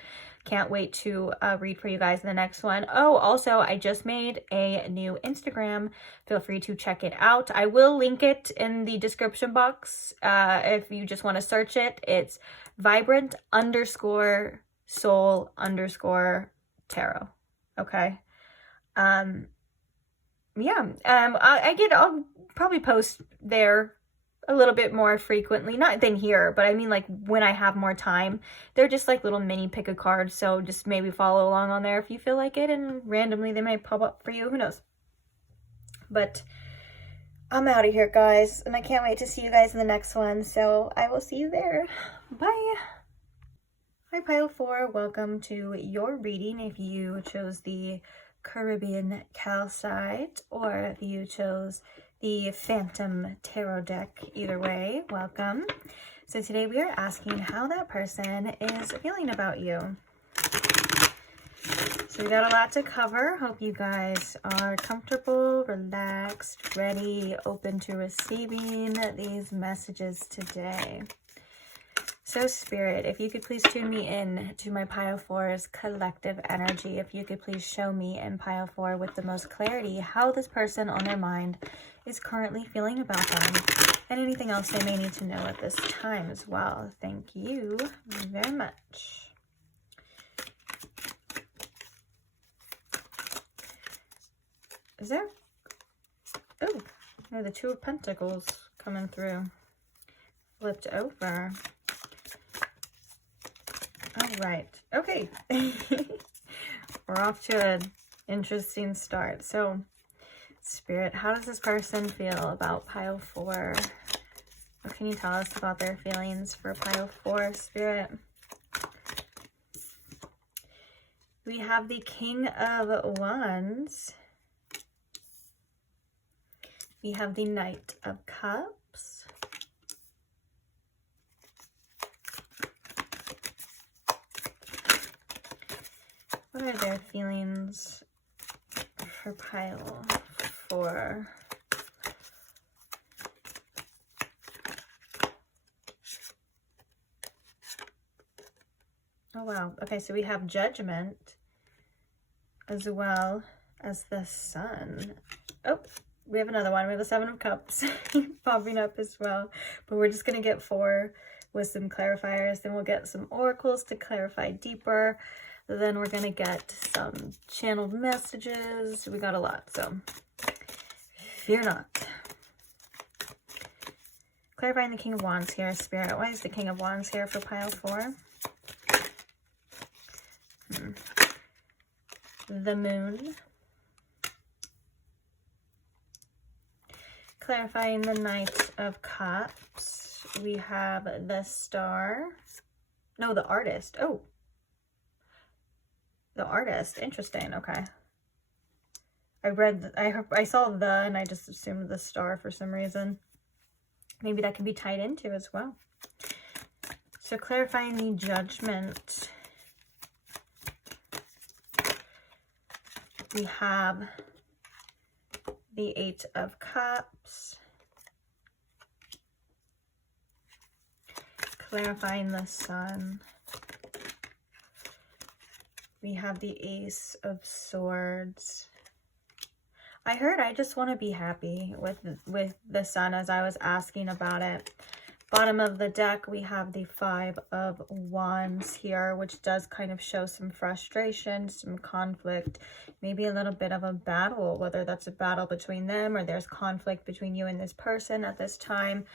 Can't wait to read for you guys in the next one. Oh, also, I just made a new Instagram. Feel free to check it out. I will link it in the description box if you just want to search it. It's vibrant_soul_tarot. Okay. Yeah. I'll probably post there a little bit more frequently, not than here, but I mean like when I have more time. They're just like little mini pick a card, so just maybe follow along on there if you feel like it, and randomly they might pop up for you, who knows. But I'm out of here, guys, and I can't wait to see you guys in the next one, so I will see you there. Bye. Hi Pile 4, welcome to your reading if you chose the Caribbean Calcite or if you chose the Fantome Tarot deck. Either way, welcome. So today we are asking how that person is feeling about you. So we got a lot to cover. Hope you guys are comfortable, relaxed, ready, open to receiving these messages today. So Spirit, if you could please tune me in to my Pile 4's collective energy. If you could please show me in Pile 4 with the most clarity how this person on their mind is currently feeling about them, and anything else they may need to know at this time as well. Thank you very much. Is there? Oh, the Two of Pentacles coming through. Flipped over. All right. Okay. We're off to an interesting start. So, Spirit, how does this person feel about Pile 4? What can you tell us about their feelings for Pile 4, Spirit? We have the King of Wands. We have the Knight of Cups. What are their feelings for Pile 4? Oh, wow. Okay, so we have Judgment as well as the Sun. Oh, we have another one. We have the Seven of Cups popping up as well. But we're just going to get 4 with some clarifiers. Then we'll get some oracles to clarify deeper. Then we're going to get some channeled messages. We got a lot, so fear not. Clarifying the King of Wands here, Spirit. Why is the King of Wands here for Pile 4? The Moon. Clarifying the Knight of Cups. We have the Star. No, the Artist. Oh. The Artist. Interesting. Okay. I saw the, and I just assumed the Star for some reason. Maybe that can be tied into as well. So clarifying the Judgment. We have the 8 of Cups. Clarifying the Sun. We have the Ace of Swords. I heard I just want to be happy with the Sun as I was asking about it. Bottom of the deck, we have the 5 of Wands here, which does kind of show some frustration, some conflict, maybe a little bit of a battle, whether that's a battle between them or there's conflict between you and this person at this time.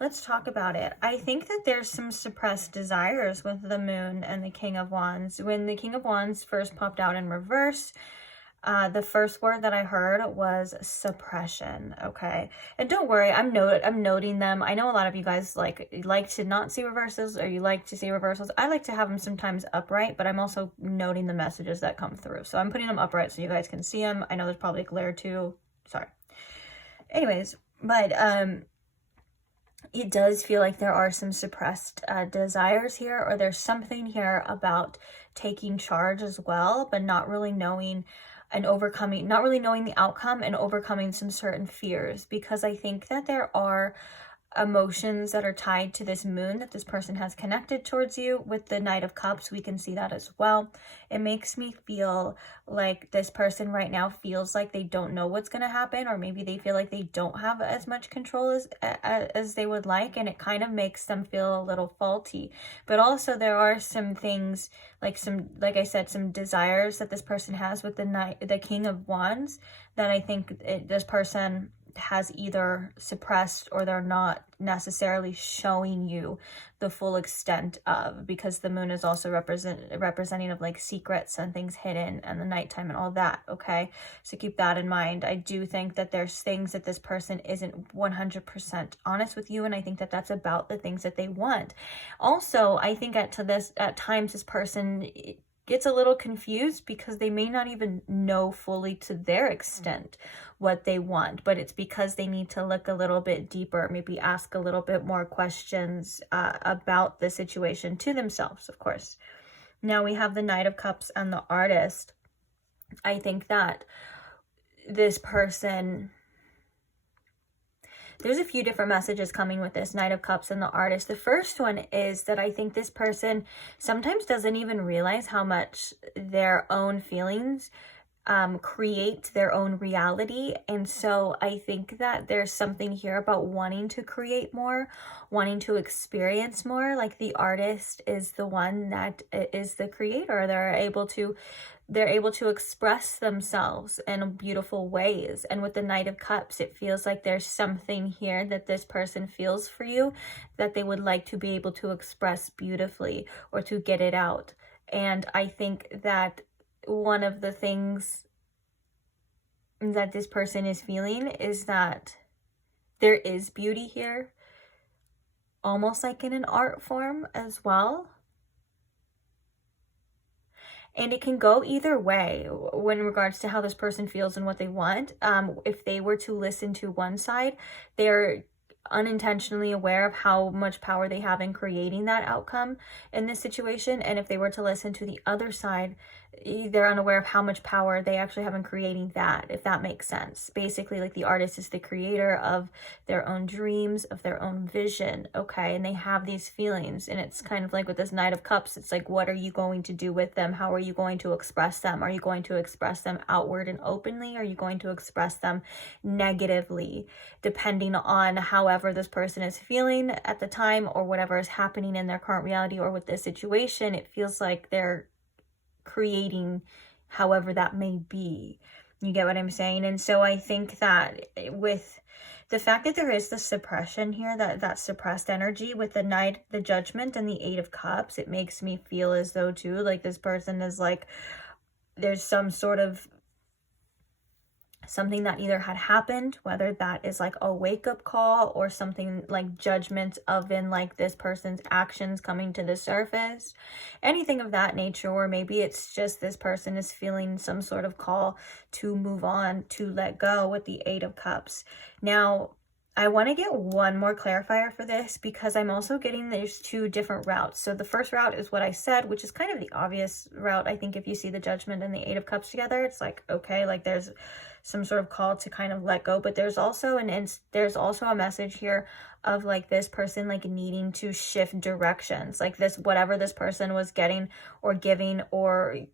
let's talk about it. I think that there's some suppressed desires with the moon and the King of Wands. When the King of Wands first popped out in reverse, the first word that I heard was suppression. Okay, and don't worry, I'm noting them. I know a lot of you guys like to not see reversals, or you like to see reversals. I like to have them sometimes upright, but I'm also noting the messages that come through. So I'm putting them upright so you guys can see them. I know there's probably a glare too. Sorry. Anyways, but it does feel like there are some suppressed desires here, or there's something here about taking charge as well, but not really knowing and overcoming, not really knowing the outcome and overcoming some certain fears, because I think that there are emotions that are tied to this moon that this person has connected towards you. With the Knight of Cups, we can see that as well. It makes me feel like this person right now feels like they don't know what's going to happen, or maybe they feel like they don't have as much control as they would like, and it kind of makes them feel a little faulty. But also there are some things, like I said, some desires that this person has with the King of Wands that I think this person has either suppressed, or they're not necessarily showing you the full extent of, because the moon is also representing of like secrets and things hidden and the nighttime and all that. Okay, so keep that in mind. I do think that there's things that this person isn't 100% honest with you, and I think that that's about the things that they want. Also, I think at times this person gets a little confused because they may not even know fully to their extent what they want, but it's because they need to look a little bit deeper, maybe ask a little bit more questions about the situation to themselves, of course. Now we have the Knight of Cups and the Artist. I think that this person, there's a few different messages coming with this Knight of Cups and the Artist. The first one is that I think this person sometimes doesn't even realize how much their own feelings create their own reality. And so I think that there's something here about wanting to create more, wanting to experience more. Like the artist is the one that is the creator. They're able to express themselves in beautiful ways. And with the Knight of Cups, it feels like there's something here that this person feels for you that they would like to be able to express beautifully, or to get it out. And I think that one of the things that this person is feeling is that there is beauty here, almost like in an art form as well. And it can go either way when regards to how this person feels and what they want. If they were to listen to one side, they're unintentionally aware of how much power they have in creating that outcome in this situation. And if they were to listen to the other side, they're unaware of how much power they actually have in creating that, if that makes sense. Basically, like the artist is the creator of their own dreams, of their own vision, okay? And they have these feelings, and it's kind of like with this Knight of Cups, it's like, what are you going to do with them? How are you going to express them? Are you going to express them outward and openly? Are you going to express them negatively, depending on however this person is feeling at the time, or whatever is happening in their current reality, or with this situation? It feels like they're creating however that may be. You get what I'm saying? And so I think that with the fact that there is the suppression here, that suppressed energy with the Knight, the Judgment, and the Eight of Cups, it makes me feel as though too, like this person is like, there's some sort of something that either had happened, whether that is like a wake-up call, or something like judgment of in like this person's actions coming to the surface, anything of that nature. Or maybe it's just this person is feeling some sort of call to move on, to let go, with the Eight of Cups. Now, I want to get one more clarifier for this, because I'm also getting there's two different routes. So the first route is what I said, which is kind of the obvious route. I think if you see the Judgment and the Eight of Cups together, it's like, okay, like there's some sort of call to kind of let go. But there's also a message here of like this person like needing to shift directions, like this, whatever this person was getting or giving or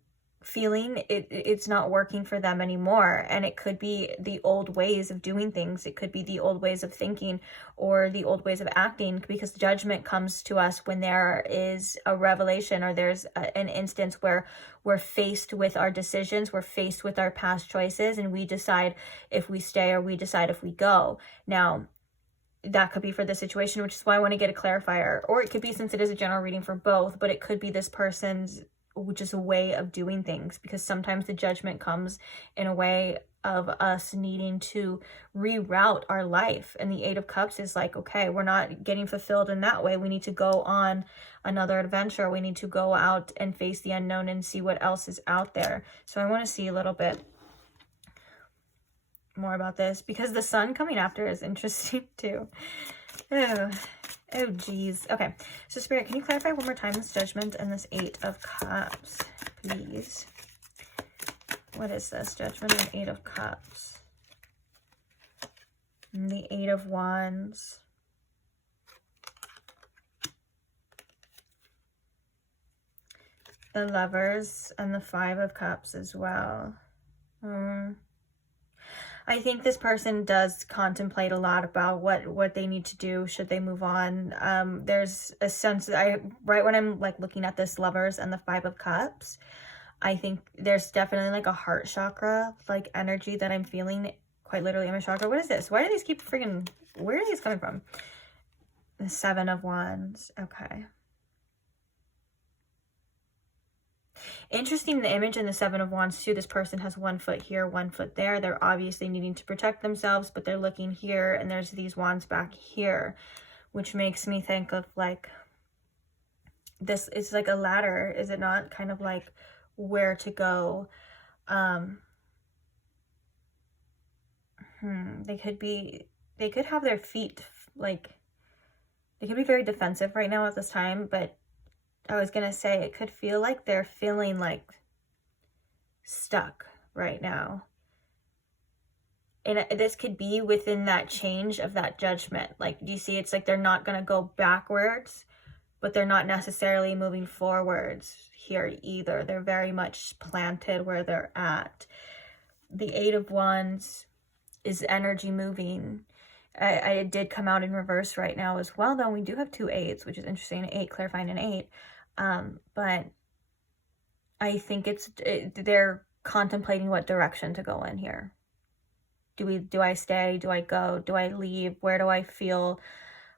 feeling, it's not working for them anymore. And it could be the old ways of doing things, it could be the old ways of thinking, or the old ways of acting, because Judgment comes to us when there is a revelation, or there's an instance where we're faced with our decisions, we're faced with our past choices, and we decide if we stay or we decide if we go. Now, that could be for this situation, which is why I want to get a clarifier. Or it could be, since it is a general reading, for both, but it could be this person's just a way of doing things, because sometimes the judgment comes in a way of us needing to reroute our life. And the Eight of Cups is like, okay, we're not getting fulfilled in that way. We need to go on another adventure. We need to go out and face the unknown and see what else is out there. So I want to see a little bit more about this, because the sun coming after is interesting too. Oh geez. Okay, so Spirit, can you clarify one more time this Judgment and this Eight of Cups, please? What is this? Judgment and Eight of Cups. And the Eight of Wands. The Lovers and the Five of Cups as well. I think this person does contemplate a lot about what they need to do should they move on. There's a sense that right when I'm like looking at this Lovers and the Five of Cups, I think there's definitely like a heart chakra like energy that I'm feeling quite literally in my chakra. What is this? Why do these keep freaking, where are these coming from? The Seven of Wands. Okay. Interesting, the image in the Seven of Wands too. This person has one foot here, one foot there. They're obviously needing to protect themselves, but they're looking here and there's these wands back here, which makes me think of like, this is like a ladder, is it not? Kind of like where to go. They could have their feet like, they could be very defensive right now at this time, but I was gonna say it could feel like they're feeling like stuck right now. And this could be within that change of that judgment. Like, do you see? It's like they're not gonna go backwards, but they're not necessarily moving forwards here either. They're very much planted where they're at. The Eight of Wands is energy moving. I did come out in reverse right now as well, though. We do have two eights, which is interesting. An 8 clarifying an 8. But I think they're contemplating what direction to go in here. Do I stay? Do I go? Do I leave? Where do I feel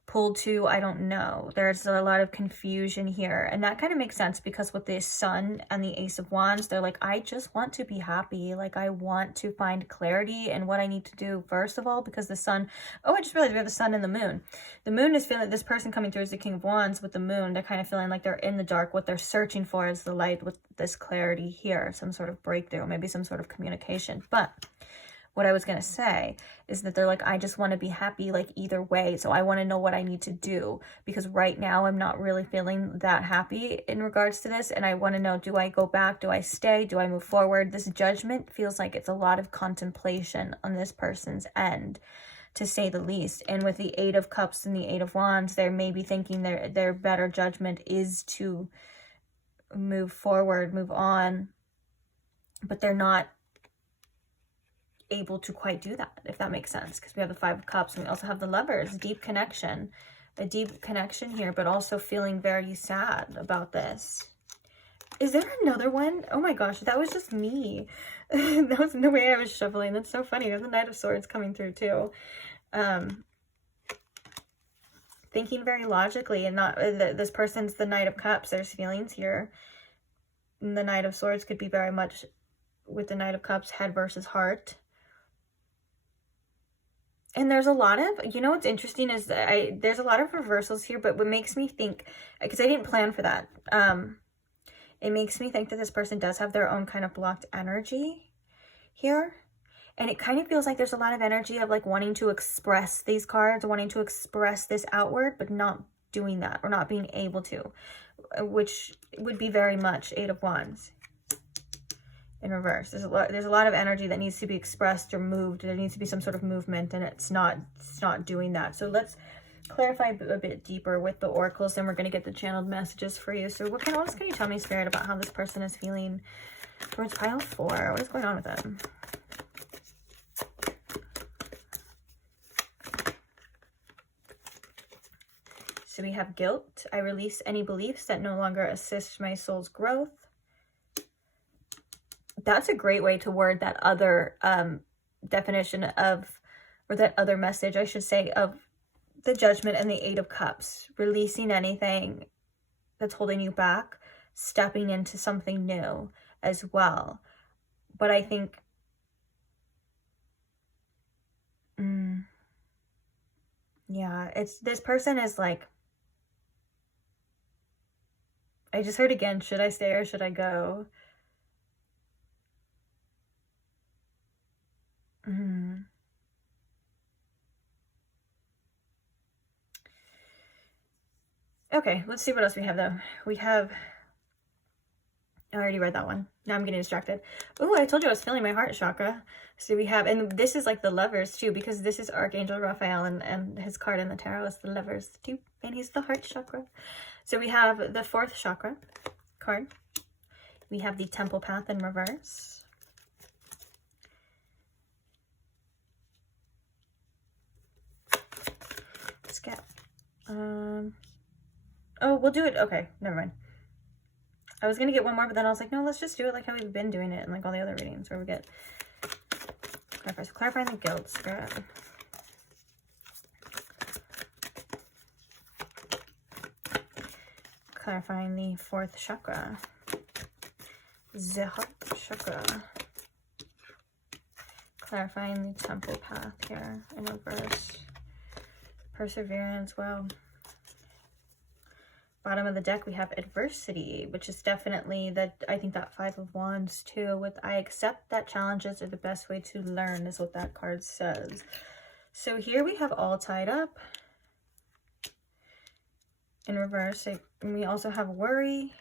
pulled to? I don't know. There's a lot of confusion here, and that kind of makes sense, because with the Sun and the Ace of Wands, they're like, I just want to be happy. Like, I want to find clarity in what I need to do first of all, because the Sun, oh, I just realized we have the Sun and the Moon. The Moon is feeling, this person coming through is the King of Wands. With the Moon, they're kind of feeling like they're in the dark. What they're searching for is the light with this clarity here, some sort of breakthrough, maybe some sort of communication. But what I was going to say is that they're like, I just want to be happy, like either way. So I want to know what I need to do, because right now I'm not really feeling that happy in regards to this. And I want to know, do I go back? Do I stay? Do I move forward? This judgment feels like it's a lot of contemplation on this person's end, to say the least. And with the Eight of Cups and the Eight of Wands, they may be thinking their better judgment is to move forward, move on, but they're not able to quite do that, if that makes sense, because we have the Five of Cups and we also have the Lovers. Deep connection, a deep connection here, but also feeling very sad about this. Is there another one? Oh my gosh, that was just me. That was the way I was shuffling. That's so funny. There's the Knight of Swords coming through too. Thinking very logically, and not this person's the Knight of Cups. There's feelings here. And the Knight of Swords could be very much with the Knight of Cups, head versus heart. And there's a lot of, you know, what's interesting is that there's a lot of reversals here, but what makes me think, because I didn't plan for that, it makes me think that this person does have their own kind of blocked energy here. And it kind of feels like there's a lot of energy of like wanting to express these cards, wanting to express this outward, but not doing that, or not being able to, which would be very much Eight of Wands in reverse. There's a lot of energy that needs to be expressed or moved. There needs to be some sort of movement, and it's not doing that. So let's clarify a bit deeper with the oracles, and we're going to get the channeled messages for you. So what else can you tell me, Spirit, about how this person is feeling towards pile 4? What is going on with them? So we have guilt. I release any beliefs that no longer assist my soul's growth. That's a great way to word that other definition of, or that other message, I should say, of the Judgment and the Eight of Cups, releasing anything that's holding you back, stepping into something new as well. But I think yeah, it's, this person is like, I just heard again, should I stay or should I go? Okay, let's see what else we have though. We have, I already read that one. Now I'm getting distracted. Oh, I told you I was feeling my heart chakra. So we have, and this is like the Lovers too, because this is Archangel Raphael, and his card in the tarot is the Lovers too, and he's the heart chakra. So we have the 4th chakra card. We have the Temple Path in reverse. Let's get, oh, we'll do it. Okay, never mind. I was going to get one more, but then I was like, no, let's just do it like how we've been doing it in like all the other readings where we get clarifying the guilt spread. Clarifying the 4th chakra. The heart chakra. Clarifying the Temple Path here in reverse. Perseverance, well. Bottom of the deck, we have adversity, which is definitely that, I think that 5 of Wands too, with I accept that challenges are the best way to learn is what that card says. So here we have all tied up in reverse. And we also have worry.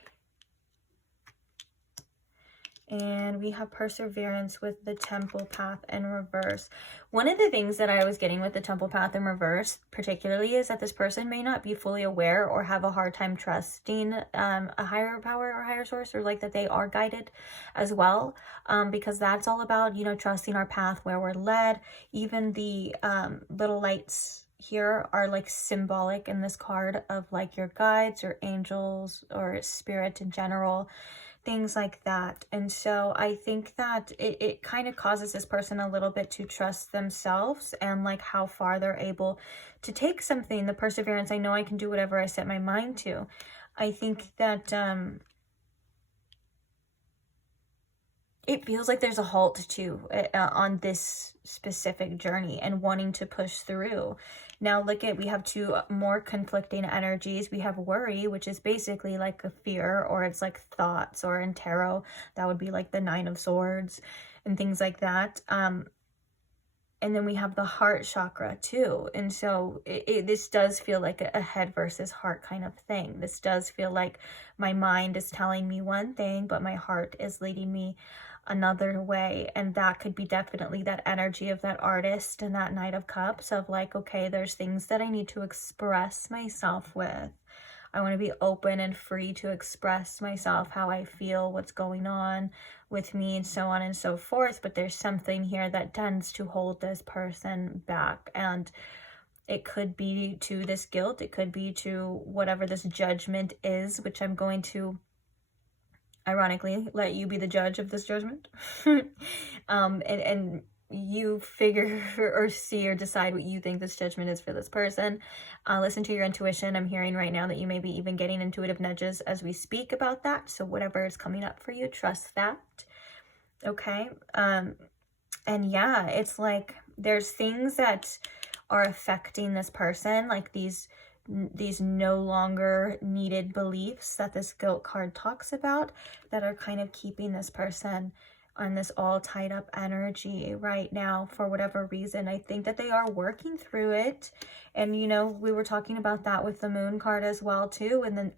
And we have perseverance with the Temple Path in reverse. One of the things that I was getting with the Temple Path in reverse, particularly, is that this person may not be fully aware or have a hard time trusting a higher power or higher source, or like that they are guided as well. Because that's all about, you know, trusting our path where we're led. Even the little lights here are like symbolic in this card of like your guides or angels or spirit in general. Things like that. And so I think that it kind of causes this person a little bit to trust themselves and like how far they're able to take something. The perseverance, I know I can do whatever I set my mind to. I think that it feels like there's a halt too on this specific journey and wanting to push through. Now look at, we have 2 more conflicting energies. We have worry, which is basically like a fear, or it's like thoughts, or in tarot, that would be like the 9 of Swords and things like that. And then we have the heart chakra too. And so this does feel like a head versus heart kind of thing. This does feel like my mind is telling me one thing, but my heart is leading me another way. And that could be definitely that energy of that artist and that Knight of Cups of like, okay, there's things that I need to express myself with. I want to be open and free to express myself, how I feel, what's going on with me, and so on and so forth. But there's something here that tends to hold this person back. And it could be to this guilt. It could be to whatever this judgment is, which I'm going to, ironically, let you be the judge of this judgment. And you figure or see or decide what you think this judgment is for this person. Listen to your intuition. I'm hearing right now that you may be even getting intuitive nudges as we speak about that. So whatever is coming up for you, trust that. Okay. And yeah, it's like there's things that are affecting this person, like these no longer needed beliefs that this guilt card talks about, that are kind of keeping this person on this all tied up energy right now for whatever reason. I think that they are working through it. And, you know, we were talking about that with the moon card as well too. And then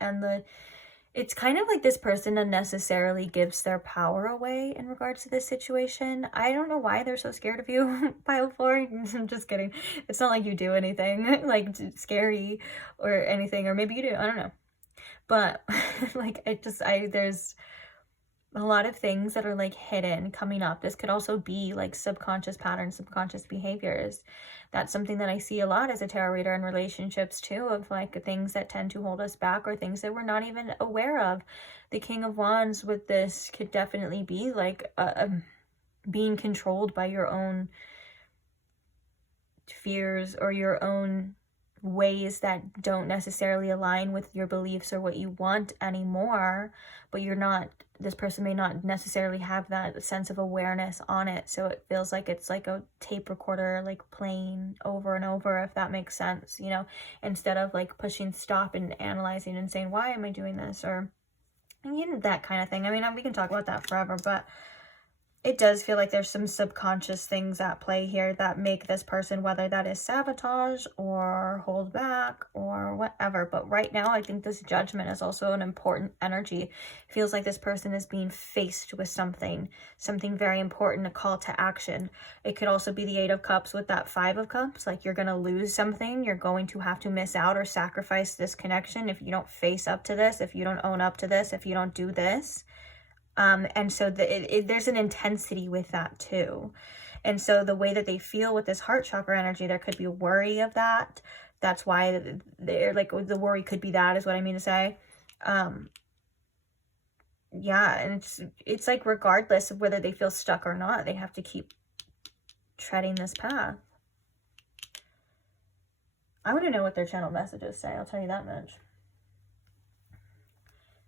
it's kind of like this person unnecessarily gives their power away in regards to this situation. I don't know why they're so scared of you, pile 4. I'm just kidding. It's not like you do anything like scary or anything, or maybe you do, I don't know. But like, there's a lot of things that are like hidden coming up. This could also be like subconscious patterns, subconscious behaviors. That's something that I see a lot as a tarot reader in relationships too, of like things that tend to hold us back or things that we're not even aware of. The King of Wands with this could definitely be like being controlled by your own fears or your own ways that don't necessarily align with your beliefs or what you want anymore, but you're not, this person may not necessarily have that sense of awareness on it, so it feels like it's like a tape recorder, like playing over and over, if that makes sense, you know, instead of like pushing stop and analyzing and saying, why am I doing this, or, you know, that kind of thing. I mean, we can talk about that forever, but it does feel like there's some subconscious things at play here that make this person, whether that is sabotage or hold back or whatever. But right now, I think this Judgment is also an important energy. It feels like this person is being faced with something very important, a call to action. It could also be the 8 of Cups with that 5 of Cups. Like, you're going to lose something. You're going to have to miss out or sacrifice this connection if you don't face up to this, if you don't own up to this, if you don't do this. And so there's an intensity with that too. And so the way that they feel with this heart chakra energy, there could be a worry of that. That's why they're like, the worry could be that, is what I mean to say. Yeah, and it's like, regardless of whether they feel stuck or not, they have to keep treading this path. I want to know what their channel messages say, I'll tell you that much.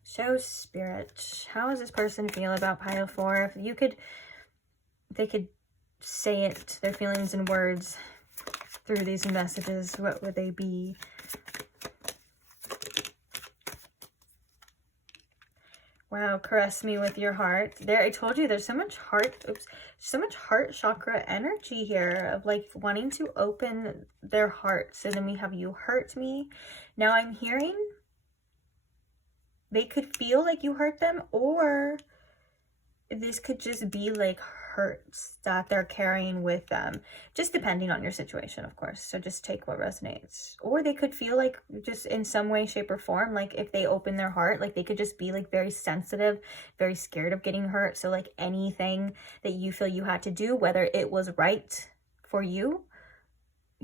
So Spirit, how does this person feel about pile 4? If you could, they could say it, their feelings in words through these messages, what would they be? Wow, caress me with your heart. There, I told you, there's so much heart, so much heart chakra energy here of like wanting to open their heart. So then we have you hurt me. Now I'm hearing they could feel like you hurt them, or this could just be like hurts that they're carrying with them, just depending on your situation, of course. So just take what resonates. Or they could feel like, just in some way, shape, or form, like if they open their heart, like they could just be like very sensitive, very scared of getting hurt. So like anything that you feel you had to do, whether it was right for you,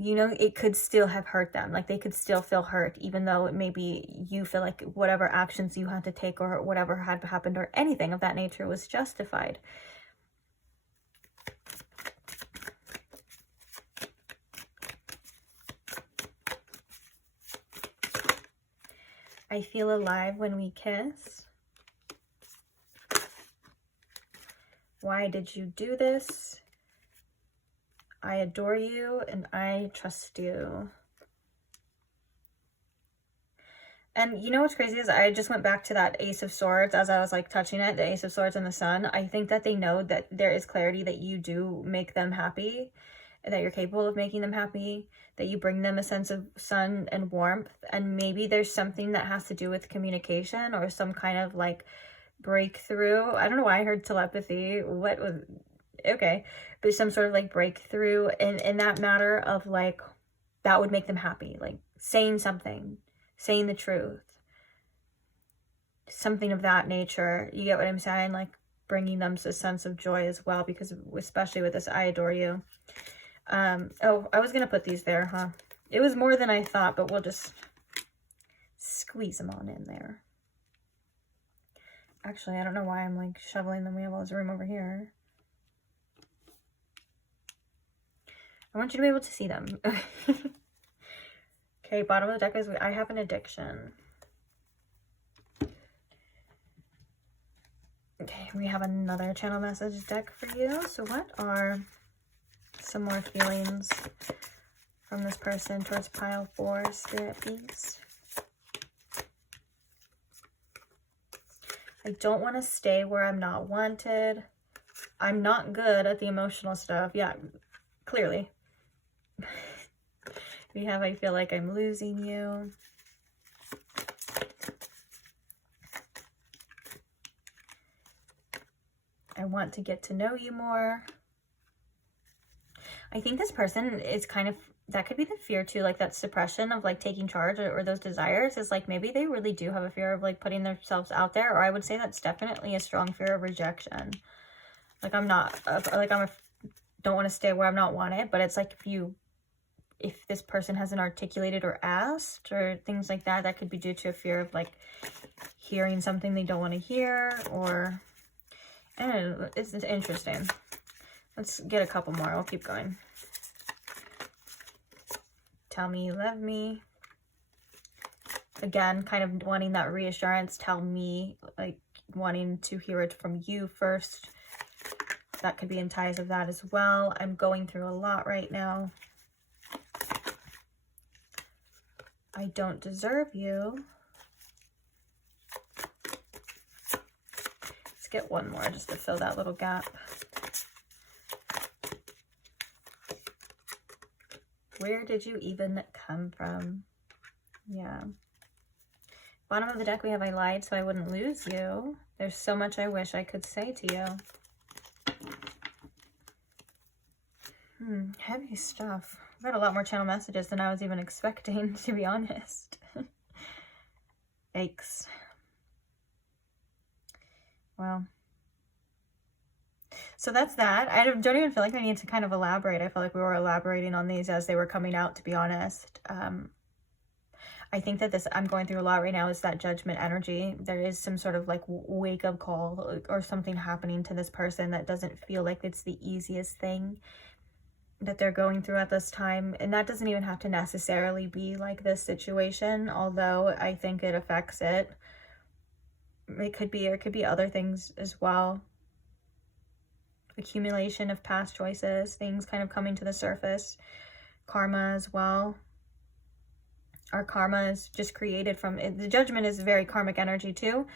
you know, it could still have hurt them. Like they could still feel hurt, even though maybe you feel like whatever actions you had to take or whatever had happened or anything of that nature was justified. I feel alive when we kiss. Why did you do this? I adore you and I trust you. And you know what's crazy is I just went back to that Ace of Swords as I was like touching it, the Ace of Swords and the Sun. I think that they know that there is clarity that you do make them happy, that you're capable of making them happy, that you bring them a sense of sun and warmth. And maybe there's something that has to do with communication or some kind of like breakthrough. I don't know why I heard telepathy. What was... Okay, but some sort of like breakthrough in that matter of like, that would make them happy, like saying something, saying the truth, something of that nature. You get what I'm saying? Like bringing them a sense of joy as well, because especially with this I adore you. Oh, I was gonna put these there, huh? It was more than I thought, but we'll just squeeze them on in there. Actually, I don't know why I'm like shoveling them. We have all this room over here. I want you to be able to see them. Okay, bottom of the deck is I have an addiction. Okay, we have another channel message deck for you. So what are some more feelings from this person towards pile 4, Spirit, please? I don't want to stay where I'm not wanted. I'm not good at the emotional stuff. Yeah, clearly. We have, I feel like I'm losing you. I want to get to know you more. I think this person is kind of, that could be the fear too, like that suppression of like taking charge or those desires is like maybe they really do have a fear of like putting themselves out there, or I would say that's definitely a strong fear of rejection. Like I'm not, like don't want to stay where I'm not wanted, but it's like if this person hasn't articulated or asked or things like that, that could be due to a fear of like hearing something they don't want to hear, or I don't know, it's interesting. Let's get a couple more. I'll keep going. tell me you love me. Again, kind of wanting that reassurance. Tell me, like, wanting to hear it from you first. That could be in ties of that as well. I'm going through a lot right now. I don't deserve you. Let's get one more just to fill that little gap. Where did you even come from? Yeah. Bottom of the deck, we have I lied so I wouldn't lose you. There's so much I wish I could say to you. Heavy stuff. I've got a lot more channel messages than I was even expecting, to be honest. Yikes. Wow. So that's that. I don't even feel like I need to kind of elaborate. I feel like we were elaborating on these as they were coming out, to be honest. I think that this I'm going through a lot right now is that judgment energy. There is some sort of like wake up call or something happening to this person that doesn't feel like it's the easiest thing that they're going through at this time. And that doesn't even have to necessarily be like this situation, although I think it affects it. It could be, or it could be other things as well. Accumulation of past choices, things kind of coming to the surface. Karma as well. Our karma is just created from it. The judgment is very karmic energy too.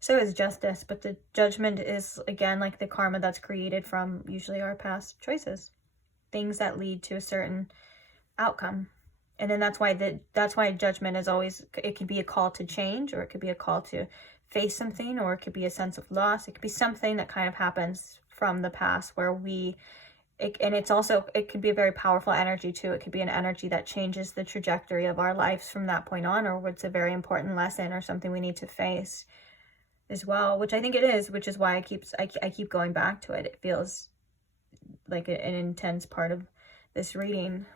So is justice, but the judgment is, again, like the karma that's created from usually our past choices. Things that lead to a certain outcome. And then that's why judgment is always, it could be a call to change, or it could be a call to face something, or it could be a sense of loss. It could be something that kind of happens from the past where and it's also, it could be a very powerful energy too. It could be an energy that changes the trajectory of our lives from that point on, or it's a very important lesson or something we need to face as well, which I think it is, which is why I keep going back to it. It feels like an intense part of this reading.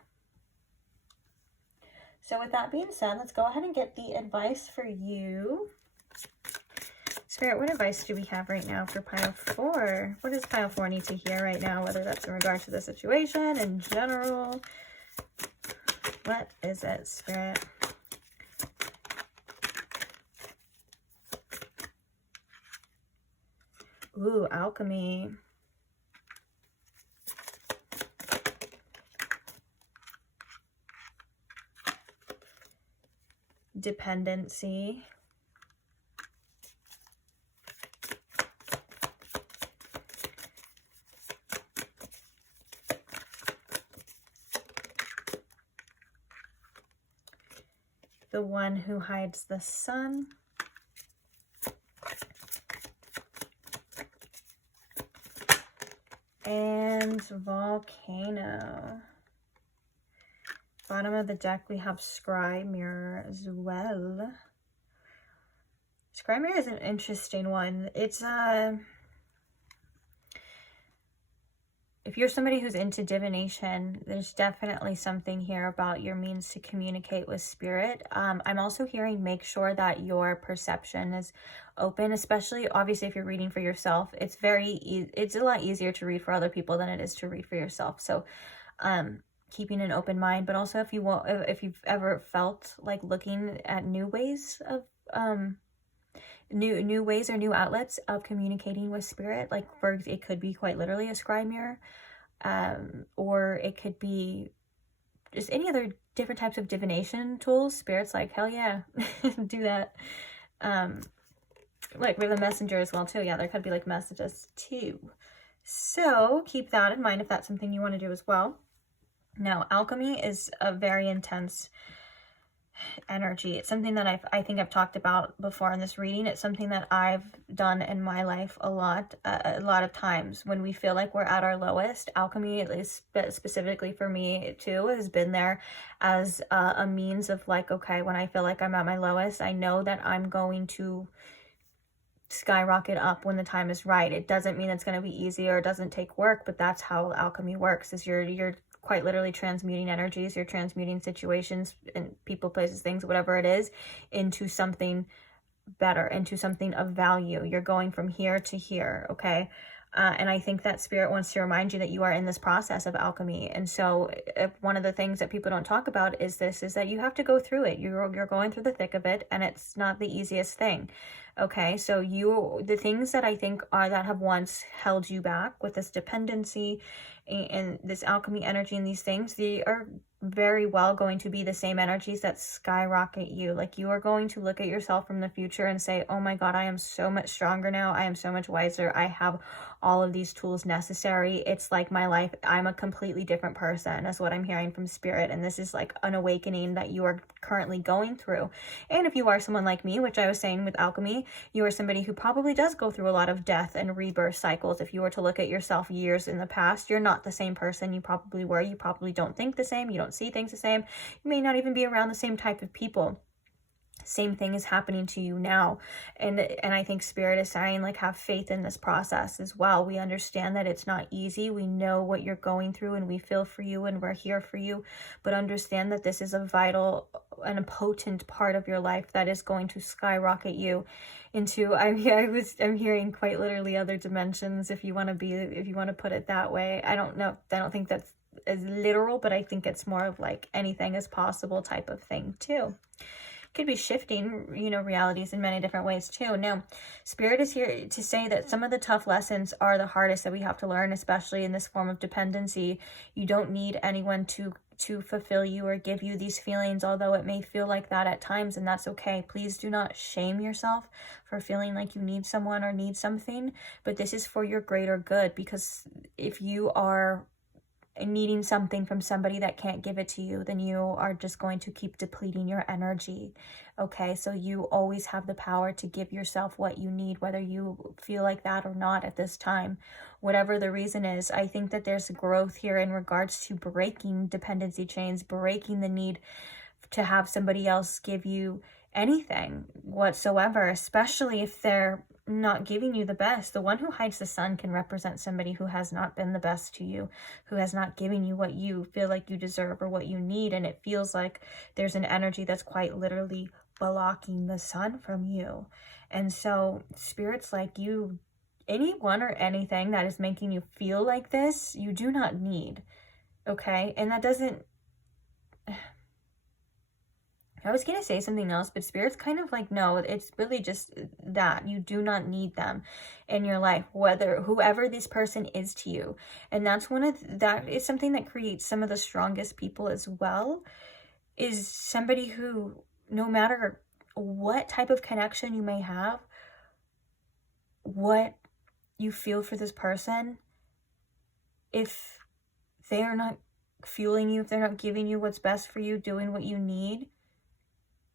So with that being said, let's go ahead and get the advice for you. Spirit, what advice do we have right now for pile 4? What does pile 4 need to hear right now, whether that's in regard to the situation in general? What is it, Spirit? Ooh, alchemy. Dependency. The one who hides the sun. And volcano. Bottom of the deck, we have scry mirror as well. Scry mirror is an interesting one. It's if you're somebody who's into divination, there's definitely something here about your means to communicate with spirit. I'm also hearing make sure that your perception is open, especially obviously if you're reading for yourself. It's a lot easier to read for other people than it is to read for yourself. So keeping an open mind, but also if you've ever felt like looking at new ways of new ways or new outlets of communicating with spirit, like it could be quite literally a scry mirror, or it could be just any other different types of divination tools. Spirit's like, hell yeah, do that. Like we're the messenger as well too. Yeah, there could be like messages too. So keep that in mind if that's something you want to do as well. Now, alchemy is a very intense energy. It's something that I think I've talked about before in this reading. It's something that I've done in my life a lot of times when we feel like we're at our lowest. Alchemy, at least specifically for me too, has been there as a means of like, okay, when I feel like I'm at my lowest, I know that I'm going to skyrocket up when the time is right. It doesn't mean it's going to be easy or it doesn't take work, but that's how alchemy works. Is you're quite literally transmuting energies, you're transmuting situations and people, places, things, whatever it is, into something better, into something of value. You're going from here to here, okay? And I think that Spirit wants to remind you that you are in this process of alchemy. And so one of the things that people don't talk about is that you have to go through it. You're going through the thick of it, and it's not the easiest thing. Okay, so the things that I think that have once held you back with this dependency and this alchemy energy and these things, they are very well going to be the same energies that skyrocket you. Like, you are going to look at yourself from the future and say, oh my God, I am so much stronger now. I am so much wiser. I have all of these tools necessary. It's like my life, I'm a completely different person. That's what I'm hearing from Spirit. And this is like an awakening that you are currently going through. And if you are someone like me, which I was saying with alchemy, you are somebody who probably does go through a lot of death and rebirth cycles. If you were to look at yourself years in the past, you're not the same person you probably were. You probably don't think the same. You don't see things the same. You may not even be around the same type of people. Same thing is happening to you now. And I think Spirit is saying, like, have faith in this process as well. We understand that it's not easy. We know what you're going through, and we feel for you, and we're here for you. But understand that this is a vital and a potent part of your life that is going to skyrocket you into, I'm hearing quite literally other dimensions, if you want to put it that way. I don't know. I don't think that's as literal, but I think it's more of like anything is possible type of thing too. Could be shifting, realities in many different ways too. Now, Spirit is here to say that some of the tough lessons are the hardest that we have to learn, especially in this form of dependency. You don't need anyone to fulfill you or give you these feelings, although it may feel like that at times, and that's okay. Please do not shame yourself for feeling like you need someone or need something, but this is for your greater good, because if you are needing something from somebody that can't give it to you, then you are just going to keep depleting your energy. Okay, so you always have the power to give yourself what you need, whether you feel like that or not at this time. Whatever the reason is, I think that there's growth here in regards to breaking dependency chains, breaking the need to have somebody else give you anything whatsoever, especially if they're not giving you the best. The one who hides the sun can represent somebody who has not been the best to you, who has not given you what you feel like you deserve or what you need, and it feels like there's an energy that's quite literally blocking the sun from you. And so Spirit's like, anyone or anything that is making you feel like this, you do not need. Okay, and that doesn't, I was going to say something else, but Spirit's kind of like, no, it's really just that. You do not need them in your life, whoever this person is to you. And that is something that creates some of the strongest people as well, is somebody who, no matter what type of connection you may have, what you feel for this person, if they are not fueling you, if they're not giving you what's best for you, doing what you need,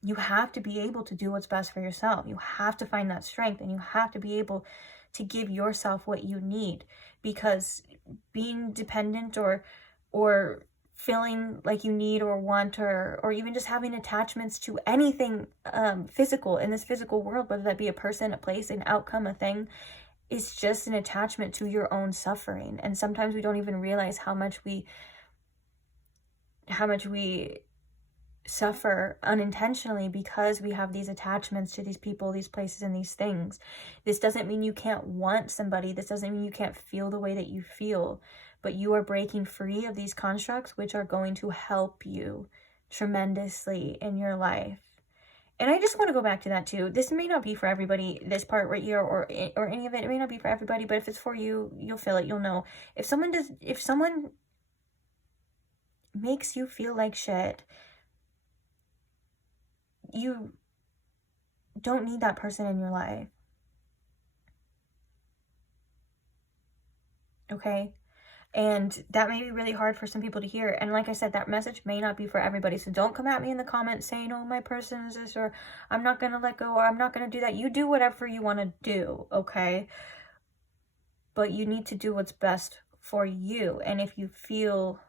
you have to be able to do what's best for yourself. You have to find that strength, and you have to be able to give yourself what you need, because being dependent or feeling like you need or want or even just having attachments to anything physical in this physical world, whether that be a person, a place, an outcome, a thing, is just an attachment to your own suffering. And sometimes we don't even realize how much we suffer unintentionally because we have these attachments to these people, these places, and these things. This doesn't mean you can't want somebody. This doesn't mean you can't feel the way that you feel, but you are breaking free of these constructs, which are going to help you tremendously in your life. And I just want to go back to that too. This may not be for everybody, this part right here, or any of it. It may not be for everybody, but if it's for you, you'll feel it. You'll know. If someone makes you feel like shit, you don't need that person in your life. Okay? And that may be really hard for some people to hear. And like I said, that message may not be for everybody. So don't come at me in the comments saying, oh, my person is this, or I'm not going to let go, or I'm not going to do that. You do whatever you want to do, okay? But you need to do what's best for you. And if you feel...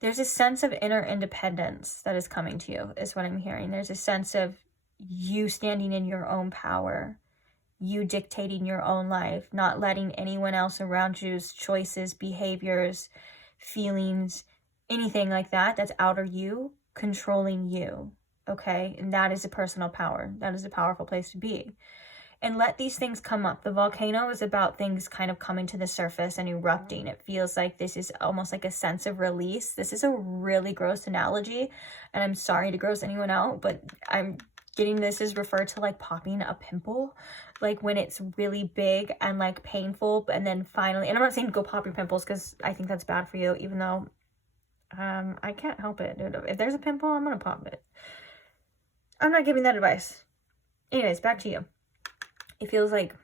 There's a sense of inner independence that is coming to you, is what I'm hearing. There's a sense of you standing in your own power, you dictating your own life, not letting anyone else around you's choices, behaviors, feelings, anything like that that's out of you, controlling you, okay? And that is a personal power. That is a powerful place to be. and let these things come up. The volcano is about things kind of coming to the surface and erupting. It feels like this is almost like a sense of release. This is a really gross analogy, and I'm sorry to gross anyone out, but I'm getting this is referred to like popping a pimple, like when it's really big and like painful, and then finally, and I'm not saying go pop your pimples because I think that's bad for you, even though I can't help it. If there's a pimple, I'm gonna pop it. I'm not giving that advice. Anyways, back to you. It feels like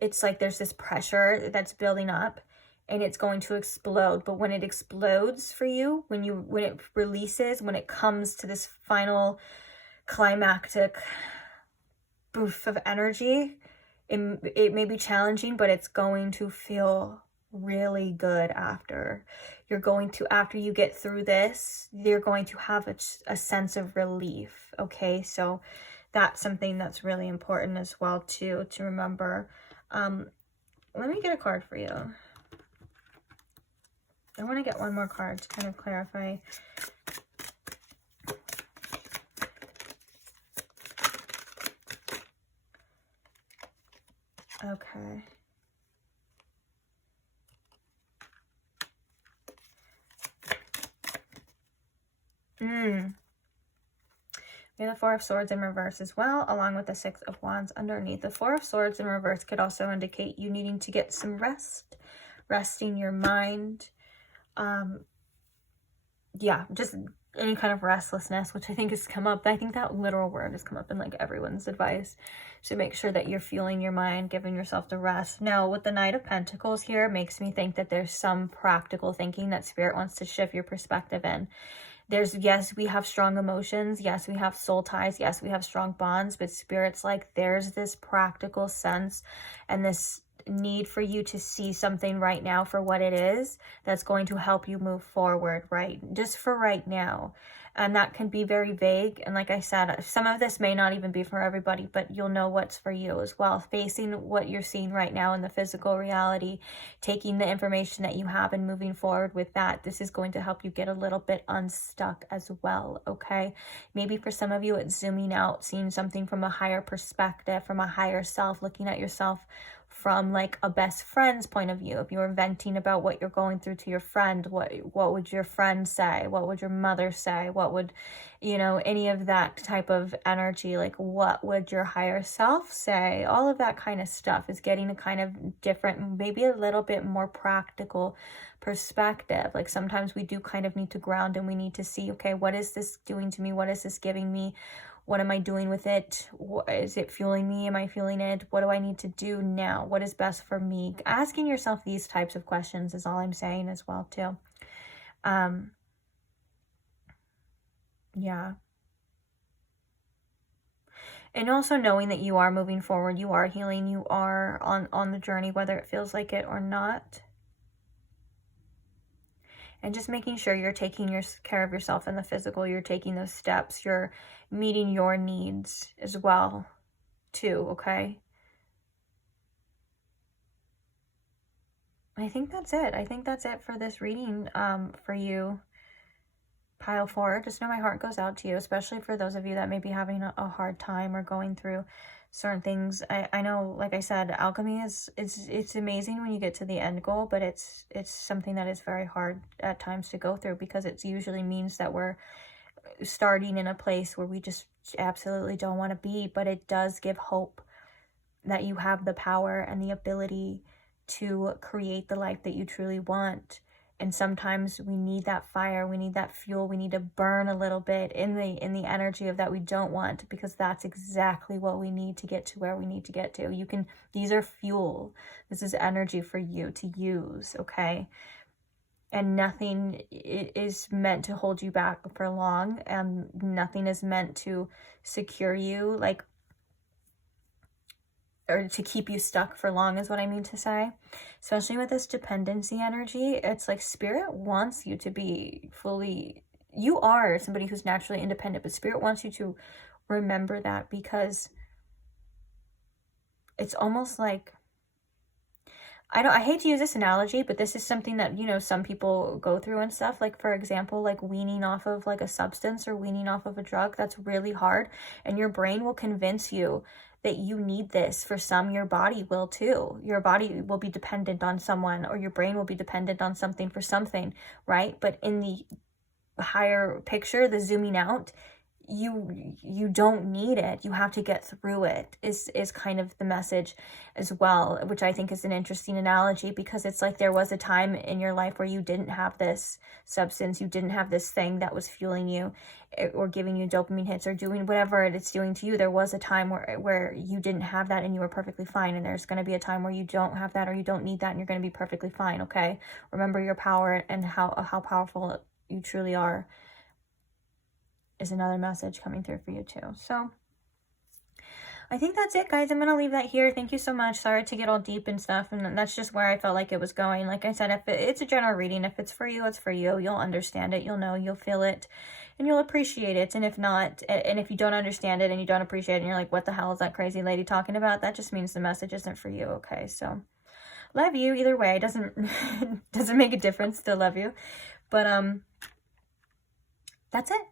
it's like there's this pressure that's building up and it's going to explode. But when it explodes for you, when it releases, when it comes to this final climactic boof of energy, it may be challenging, but it's going to feel really good after. After you get through this, you're going to have a sense of relief. Okay, so that's something that's really important as well too, to remember. Let me get a card for you. I want to get one more card to kind of clarify. Okay. We have the Four of Swords in reverse as well, along with the Six of Wands underneath. The Four of Swords in reverse could also indicate you needing to get some rest, resting your mind. Yeah, just any kind of restlessness, which I think has come up. I think that literal word has come up in like everyone's advice. So make sure that you're fueling your mind, giving yourself the rest. Now, with the Knight of Pentacles here, makes me think that there's some practical thinking that Spirit wants to shift your perspective in. Yes, we have strong emotions. Yes, we have soul ties. Yes, we have strong bonds. But Spirit's like, there's this practical sense and this need for you to see something right now for what it is that's going to help you move forward, right? Just for right now. And that can be very vague. And like I said, some of this may not even be for everybody, but you'll know what's for you as well. Facing what you're seeing right now in the physical reality, taking the information that you have and moving forward with that, this is going to help you get a little bit unstuck as well, okay? Maybe for some of you, it's zooming out, seeing something from a higher perspective, from a higher self, looking at yourself from like a best friend's point of view. If you were venting about what you're going through to your friend, what would your friend say? What would your mother say? What would, any of that type of energy, like what would your higher self say? All of that kind of stuff is getting a kind of different, maybe a little bit more practical perspective. Like sometimes we do kind of need to ground and we need to see, okay, what is this doing to me? What is this giving me? What am I doing with it? Is it fueling me? Am I feeling it? What do I need to do now? What is best for me? Asking yourself these types of questions is all I'm saying as well too. Yeah. And also knowing that you are moving forward, you are healing, you are on the journey, whether it feels like it or not. And just making sure you're taking care of yourself in the physical, you're taking those steps, you're meeting your needs as well, too, okay? I think that's it. I think that's it for this reading for you, Pile 4. Just know my heart goes out to you, especially for those of you that may be having a hard time or going through certain things. I know, like I said, alchemy it's amazing when you get to the end goal, but it's something that is very hard at times to go through, because it usually means that we're starting in a place where we just absolutely don't want to be. But it does give hope that you have the power and the ability to create the life that you truly want. And sometimes we need that fire, we need that fuel, we need to burn a little bit in the energy of that we don't want, because that's exactly what we need to get to where we need to get to. These are fuel. This is energy for you to use, okay? And nothing is meant to hold you back for long, and nothing is meant to secure you, or to keep you stuck for long is what I mean to say. Especially with this dependency energy, it's like Spirit wants you to be fully, you are somebody who's naturally independent, but Spirit wants you to remember that, because it's almost like, I hate to use this analogy, but this is something that, some people go through and stuff. Like, for example, like weaning off of like a substance or weaning off of a drug, that's really hard. And your brain will convince you that you need this. For some, your body will too. Your body will be dependent on someone, or your brain will be dependent on something for something, right? But in the higher picture, the zooming out, you don't need it. You have to get through it is kind of the message as well, which I think is an interesting analogy, because it's like there was a time in your life where you didn't have this substance, you didn't have this thing that was fueling you or giving you dopamine hits or doing whatever it's doing to you. There was a time where you didn't have that and you were perfectly fine, and there's going to be a time where you don't have that or you don't need that and you're going to be perfectly fine. Okay, remember your power and how powerful you truly are is another message coming through for you too. So I think that's it, guys. I'm going to leave that here. Thank you so much. Sorry to get all deep and stuff. And that's just where I felt like it was going. Like I said, if it's a general reading, if it's for you, it's for you. You'll understand it. You'll know, you'll feel it, and you'll appreciate it. And if not, and if you don't understand it and you don't appreciate it and you're like, what the hell is that crazy lady talking about? That just means the message isn't for you. Okay. So love you either way. Doesn't make a difference. Still love you. But, that's it.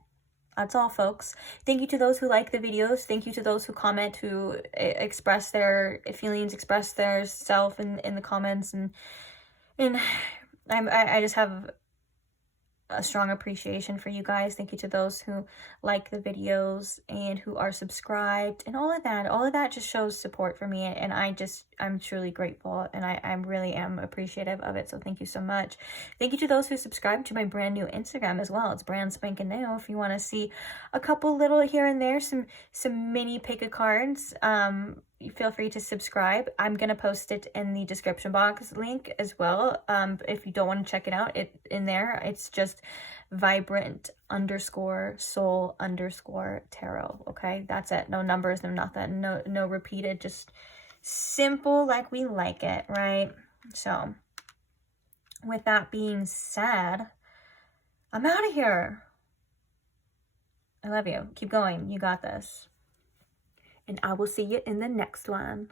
That's all, folks. Thank you to those who like the videos. Thank you to those who comment, who express their feelings, express their self in the comments. And I just have a strong appreciation for you guys. Thank you to those who like the videos and who are subscribed and all of that. All of that just shows support for me, and I'm truly grateful, and I really am appreciative of it. So thank you so much. Thank you to those who subscribed to my brand new Instagram as well. It's brand spanking new. If you want to see a couple little here and there, some mini pick a cards, you feel free to subscribe. I'm going to post it in the description box link as well. If you don't want to check it out, in there, it's just vibrant_soul_tarot. Okay, that's it. No numbers, no nothing, no repeated, just simple like we like it, right? So with that being said, I'm out of here. I love you. Keep going. You got this. And I will see you in the next one.